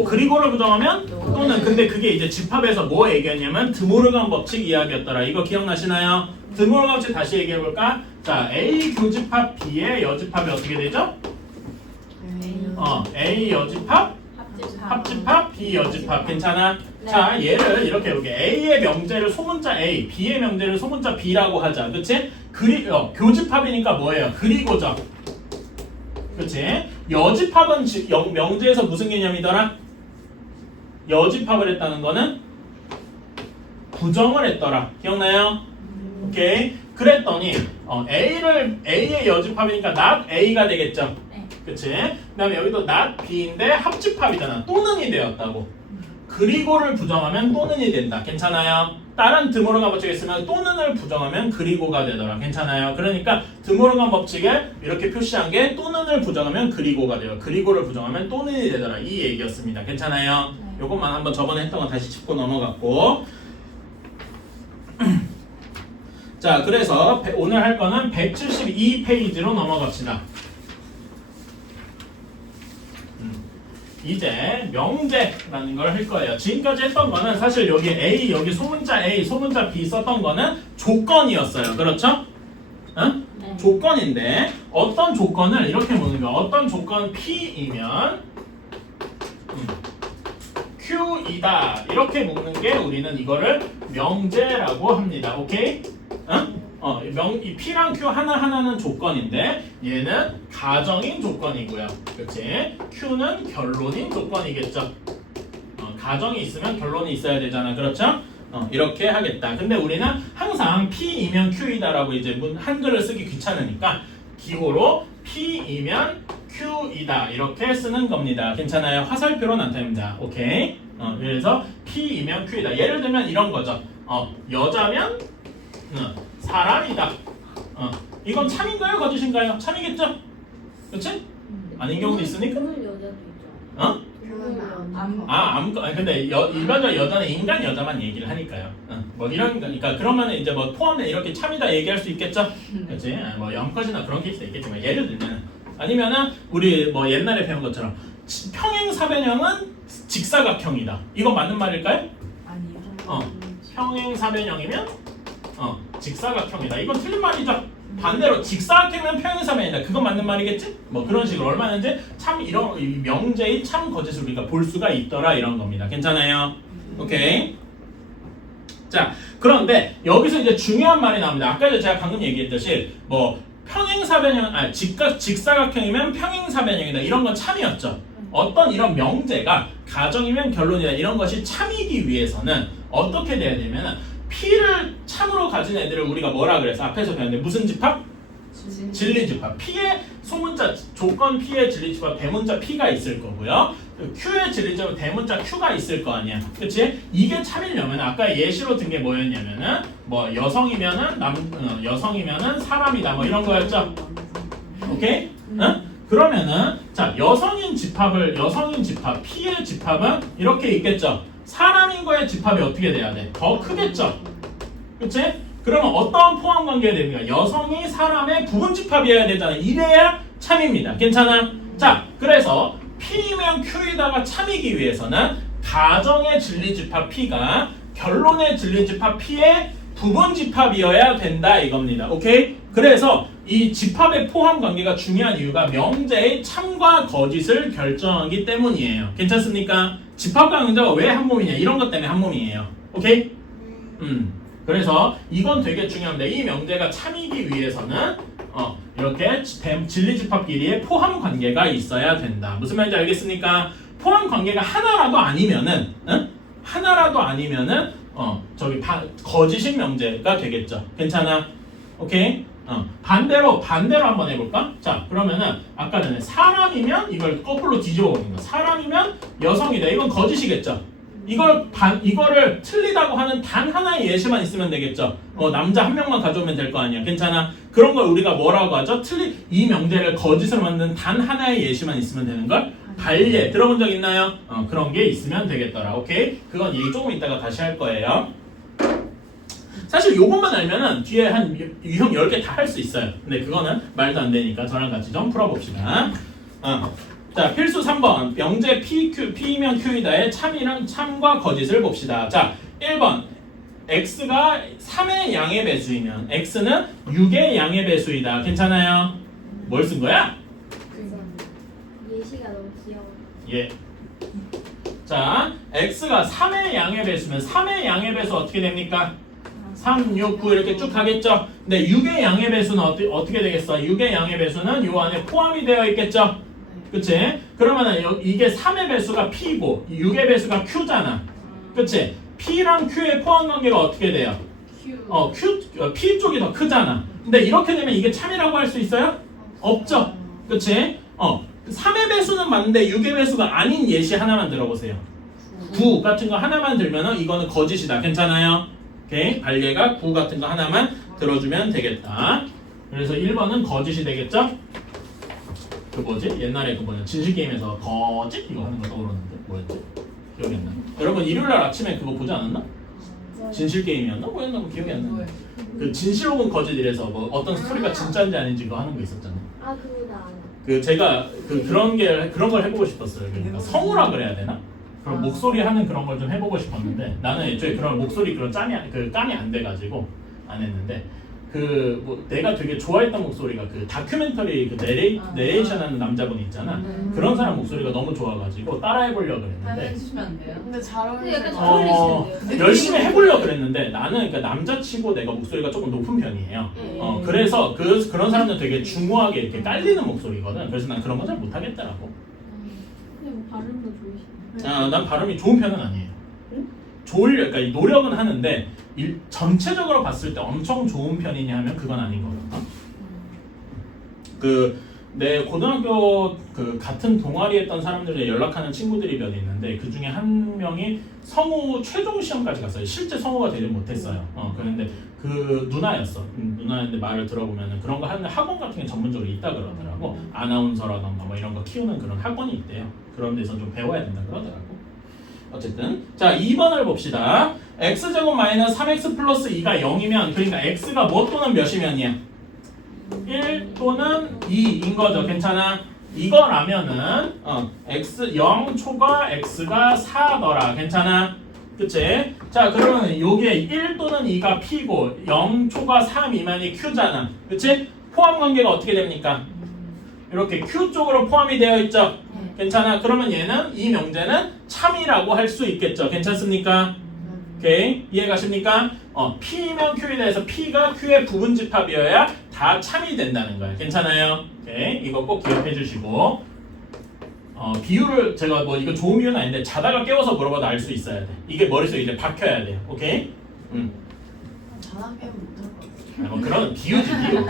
그리고를 부정하면 또는. 근데 그게 이제 집합에서 뭐 얘기했냐면 드모르건 법칙 이야기였더라. 이거 기억나시나요? 드모르건 법칙 다시 얘기해볼까? 자, A 교집합 B의 여집합이 어떻게 되죠? A 여집합 합집합 B 여집합. 괜찮아? 네. 자, 얘를 이렇게 해볼게. A의 명제를 소문자 A, B의 명제를 소문자 B라고 하자. 그치? 교집합이니까 뭐예요? 그리고죠. 그치? 여집합은 명제에서 무슨 개념이더라? 여집합을 했다는 거는 부정을 했더라. 기억나요? 오케이. 그랬더니 A의 여집합이니까 not A가 되겠죠. 네. 그치? 그 다음에 여기도 not B인데 합집합이잖아. 또는이 되었다고. 그리고를 부정하면 또는이 된다. 괜찮아요? 다른 드모르간 법칙에 있으면 또는을 부정하면 그리고가 되더라. 괜찮아요? 그러니까 드모르간 법칙에 이렇게 표시한 게 또는을 부정하면 그리고가 돼요. 그리고를 부정하면 또는이 되더라. 이 얘기였습니다. 괜찮아요? 네. 요것만 한번 저번에 했던 거 다시 짚고 넘어갔고. 자, 그래서 오늘 할 거는 172페이지로 넘어갑시다. 이제 명제라는 걸 할 거예요. 지금까지 했던 거는 사실 여기 A, 여기 소문자 A, 소문자 B 썼던 거는 조건이었어요. 그렇죠? 응? 네. 조건인데 어떤 조건을 이렇게 보는 거야. 어떤 조건 P이면 Q이다. 이렇게 묶는 게 우리는 이거를 명제라고 합니다. 오케이? 응? 이 P랑 Q 하나하나는 조건인데 얘는 가정인 조건이고요. 그치? Q는 결론인 조건이겠죠. 가정이 있으면 결론이 있어야 되잖아. 그렇죠? 이렇게 하겠다. 근데 우리는 항상 P이면 Q이다라고 이제 한글을 쓰기 귀찮으니까 기호로 P이면 Q이다 이렇게 쓰는 겁니다. 괜찮아요? 화살표로 나타냅니다. 오케이? 그래서 P이면 Q이다. 예를 들면 이런 거죠. 여자면 사람이다. 이건 참인가요? 거짓인가요? 참이겠죠? 그치? 아닌 경우도 있으니까. 오늘 여자도 있죠. 어? 근데 일반적으로 여자는 인간 여자만 얘기를 하니까요. 뭐 이런 거니까 그러면 이제 뭐 포함된 이렇게 참이다 얘기할 수 있겠죠. 그렇지? 뭐 영컷이나 그런 케이스도 있겠지만 예를 들면 아니면은 우리 뭐 옛날에 배운 것처럼 평행사변형은 직사각형이다. 이건 맞는 말일까요? 아니요. 평행사변형이면 직사각형이다. 이건 틀린 말이죠. 반대로 직사각형이면 평행사변이다. 그건 맞는 말이겠지? 뭐 그런 식으로 얼마든지 참 이런 이 명제의 참 거짓을 우리가 볼 수가 있더라 이런 겁니다. 괜찮아요? 오케이. 자, 그런데 여기서 이제 중요한 말이 나옵니다. 아까 제가 방금 얘기했듯이 뭐 평행사변형, 직사각형이면 평행사변형이다. 이런 건 참이었죠. 어떤 이런 명제가 가정이면 결론이다. 이런 것이 참이기 위해서는 어떻게 돼야 되냐면 P를 참으로 가진 애들을 우리가 뭐라 그래서 앞에서 배웠는데 무슨 집합? 진리집합. P의 소문자 조건 P의 진리집합 대문자 P가 있을 거고요. Q의 진리집합 대문자 Q가 있을 거 아니야. 그치? 이게 참이려면 아까 예시로 든 게 뭐였냐면은 뭐 여성이면은 사람이다 뭐 이런 거였죠. 오케이? 응? 그러면은 자 여성인 집합 P의 집합은 이렇게 있겠죠. 사람인 거의 집합이 어떻게 돼야 돼? 더 크겠죠? 그치? 그러면 어떤 포함 관계가 됩니까? 여성이 사람의 부분 집합이어야 되잖아. 이래야 참입니다. 괜찮아? 자, 그래서 P면 Q에다가 참이기 위해서는 가정의 진리 집합 P가 결론의 진리 집합 P의 부분 집합이어야 된다 이겁니다. 오케이? 그래서 이 집합의 포함 관계가 중요한 이유가 명제의 참과 거짓을 결정하기 때문이에요. 괜찮습니까? 집합과 명제가 왜 한 몸이냐 이런 것 때문에 한 몸이에요. 오케이? 그래서 이건 되게 중요합니다. 이 명제가 참이기 위해서는 이렇게 진리집합끼리의 포함 관계가 있어야 된다. 무슨 말인지 알겠습니까? 포함 관계가 하나라도 아니면은 거짓인 명제가 되겠죠. 괜찮아? 오케이? 반대로 한번 해볼까? 자, 그러면은 아까 전에 사람이면 이걸 거꾸로 뒤집어 보는 거. 사람이면 여성이다. 이건 거짓이겠죠. 이거를 틀리다고 하는 단 하나의 예시만 있으면 되겠죠. 남자 한 명만 가져오면 될 거 아니야. 괜찮아? 그런 걸 우리가 뭐라고 하죠? 이 명제를 거짓으로 만든 단 하나의 예시만 있으면 되는 걸 발예. 들어본 적 있나요? 그런 게 있으면 되겠더라. 오케이? 그건 얘기 조금 이따가 다시 할 거예요. 사실 요것만 알면은 뒤에 한 유형 10개 다 할 수 있어요. 근데 그거는 말도 안 되니까 저랑 같이 좀 풀어봅시다. 자, 필수 3번. 명제 P면 Q이다의 참과 거짓을 봅시다. 자, 1번. X가 3의 양의 배수이면 X는 6의 양의 배수이다. 괜찮아요? 뭘 쓴 거야? 예시가 너무 귀여워. 예. 자, X가 3의 양의 배수면 3의 양의 배수 어떻게 됩니까? 3, 6, 9 이렇게 쭉 가겠죠? 근데 6의 양의 배수는 어떻게 되겠어? 6의 양의 배수는 요 안에 포함이 되어 있겠죠? 그치? 그러면은 이게 3의 배수가 P고 6의 배수가 Q잖아. 그치? P랑 Q의 포함 관계가 어떻게 돼요? P 쪽이 더 크잖아. 근데 이렇게 되면 이게 참이라고 할 수 있어요? 없죠? 그치? 3의 배수는 맞는데 6의 배수가 아닌 예시 하나만 들어보세요. 9 같은 거 하나만 들면은 이거는 거짓이다. 괜찮아요? 오케이? 발예가 9 같은 거 하나만 들어주면 되겠다. 그래서 1번은 거짓이 되겠죠? 그 뭐지? 옛날에 그 뭐냐 진실게임에서 거짓 이거 하는 거 떠오르는데 뭐였지? 기억이 안 나. 여러분 일요일날 아침에 그거 보지 않았나? 진실게임이었나? 뭐였나? 뭐 기억이 안 나. 그 진실 혹은 거짓 이래서 뭐 어떤 스토리가 진짜인지 아닌지 그거 하는 거 있었잖아. 아 그거 나 알아. 그 제가 그런 걸 해보고 싶었어요. 그러니까 성우라 그래야 되나? 그런 목소리 하는 그런 걸 좀 해보고 싶었는데 나는 애초에 그런 목소리 그런 깜이 안 돼가지고 안 했는데 그 뭐 내가 되게 좋아했던 목소리가 그 다큐멘터리 그 내레이션 하는 남자분 있잖아. 그런 사람 목소리가 너무 좋아가지고 따라해보려고 그랬는데 해주시면 안 돼요? 근데 잘 근데 약간 어울리세요. 잘 어울리시는데요? 열심히 해보려고 그랬는데 나는 그러니까 남자치고 내가 목소리가 조금 높은 편이에요. 그래서 그런 사람들 되게 중후하게 이렇게 깔리는 목소리거든. 그래서 난 그런 거 잘 못하겠더라고. 근데 뭐 발음도 좋으시네. 난 발음이 좋은 편은 아니에요. 그러니까 이 노력은 하는데 전체적으로 봤을 때 엄청 좋은 편이냐 하면 그건 아닌 거거든. 내 고등학교 그 같은 동아리 했던 사람들에 연락하는 친구들이 몇 있는데 그 중에 한 명이 성우 최종 시험까지 갔어요. 실제 성우가 되지 못했어요. 그런데 그 누나였어. 누나인데 말을 들어보면은 그런 거 하는 학원 같은 게 전문적으로 있다 그러더라고. 아나운서라던가 뭐 이런 거 키우는 그런 학원이 있대요. 그런 데서 좀 배워야 된다 그러더라고. 어쨌든 자 2번을 봅시다. x제곱 마이너스 3x 플러스 2가 0이면 그러니까 x가 뭐 또는 몇이면이야? 1 또는 2인 거죠. 괜찮아? 이거라면은 x 0 초과 x가 4더라. 괜찮아? 그치? 자 그러면 요게 1 또는 2가 p고 0 초과 3 미만이 q잖아. 그치? 포함 관계가 어떻게 됩니까? 이렇게 q 쪽으로 포함이 되어 있죠. 괜찮아? 그러면 얘는 이 명제는 참이라고 할 수 있겠죠. 괜찮습니까? 오케이 이해가십니까? P면 Q에 대해서 P가 Q의 부분집합이어야 다 참이 된다는 거예요. 괜찮아요? 오케이 이거 꼭 기억해 주시고 비율을 제가 뭐 이거 좋은 비유는 아닌데 자다가 깨워서 물어봐도 알 수 있어야 돼. 이게 머릿속에 이제 박혀야 돼요. 오케이? 잘하게 못할 것 같아. 뭐 그런 비유지 비유.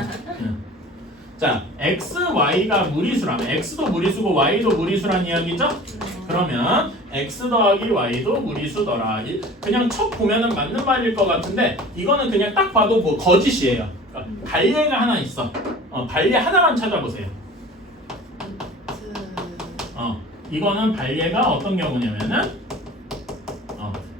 자 x, y가 무리수라면 x도 무리수고 y도 무리수란 이야기죠? 그러면 x 더하기 y도 무리수더라. 그냥 첫 보면은 맞는 말일 것 같은데 이거는 그냥 딱 봐도 뭐 거짓이에요. 그러니까 발예가 하나 있어. 발예 하나만 찾아보세요. 이거는 발예가 어떤 경우냐면은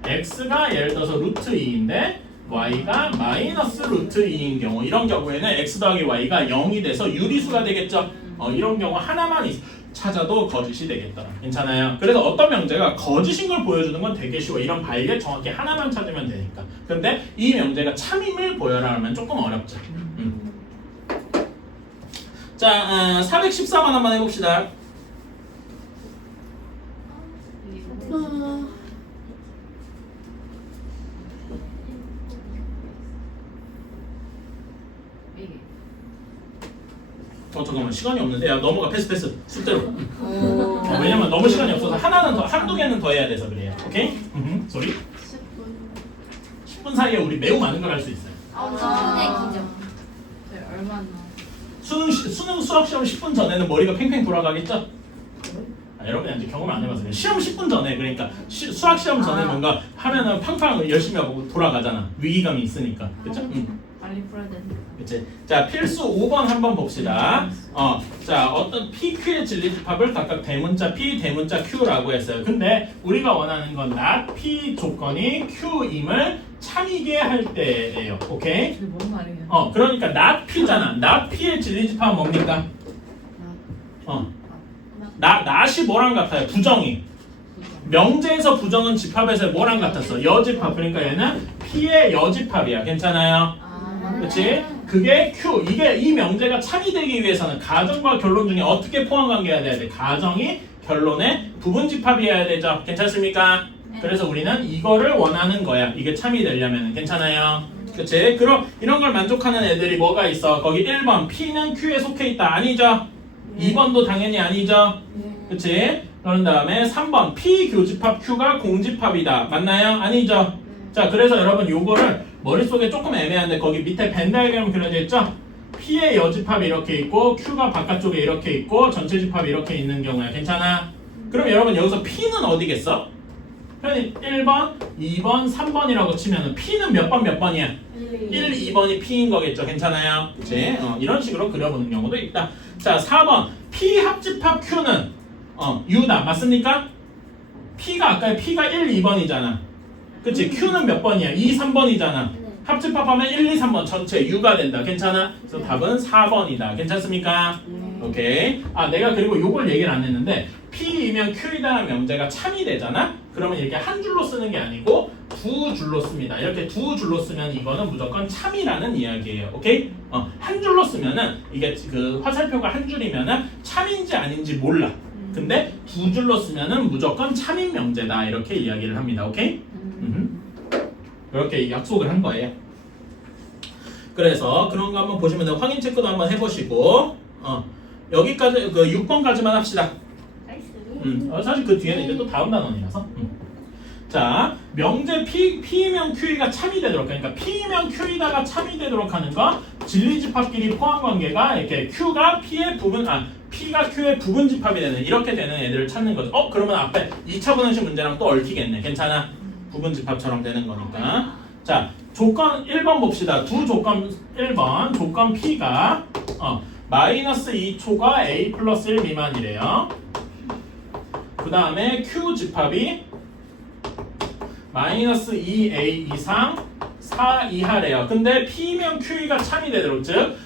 x가 예를 들어서 루트 2인데 y가 마이너스 루트 2인 경우 이런 경우에는 x 더하기 y가 0이 돼서 유리수가 되겠죠. 이런 경우 하나만 찾아도 거짓이 되겠더라. 괜찮아요? 그래서 어떤 명제가 거짓인 걸 보여주는 건 되게 쉬워. 이런 발예 정확히 하나만 찾으면 되니까. 근데 이 명제가 참임을 보여라 하면 조금 어렵죠. 자 414번 한번 해봅시다. 잠깐만 시간이 없는데 야 넘어가 패스 숙대로. 왜냐면 너무 시간이 없어서 하나는 더 한두 개는 더 해야 돼서 그래요. 오케이? 소리 10분 사이에 우리 매우 많은 걸 할 수 있어요. 수분의 기적. 네, 얼마나? 수능 수학 시험 10분 전에는 머리가 팽팽 돌아가겠죠? 여러분이 아직 경험 안 해봐서 그래. 시험 10분 전에 그러니까 수학 시험 전에 뭔가 하면은 팡팡 열심히 하고 돌아가잖아. 위기감이 있으니까. 그렇죠? 빨리 풀어야 되니까. 그치? 자 필수 5번 한번 봅시다. 자 어떤 PQ의 진리집합을 각각 대문자 P, 대문자 Q라고 했어요. 근데 우리가 원하는 건 not P 조건이 Q임을 참이게 할 때예요. 오케이? 이게 뭔 말이에요? 그러니까 not P잖아. not P의 진리집합은 뭡니까? not이 뭐랑 같아요? 부정이. 명제에서 부정은 집합에서 뭐랑 같았어? 여집합. 그러니까 얘는 P의 여집합이야. 괜찮아요? 그렇지? 그게 Q. 이게 이 명제가 참이 되기 위해서는 가정과 결론 중에 어떻게 포함 관계가 돼야 돼? 가정이 결론의 부분 집합이어야 되죠. 괜찮습니까? 그래서 우리는 이거를 원하는 거야. 이게 참이 되려면 괜찮아요? 그렇지? 그럼 이런 걸 만족하는 애들이 뭐가 있어? 거기 1번 P는 Q에 속해 있다. 아니죠? 2번도 당연히 아니죠? 그렇지? 그런 다음에 3번 P 교집합 Q가 공집합이다. 맞나요? 아니죠? 자 그래서 여러분 요거를 머릿속에 조금 애매한데 거기 밑에 벤 다이어그램 그려져 있죠? P의 여집합이 이렇게 있고 Q가 바깥쪽에 이렇게 있고 전체 집합이 이렇게 있는 경우야. 괜찮아? 그럼 여러분 여기서 P는 어디겠어? 1번, 2번, 3번이라고 치면 P는 몇 번이야? 1, 2번이 P인 거겠죠. 괜찮아요? 그치? 이런 식으로 그려보는 경우도 있다. 자 4번 P 합집합 Q는 U다. 맞습니까? P가 아까 P가 1, 2번이잖아. 그치? Q는 몇 번이야? 2, 3번이잖아. 합집합하면 1, 2, 3번 전체 U가 된다. 괜찮아? 그래서 답은 4번이다. 괜찮습니까? 오케이. 내가 그리고 요걸 얘기를 안 했는데 P이면 Q이다라는 명제가 참이 되잖아? 그러면 이렇게 한 줄로 쓰는 게 아니고 두 줄로 씁니다. 이렇게 두 줄로 쓰면 이거는 무조건 참이라는 이야기예요. 오케이? 한 줄로 쓰면은 이게 그 화살표가 한 줄이면은 참인지 아닌지 몰라. 근데 두 줄로 쓰면은 무조건 참인 명제다. 이렇게 이야기를 합니다. 오케이? 이렇게 약속을 한 거예요. 그래서 그런 거 한번 보시면 확인 체크도 한번 해보시고 여기까지 그 6번까지만 합시다. 나이스. 사실 그 뒤에는 이제 또 다음 단원이라서. 자, 명제 P이면 Q가 참이 되도록, 그러니까 P이면 Q이다가 참이 되도록 하는 거, 진리집합끼리 포함 관계가 이렇게 Q가 P가 Q의 부분 집합이 되는 이렇게 되는 애들을 찾는 거죠. 그러면 앞에 2차 분원식 문제랑 또 얽히겠네. 괜찮아? 부분 집합처럼 되는 거니까. 자, 조건 1번 봅시다. 두 조건 1번 조건 P가 마이너스 2초가 A 플러스 1 미만이래요. 그 다음에 Q 집합이 마이너스 2A 이상 4 이하래요. 근데 P면 Q가 참이 되도록, 즉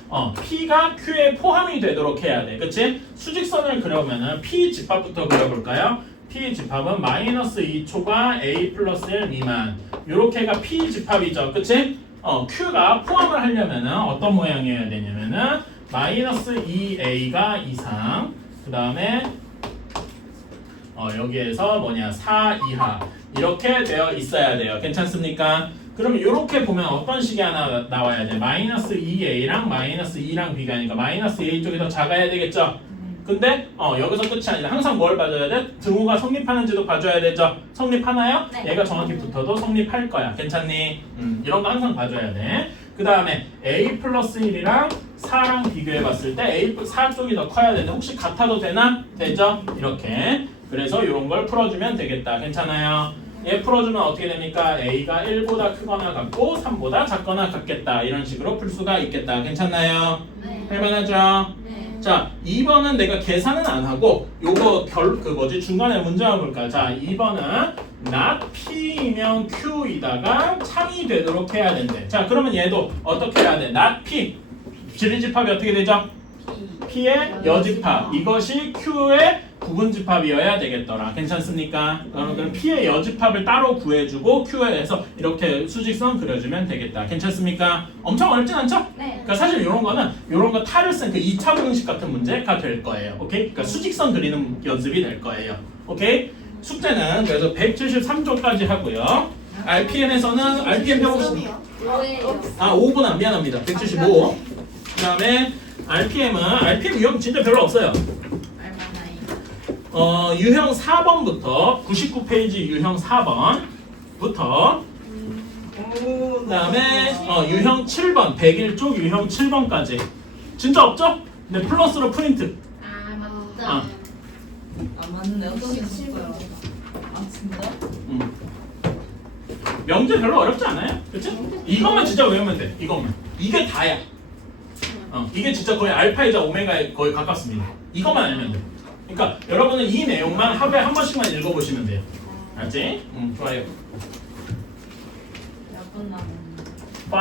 P가 Q에 포함이 되도록 해야 돼. 그치? 수직선을 그려보면은 P 집합부터 그려볼까요? P 집합은 마이너스 2초가 A 플러스 1 미만. 요렇게가 P 집합이죠. 그치? Q가 포함을 하려면은 어떤 모양이어야 되냐면은 마이너스 2A가 이상, 그 다음에 여기에서 4 이하 이렇게 되어 있어야 돼요. 괜찮습니까? 그러면 이렇게 보면 어떤 식이 하나 나와야 돼? 마이너스 2A랑 마이너스 2랑 비교하니까 마이너스 A 쪽이 더 작아야 되겠죠? 근데 여기서 끝이 아니라 항상 뭘 봐줘야 돼? 등호가 성립하는지도 봐줘야 되죠? 성립하나요? 네. 얘가 정확히 붙어도 성립할 거야. 괜찮니? 이런 거 항상 봐줘야 돼. 그 다음에 A 플러스 1이랑 4랑 비교해봤을 때 A 4 쪽이 더 커야 되는데 혹시 같아도 되나? 되죠? 이렇게. 그래서 이런 걸 풀어주면 되겠다. 괜찮아요? 얘 풀어주면 어떻게 됩니까? A가 1보다 크거나 같고 3보다 작거나 같겠다. 이런 식으로 풀 수가 있겠다. 괜찮나요? 네. 할만하죠? 네. 자, 2번은 내가 계산은 안 하고 요거 중간에 문제가 볼까? 자, 2번은 not P이면 Q이다가 참이 되도록 해야 된대. 자, 그러면 얘도 어떻게 해야 돼? not P. 진리집합이 어떻게 되죠? P의 여집합. 이것이 Q의 부분집합이어야 되겠더라. 괜찮습니까? 그럼 P의 여집합을 따로 구해주고 Q에서 이렇게 수직선 그려주면 되겠다. 괜찮습니까? 엄청 어렵진 않죠? 네. 그러니까 사실 이런 거 탈을 쓴 그 2차 분식 같은 문제가 될 거예요. 오케이? 그러니까 수직선 그리는 연습이 될 거예요. 오케이? 숙제는 그래서 173조까지 하고요. RPM에서는 RPM 펴봅시다. 뭐예요? 5분 미안합니다. 175. 그 다음에 RPM 유형 진짜 별로 없어요. 얼마나요? 유형 4번부터 99페이지 유형 4번부터 그 다음에 유형 7번 101쪽 유형 7번까지 진짜 없죠? 근데 플러스로 프린트. 맞다. 맞네. 어떻게 했어요? 진짜? 명제 별로 어렵지 않아요? 그치? 이것만 진짜 외우면 돼. 이것만. 이게 다야. 이게 진짜 거의 알파이자 오메가에 거의 가깝습니다. 이것만 알면 돼. 그러니까 여러분은 이 내용만 하루에 한 번씩만 읽어보시면 돼요. 알지? 좋아요. 몇분 남았는데? 5